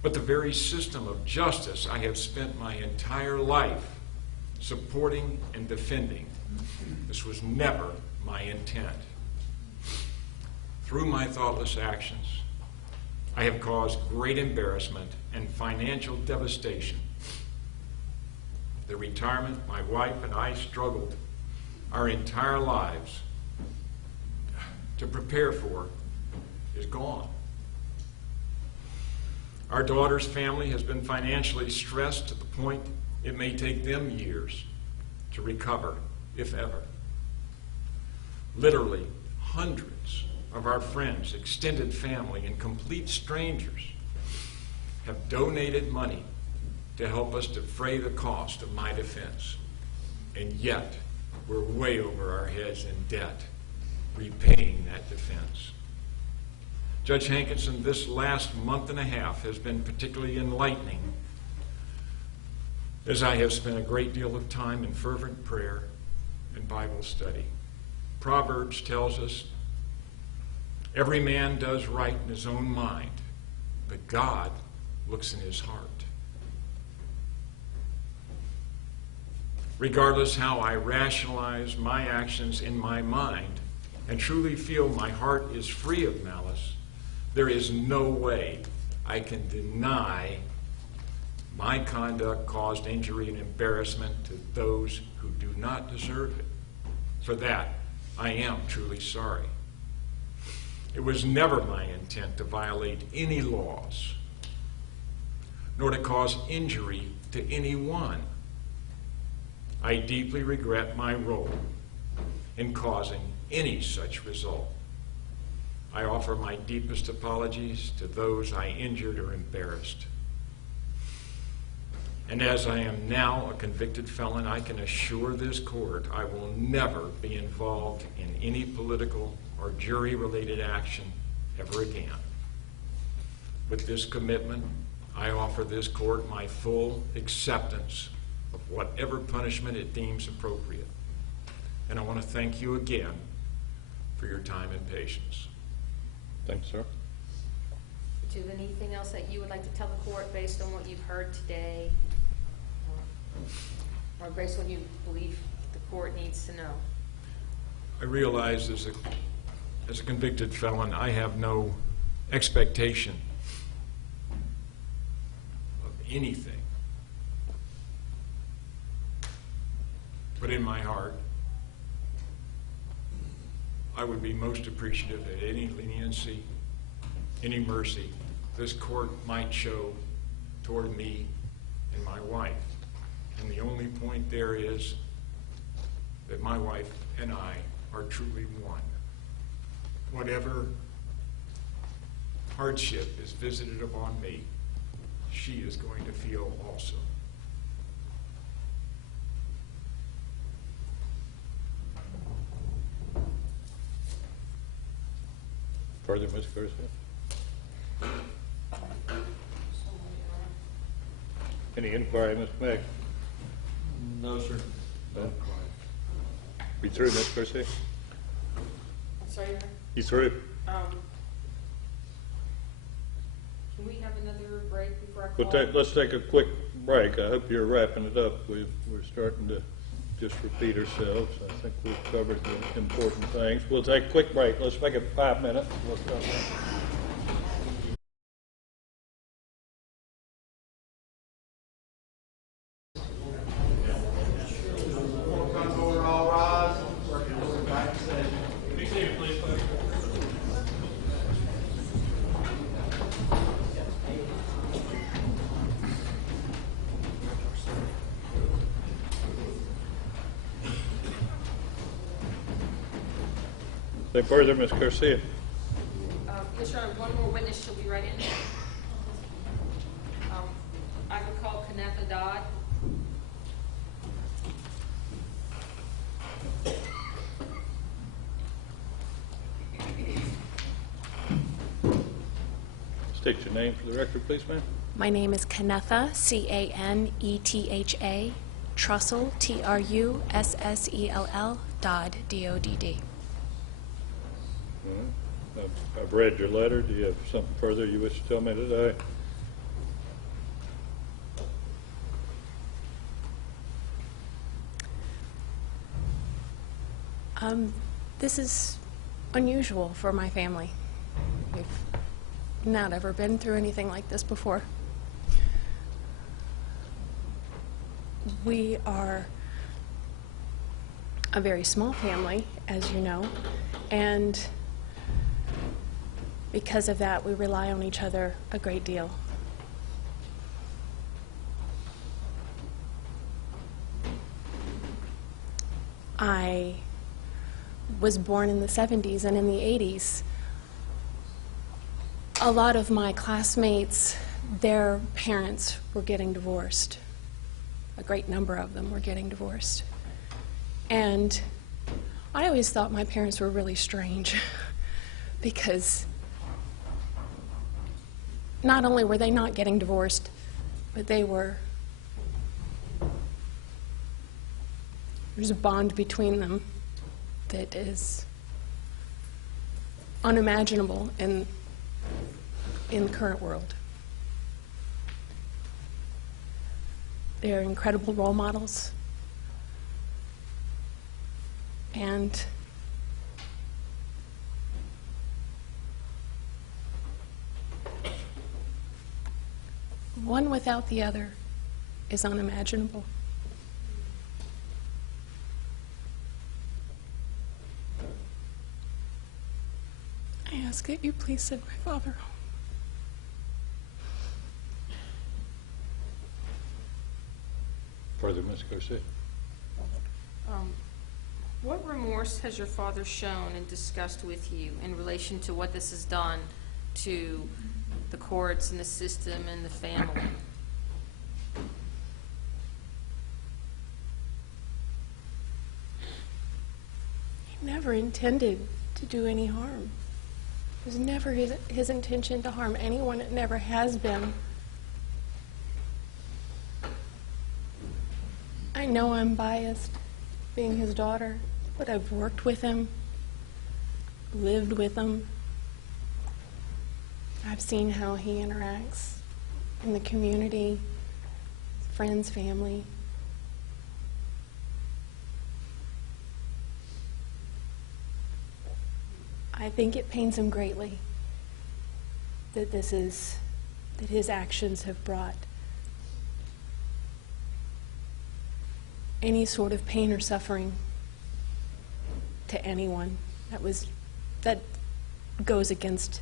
but the very system of justice I have spent my entire life supporting and defending. This was never my intent. Through my thoughtless actions, I have caused great embarrassment and financial devastation. The retirement my wife and I struggled our entire lives to prepare for is gone. Our daughter's family has been financially stressed to the point it may take them years to recover, if ever. Literally, hundreds of our friends, extended family, and complete strangers have donated money to help us defray the cost of my defense. And yet, we're way over our heads in debt, repaying that defense. Judge Hankinson, this last month and a half has been particularly enlightening, as I have spent a great deal of time in fervent prayer and Bible study. Proverbs tells us, every man does right in his own mind, but God looks in his heart. Regardless how I rationalize my actions in my mind and truly feel my heart is free of malice, there is no way I can deny my conduct caused injury and embarrassment to those who do not deserve it. For that, I am truly sorry. It was never my intent to violate any laws, nor to cause injury to anyone. I deeply regret my role in causing any such result. I offer my deepest apologies to those I injured or embarrassed. And as I am now a convicted felon, I can assure this court I will never be involved in any political or jury-related action ever again. With this commitment, I offer this court my full acceptance of whatever punishment it deems appropriate. And I want to thank you again for your time and patience. Thanks, sir. Do you have anything else that you would like to tell the court based on what you've heard today? Or based on what you believe the court needs to know? I realize as a convicted felon, I have no expectation of anything. But in my heart, I would be most appreciative of any leniency, any mercy this court might show toward me and my wife. And the only point there is that my wife and I are truly one. Whatever hardship is visited upon me, she is going to feel also. Further, Ms. Garcia? Any inquiry, Ms. Meg? No, sir. No? We through, Ms. Garcia? I'm sorry, Your Honor? You through? Can we have another break before I We'll call? let's take a quick break. I hope you're wrapping it up. We're starting to just repeat ourselves. I think we've covered the important things. We'll take a quick break. Let's make it 5 minutes. We'll start now. Anything further, Ms. Garcia? Yes, Your Honor, one more witness, she'll be right in. I would call Kenneth Dodd. State your name for the record, please, ma'am. My name is Canetha, Canetha, Trussell, Trussell, Dodd, Dodd. I've read your letter. Do you have something further you wish to tell me today? This is unusual for my family. We've not ever been through anything like this before. We are a very small family, as you know, and because of that, we rely on each other a great deal. I was born in the 70s, and in the 80s, a lot of my classmates, their parents were getting divorced. A great number of them were getting divorced. And I always thought my parents were really strange because not only were they not getting divorced, but there's a bond between them that is unimaginable in the current world. They're incredible role models, and one without the other is unimaginable. I ask that you please send my father home. Further, Ms. Garcia. What remorse has your father shown and discussed with you in relation to what this has done to the courts and the system and the family? He never intended to do any harm. It was never his intention to harm anyone. It never has been. I know I'm biased, being his daughter, but I've worked with him, lived with him. I've seen how he interacts in the community, friends, family. I think it pains him greatly that that his actions have brought any sort of pain or suffering to anyone. That goes against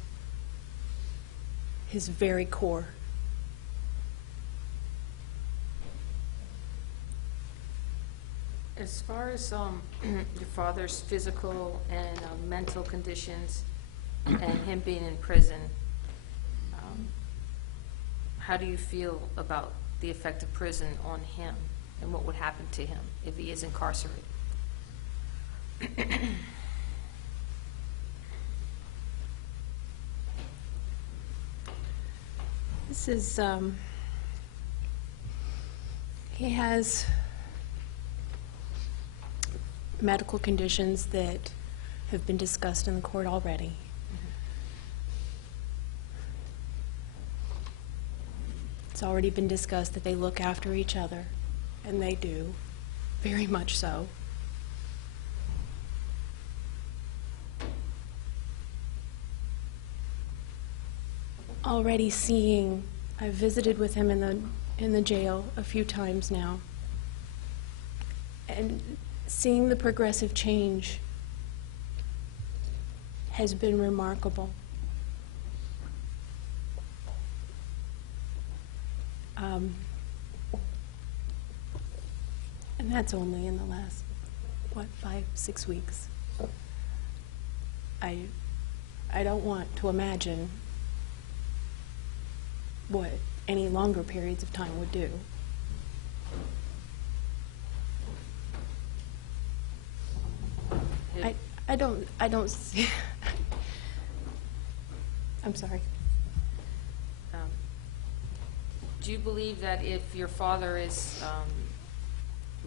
his very core. As far as your father's physical and mental conditions and him being in prison, how do you feel about the effect of prison on him and what would happen to him if he is incarcerated? This is, he has medical conditions that have been discussed in the court already. It's already been discussed that they look after each other, and they do, very much so. Already seeing, I've visited with him in the jail a few times now, and seeing the progressive change has been remarkable. And that's only in the last, 5, 6 weeks. I don't want to imagine what any longer periods of time would do. I don't see, I'm sorry. Do you believe that if your father is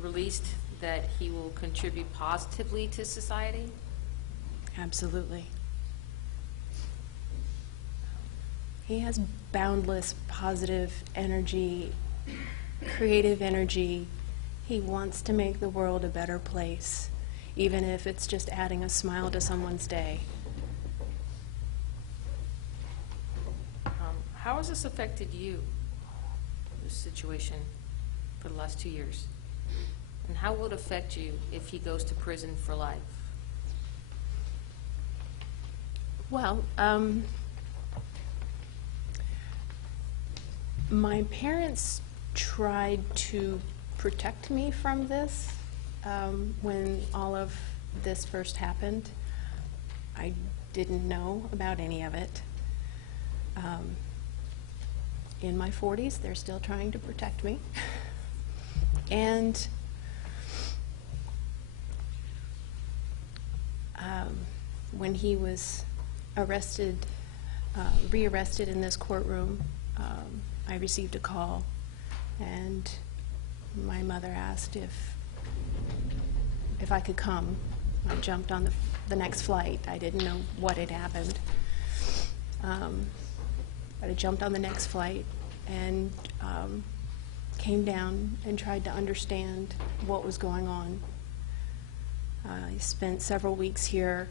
released, that he will contribute positively to society? Absolutely. He has boundless positive energy, creative energy. He wants to make the world a better place, even if it's just adding a smile to someone's day. How has this affected you, this situation, for the last 2 years? And how will it affect you if he goes to prison for life? Well, my parents tried to protect me from this when all of this first happened. I didn't know about any of it. In my 40s, they're still trying to protect me. And when he was arrested, rearrested in this courtroom, I received a call, and my mother asked if I could come. I jumped on the next flight. I didn't know what had happened. But I jumped on the next flight and came down and tried to understand what was going on. I spent several weeks here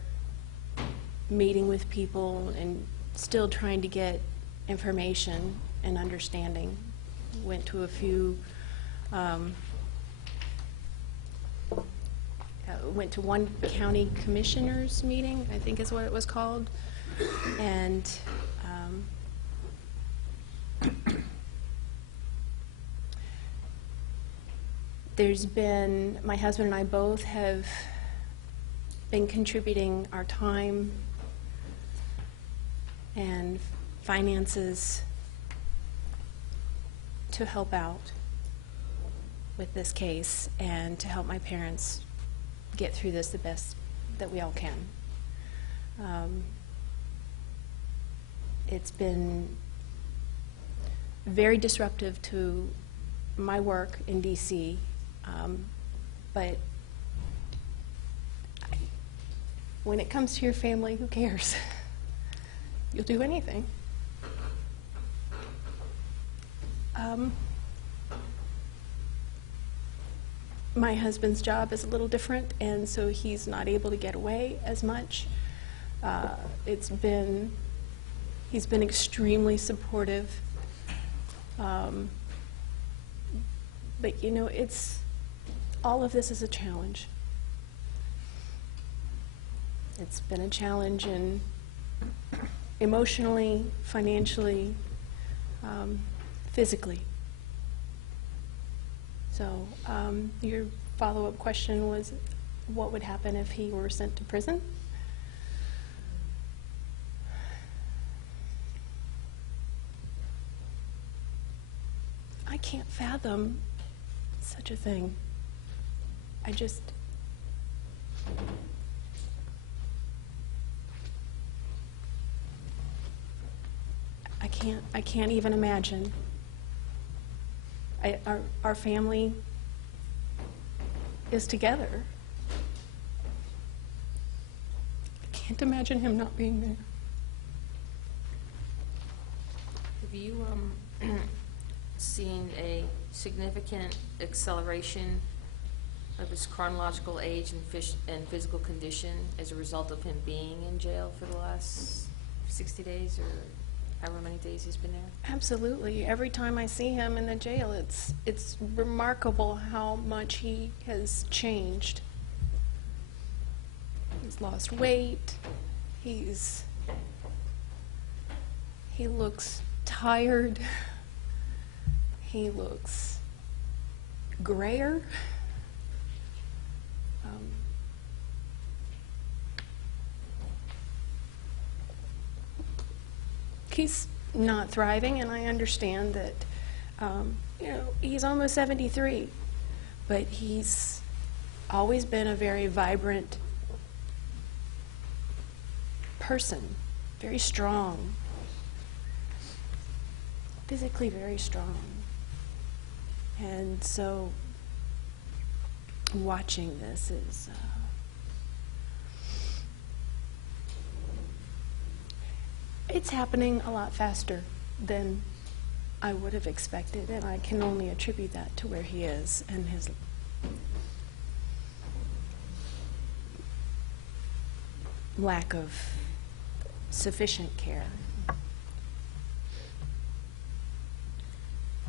meeting with people and still trying to get information and understanding. Went to a few, went to one county commissioners meeting, I think is what it was called, and there's been, my husband and I both have been contributing our time and finances to help out with this case and to help my parents get through this the best that we all can. It's been very disruptive to my work in D.C., but when it comes to your family, who cares? You'll do anything. My husband's job is a little different, and so he's not able to get away as much. He's been extremely supportive. But you know, all of this is a challenge. It's been a challenge in emotionally, financially, physically. So your follow-up question was, what would happen if he were sent to prison? I can't fathom such a thing. I can't even imagine. Our family is together. I can't imagine him not being there. Have you seen a significant acceleration of his chronological age and physical condition as a result of him being in jail for the last 60 days or however many days he's been there? Absolutely. Every time I see him in the jail, it's remarkable how much he has changed. He's lost weight. He looks tired. He looks grayer. He's not thriving, and I understand that, he's almost 73, but he's always been a very vibrant person, very strong, physically very strong. And so watching this is it's happening a lot faster than I would have expected, and I can only attribute that to where he is and his lack of sufficient care.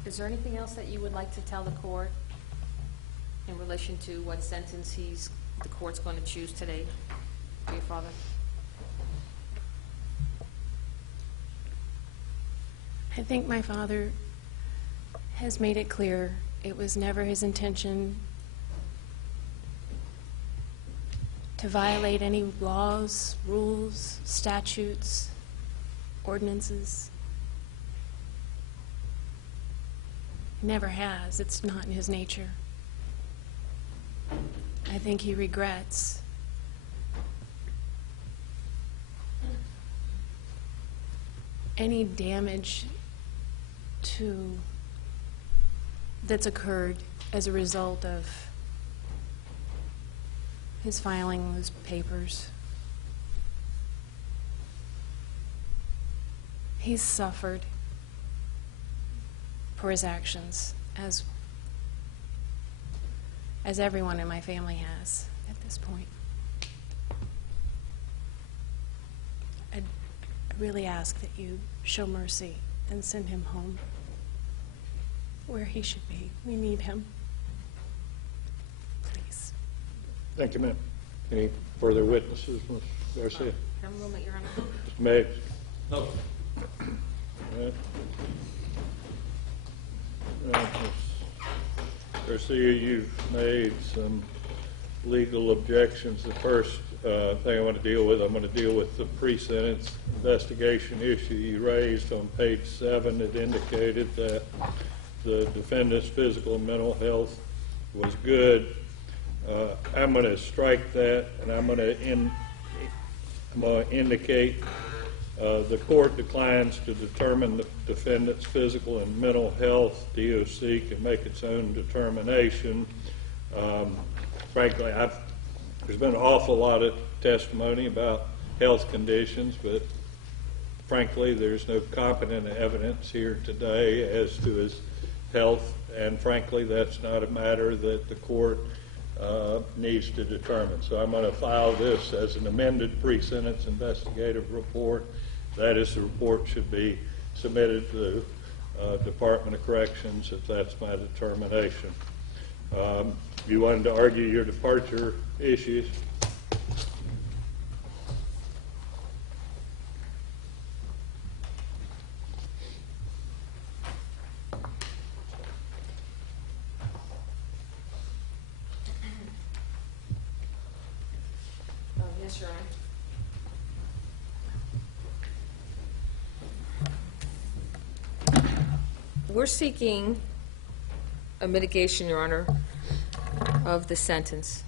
Is there anything else that you would like to tell the court in relation to what sentence the court's going to choose today for your father? I think my father has made it clear it was never his intention to violate any laws, rules, statutes, ordinances. He never has. It's not in his nature. I think he regrets any damage that's occurred as a result of his filing those papers. He's suffered for his actions, as everyone in my family has at this point. I really ask that you show mercy and send him home where he should be. We need him. Please. Thank you, ma'am. Any further witnesses, Ms. Garcia? Have a moment, Your Honor. Mr. Meigs? No. All right. Ms. Garcia, you've made some legal objections. The first thing I want to deal with, I'm going to deal with the pre-sentence investigation issue you raised on page 7. It indicated that the defendant's physical and mental health was good. I'm going to strike that, and I'm going to indicate the court declines to determine the defendant's physical and mental health. DOC can make its own determination. Frankly, there's been an awful lot of testimony about health conditions, but frankly, there's no competent evidence here today as to his health, and frankly, that's not a matter that the court needs to determine. So I'm going to file this as an amended pre-sentence investigative report. That is, the report should be submitted to the Department of Corrections if that's my determination. You wanted to argue your departure issues? Yes, Your Honor. We're seeking a mitigation, Your Honor, of the sentence.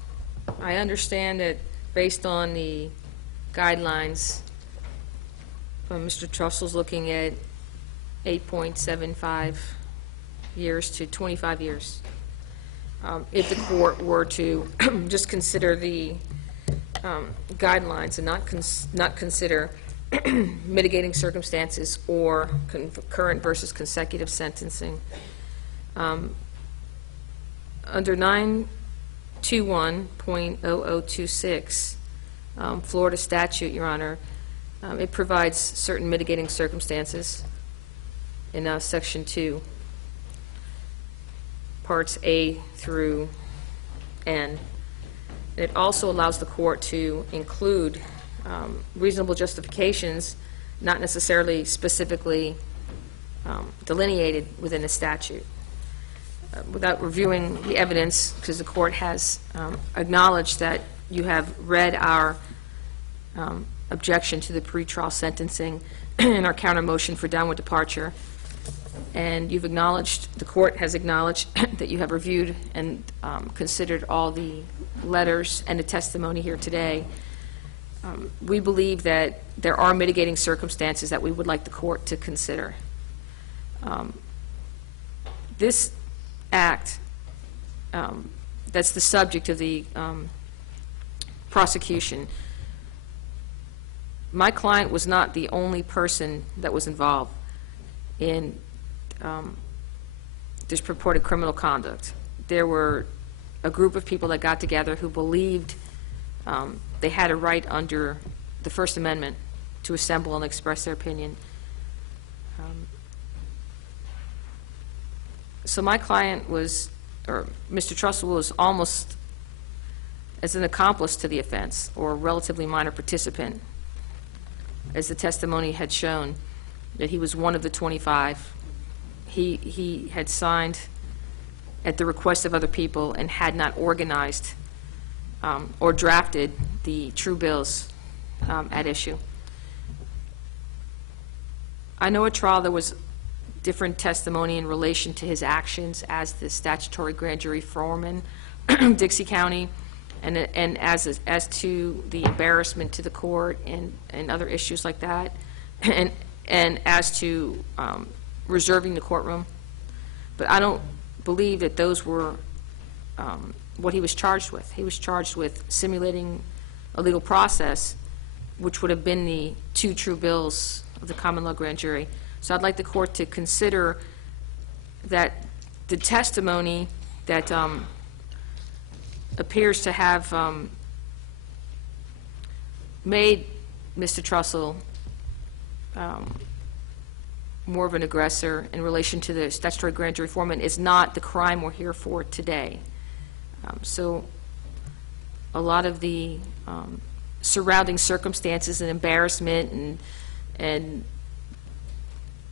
I understand that based on the guidelines from Mr. Trussell's looking at 8.75 years to 25 years. If the court were to just consider the guidelines and not consider mitigating circumstances or concurrent versus consecutive sentencing. Under 921.0026, Florida statute, Your Honor, it provides certain mitigating circumstances in Section 2, Parts A through N. It also allows the court to include reasonable justifications, not necessarily specifically delineated within the statute. Without reviewing the evidence, because the court has acknowledged that you have read our objection to the pretrial sentencing, in our counter motion for downward departure. And you've acknowledged, the court has acknowledged that you have reviewed and considered all the letters and the testimony here today. We believe that there are mitigating circumstances that we would like the court to consider. This act that's the subject of the prosecution, my client was not the only person that was involved in this purported criminal conduct. There were a group of people that got together who believed they had a right under the First Amendment to assemble and express their opinion. So my client was, or Mr. Trussell was almost as an accomplice to the offense, or a relatively minor participant, as the testimony had shown, that he was one of the 25. He had signed at the request of other people and had not organized or drafted the true bills at issue. I know at trial there was different testimony in relation to his actions as the statutory grand jury foreman, Dixie County, and as to the embarrassment to the court and other issues like that, and as to reserving the courtroom. But I don't believe that those were what he was charged with. He was charged with simulating a legal process, which would have been the two true bills of the common law grand jury. So I'd like the court to consider that the testimony that appears to have made Mr. Trussell more of an aggressor in relation to the statutory grand jury foreman is not the crime we're here for today. So a lot of the surrounding circumstances and embarrassment and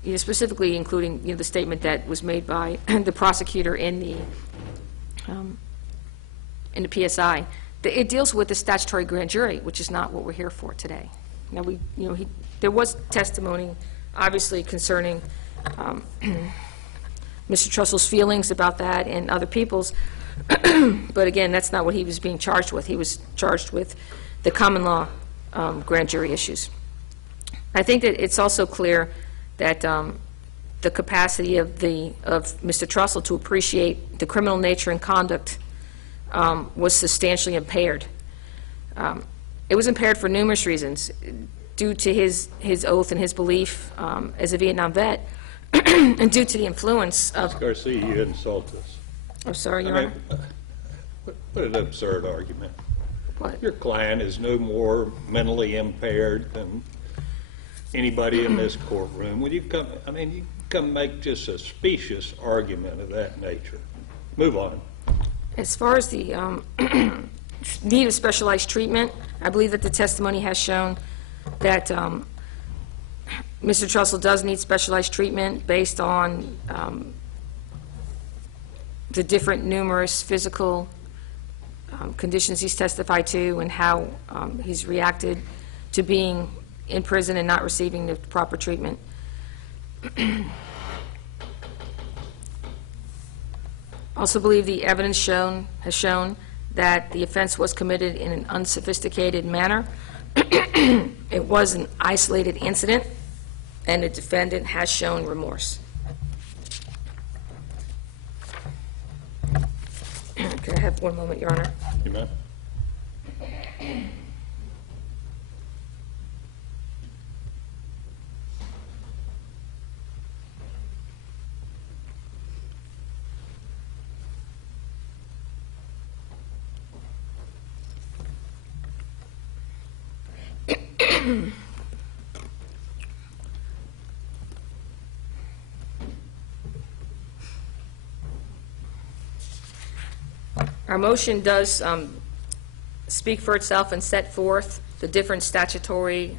you know, specifically including the statement that was made by the prosecutor in the PSI, it deals with the statutory grand jury, which is not what we're here for today. Now there was testimony, obviously, concerning Mr. Trussell's feelings about that and other people's, but again, that's not what he was being charged with. He was charged with the common law grand jury issues. I think that it's also clear that the capacity of Mr. Trussell to appreciate the criminal nature and conduct was substantially impaired. It was impaired for numerous reasons, due to his oath and his belief as a Vietnam vet, and due to the influence of... Ms. Garcia, you insult us. I'm sorry, Your Honor. What an absurd argument. What? Your client is no more mentally impaired than anybody in this courtroom. When you come, you come make just a specious argument of that nature. Move on. As far as the need of specialized treatment, I believe that the testimony has shown that Mr. Trussell does need specialized treatment based on the different numerous physical conditions he's testified to and how he's reacted to being in prison and not receiving the proper treatment. Also believe the evidence has shown that the offense was committed in an unsophisticated manner. It was an isolated incident, and the defendant has shown remorse. Can I have one moment, Your Honor? You may. Our motion does speak for itself and set forth the different statutory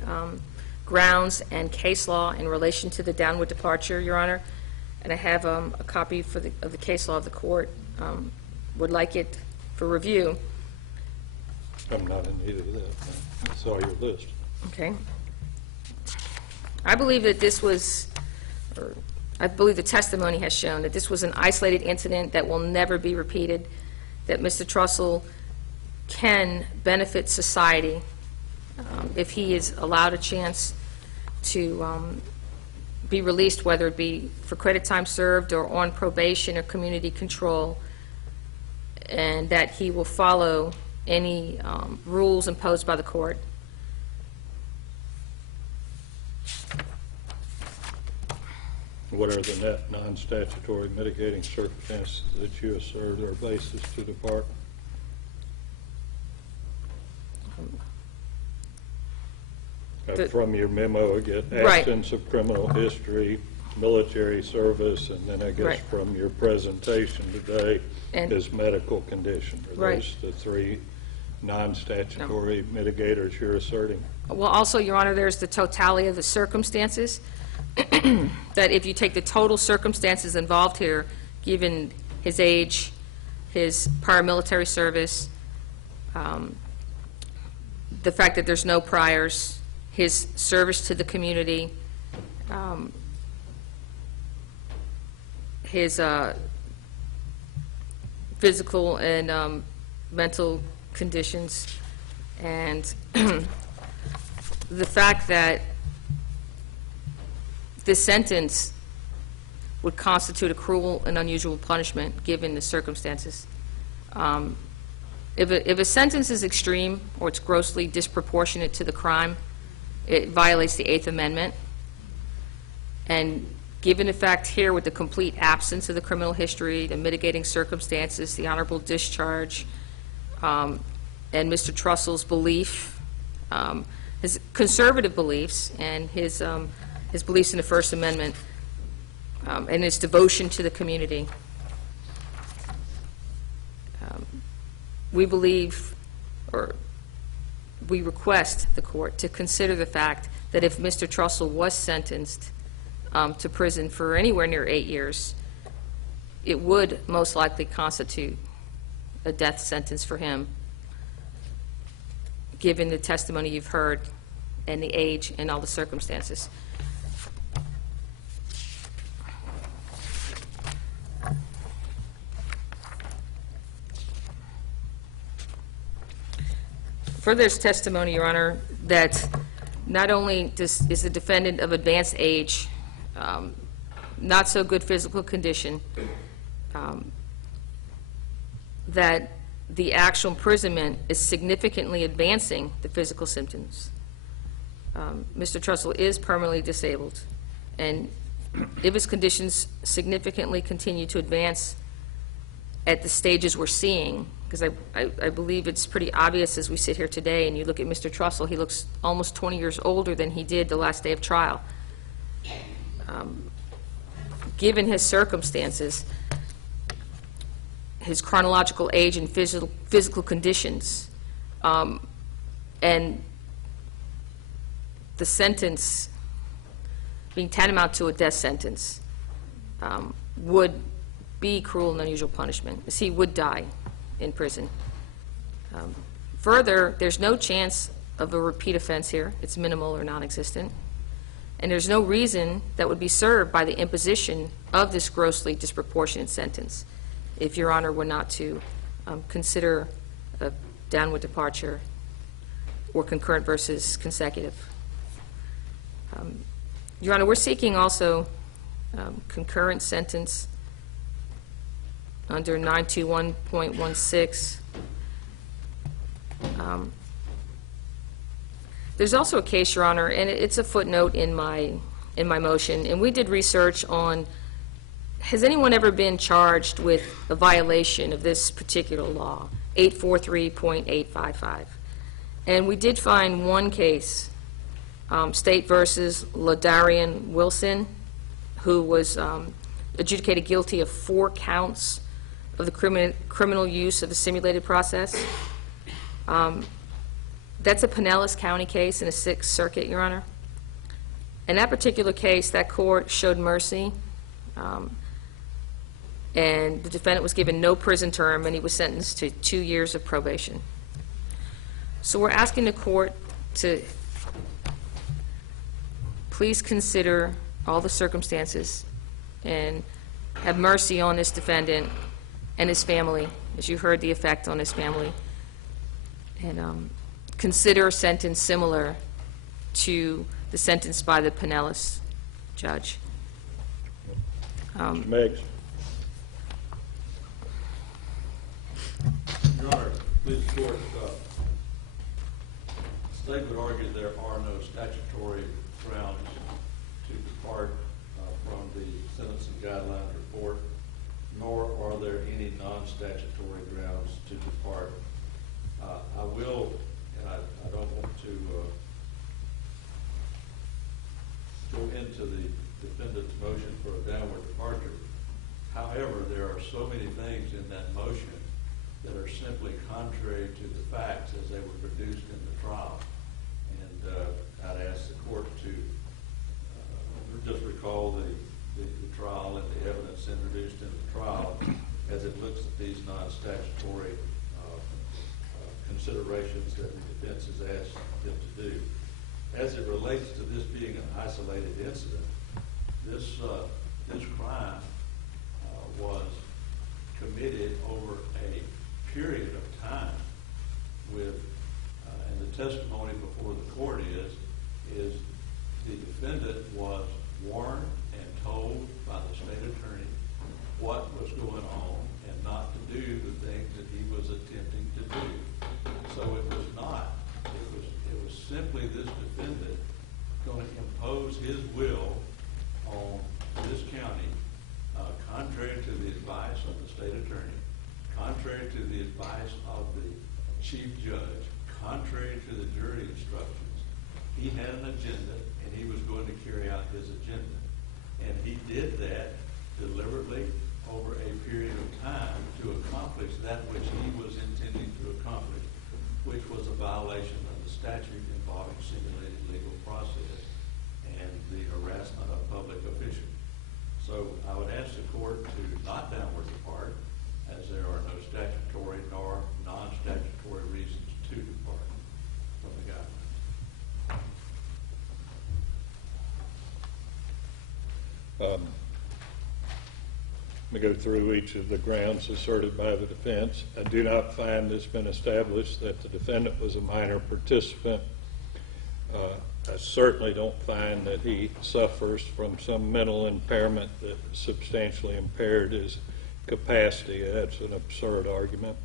grounds and case law in relation to the downward departure, Your Honor. And I have a copy of the case law of the court. Would like it for review. I'm not in need of that. I saw your list. Okay. I believe that this was, or I believe the testimony has shown that this was an isolated incident that will never be repeated, that Mr. Trussell can benefit society if he is allowed a chance to be released, whether it be for credit time served or on probation or community control, and that he will follow any rules imposed by the court. What are the net non-statutory mitigating circumstances that you assert are basis to depart? From your memo, I get Right. absence of criminal history, military service, and then I guess Right. from your presentation today, And- his medical condition. Are Right. those the three non-statutory mitigators you're asserting? Well, also, Your Honor, there's the totality of the circumstances, that if you take the total circumstances involved here, given his age, his prior military service, the fact that there's no priors, his service to the community, his physical and mental conditions, and the fact that this sentence would constitute a cruel and unusual punishment given the circumstances. If a sentence is extreme or it's grossly disproportionate to the crime, it violates the Eighth Amendment. And given the fact here with the complete absence of the criminal history, the mitigating circumstances, the honorable discharge, and Mr. Trussell's belief, his conservative beliefs, and his beliefs in the First Amendment, and his devotion to the community, we believe, or we request the court to consider the fact that if Mr. Trussell was sentenced to prison for anywhere near 8 years, it would most likely constitute a death sentence for him, given the testimony you've heard and the age and all the circumstances. Further, there's testimony, Your Honor, that not only is the defendant of advanced age, not so good physical condition, that the actual imprisonment is significantly advancing the physical symptoms. Mr. Trussell is permanently disabled, and if his conditions significantly continue to advance at the stages we're seeing, because I believe it's pretty obvious as we sit here today and you look at Mr. Trussell, he looks almost 20 years older than he did the last day of trial. Given his circumstances, his chronological age and physical conditions, and the sentence being tantamount to a death sentence, would be cruel and unusual punishment, as he would die in prison. Further, there's no chance of a repeat offense here. It's minimal or non-existent. And there's no reason that would be served by the imposition of this grossly disproportionate sentence if Your Honor were not to consider a downward departure or concurrent versus consecutive. Your Honor, we're seeking also concurrent sentence under 921.16. There's also a case, Your Honor, and it's a footnote in my motion, and we did research on, has anyone ever been charged with a violation of this particular law, 843.855? And we did find one case, State versus Ladarian Wilson, who was adjudicated guilty of 4 counts of the criminal use of the simulated process. That's a Pinellas County case in the 6th Circuit, Your Honor. In that particular case, that court showed mercy, and the defendant was given no prison term, and he was sentenced to 2 years of probation. So we're asking the court to please consider all the circumstances and have mercy on this defendant and his family, as you heard the effect on his family, and consider a sentence similar to the sentence by the Pinellas judge. Meggs. Your Honor, please report. The state would argue there are no statutory grounds to depart from the sentencing guidelines report, nor are there any non-statutory grounds to depart. I will, and I don't want to go into the defendant's motion for a downward departure. However, there are so many things in that motion that are simply contrary to the facts as they were produced in the trial. And I'd ask the court to just recall the trial and the evidence introduced in the trial as it looks at these non-statutory considerations that the defense has asked them to do. As it relates to this being an isolated incident, this crime was committed over a period of time with, and the testimony before the court is the defendant was warned and told by the state attorney what was going on and not to do the things that he was attempting to do. So it was not, it was simply this defendant going to impose his will on this county, contrary to the advice of the state attorney, contrary to the advice of the chief judge, contrary to the jury instructions. He had an agenda, and he was going to carry out his agenda. And he did that deliberately over a period of time to accomplish that which he was intending to accomplish, which was a violation of the statute involving simulated legal process and the harassment of public officials. So I would ask the court to not downward depart, as there are no statutory nor non-statutory reasons to depart from the guidelines. Let me go through each of the grounds asserted by the defense. I do not find it's been established that the defendant was a minor participant. I certainly don't find that he suffers from some mental impairment that substantially impaired his capacity. That's an absurd argument.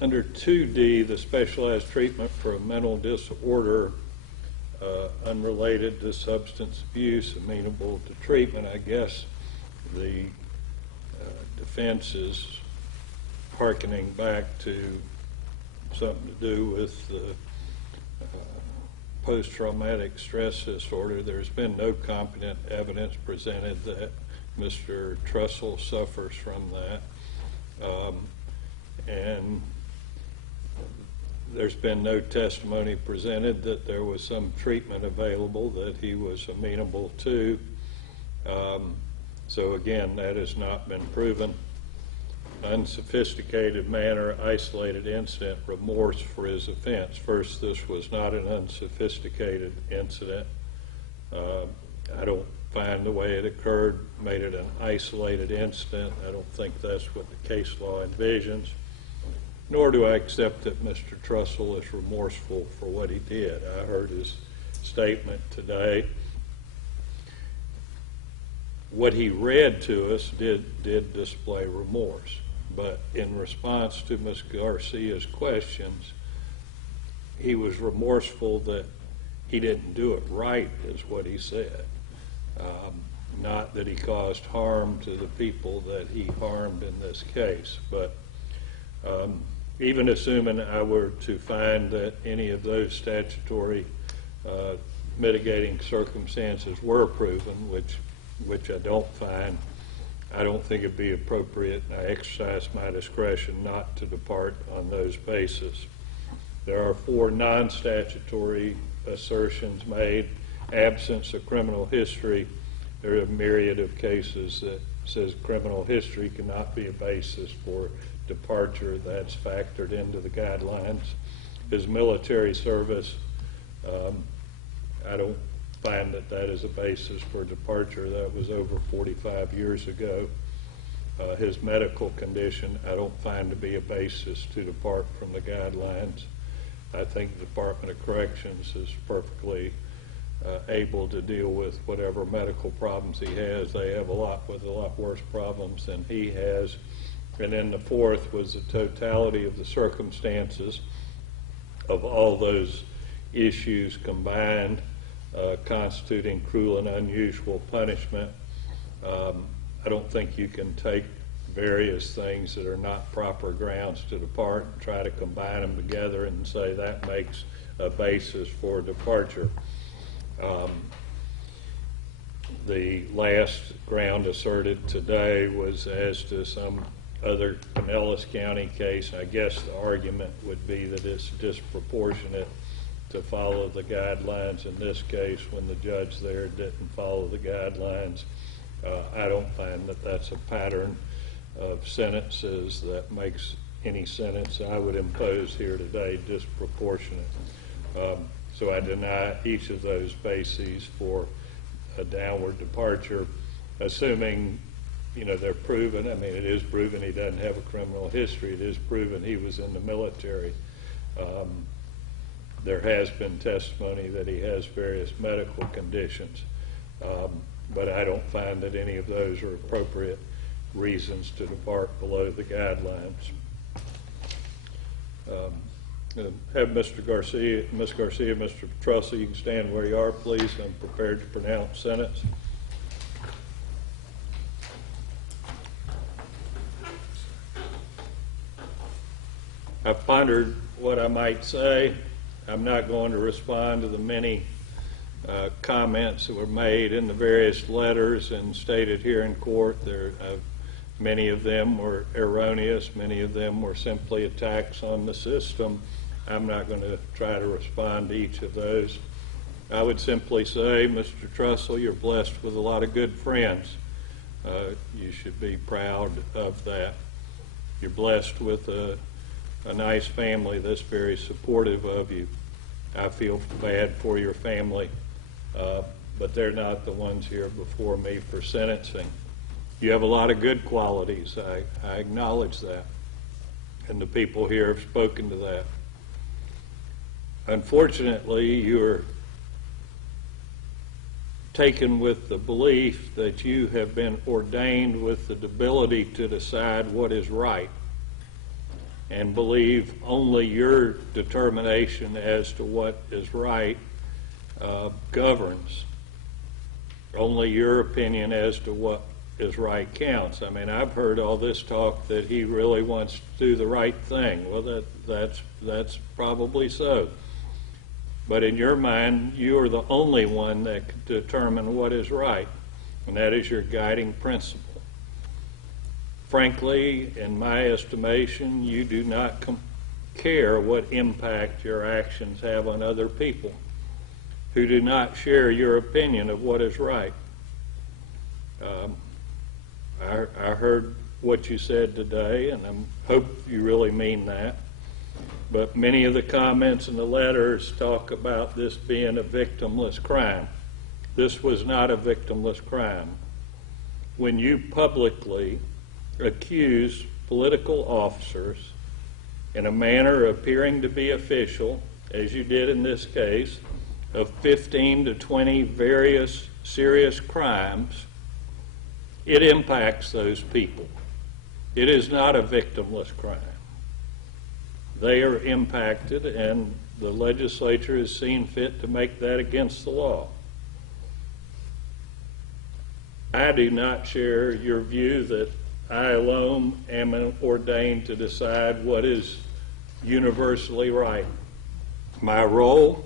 Under 2D, the specialized treatment for a mental disorder unrelated to substance abuse, amenable to treatment, I guess the defense is hearkening back to something to do with the post-traumatic stress disorder. There's been no competent evidence presented that Mr. Trussell suffers from that. And there's been no testimony presented that there was some treatment available that he was amenable to. So again, that has not been proven. Unsophisticated manner, isolated incident, remorse for his offense. First, this was not an unsophisticated incident. I don't find the way it occurred made it an isolated incident. I don't think that's what the case law envisions. Nor do I accept that Mr. Trussell is remorseful for what he did. I heard his statement today. What he read to us did display remorse. But in response to Ms. Garcia's questions, he was remorseful that he didn't do it right, is what he said. Not that he caused harm to the people that he harmed in this case. But even assuming I were to find that any of those statutory mitigating circumstances were proven, which I don't find, I don't think it'd be appropriate. I exercise my discretion not to depart on those bases. There are 4 non-statutory assertions made. Absence of criminal history. There are a myriad of cases that says criminal history cannot be a basis for departure. That's factored into the guidelines. His military service, I don't find that that is a basis for departure. That was over 45 years ago. His medical condition, I don't find to be a basis to depart from the guidelines. I think the Department of Corrections is perfectly able to deal with whatever medical problems he has. They have a lot worse problems than he has. And then the fourth was the totality of the circumstances of all those issues combined, constituting cruel and unusual punishment. I don't think you can take various things that are not proper grounds to depart and try to combine them together and say that makes a basis for departure. The last ground asserted today was as to some other Pinellas County case. I guess the argument would be that it's disproportionate to follow the guidelines in this case when the judge there didn't follow the guidelines. I don't find that that's a pattern of sentences that makes any sentence I would impose here today disproportionate. So I deny each of those bases for a downward departure, assuming, you know, they're proven. I mean, it is proven he doesn't have a criminal history. It is proven he was in the military. There has been testimony that he has various medical conditions, but I don't find that any of those are appropriate reasons to depart below the guidelines. Have Mr. Garcia, Ms. Garcia, Mr. Trussell, you can stand where you are, please. I'm prepared to pronounce sentence. I've pondered what I might say. I'm not going to respond to the many comments that were made in the various letters and stated here in court. Many of them were erroneous. Many of them were simply attacks on the system. I'm not going to try to respond to each of those. I would simply say, Mr. Trussell, you're blessed with a lot of good friends. You should be proud of that. You're blessed with a nice family that's very supportive of you. I feel bad for your family, but they're not the ones here before me for sentencing. You have a lot of good qualities. I acknowledge that, and the people here have spoken to that. Unfortunately, you're taken with the belief that you have been ordained with the ability to decide what is right, and believe only your determination as to what is right governs. Only your opinion as to what is right counts. I mean, I've heard all this talk that he really wants to do the right thing. Well, that's probably so. But in your mind, you are the only one that can determine what is right, and that is your guiding principle. Frankly, in my estimation, you do not care what impact your actions have on other people who do not share your opinion of what is right. I heard what you said today, and I hope you really mean that. But many of the comments in the letters talk about this being a victimless crime. This was not a victimless crime. When you publicly accuse political officers in a manner appearing to be official, as you did in this case, of 15 to 20 various serious crimes, it impacts those people. It is not a victimless crime. They are impacted, and the legislature has seen fit to make that against the law. I do not share your view that I alone am ordained to decide what is universally right. My role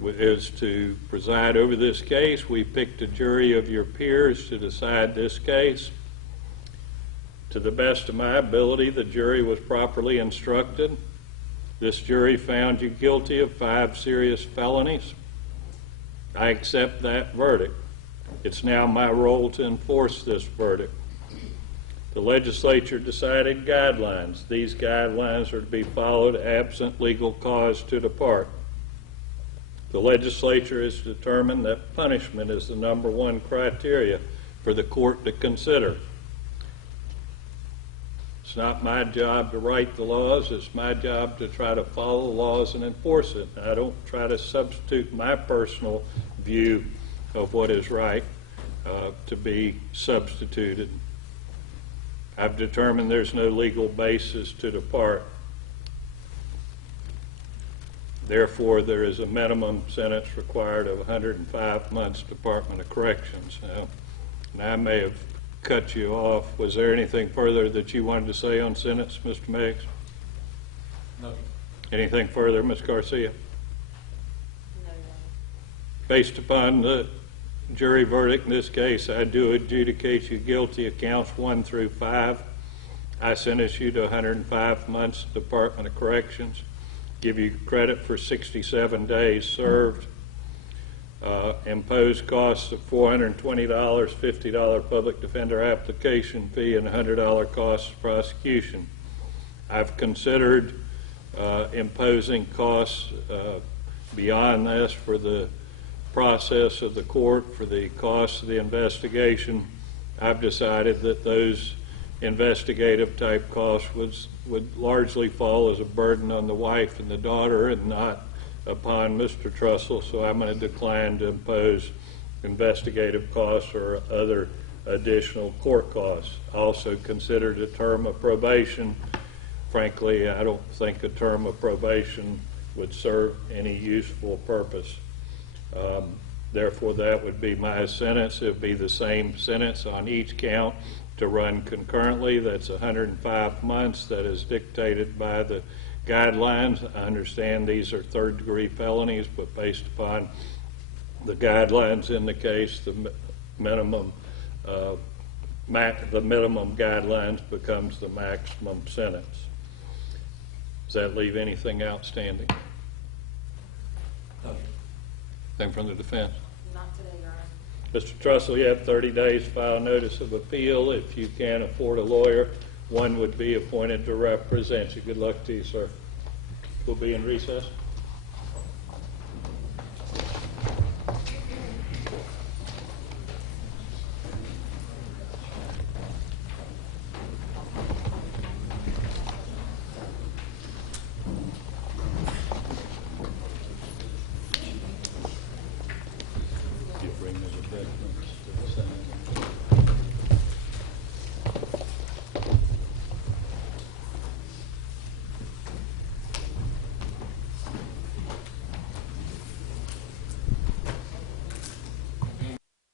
is to preside over this case. We picked a jury of your peers to decide this case. To the best of my ability, the jury was properly instructed. This jury found you guilty of 5 serious felonies. I accept that verdict. It's now my role to enforce this verdict. The legislature decided guidelines. These guidelines are to be followed absent legal cause to depart. The legislature has determined that punishment is the number one criteria for the court to consider. It's not my job to write the laws. It's my job to try to follow the laws and enforce it. I don't try to substitute my personal view of what is right to be substituted. I've determined there's no legal basis to depart. Therefore, there is a minimum sentence required of 105 months Department of Corrections. And I may have cut you off. Was there anything further that you wanted to say on sentence, Mr. Meggs? No. Anything further, Ms. Garcia? No. Based upon the jury verdict in this case, I do adjudicate you guilty of counts 1 through 5. I sentence you to 105 months Department of Corrections. Give you credit for 67 days served. Impose costs of $420, $50 public defender application fee, and $100 cost of prosecution. I've considered imposing costs beyond this for the process of the court, for the cost of the investigation. I've decided that those investigative type costs would largely fall as a burden on the wife and the daughter and not upon Mr. Trussell, so I'm going to decline to impose investigative costs or other additional court costs. I also considered a term of probation. Frankly, I don't think a term of probation would serve any useful purpose. Therefore, that would be my sentence. It would be the same sentence on each count to run concurrently. That's 105 months. That is dictated by the guidelines. I understand these are third-degree felonies, but based upon the guidelines in the case, the minimum guidelines becomes the maximum sentence. Does that leave anything outstanding? No. Anything from the defense? Not today, Your Honor. Mr. Trussell, you have 30 days to file notice of appeal. If you can't afford a lawyer, one would be appointed to represent you. Good luck to you, sir. We'll be in recess. You bring the documents to the Senate.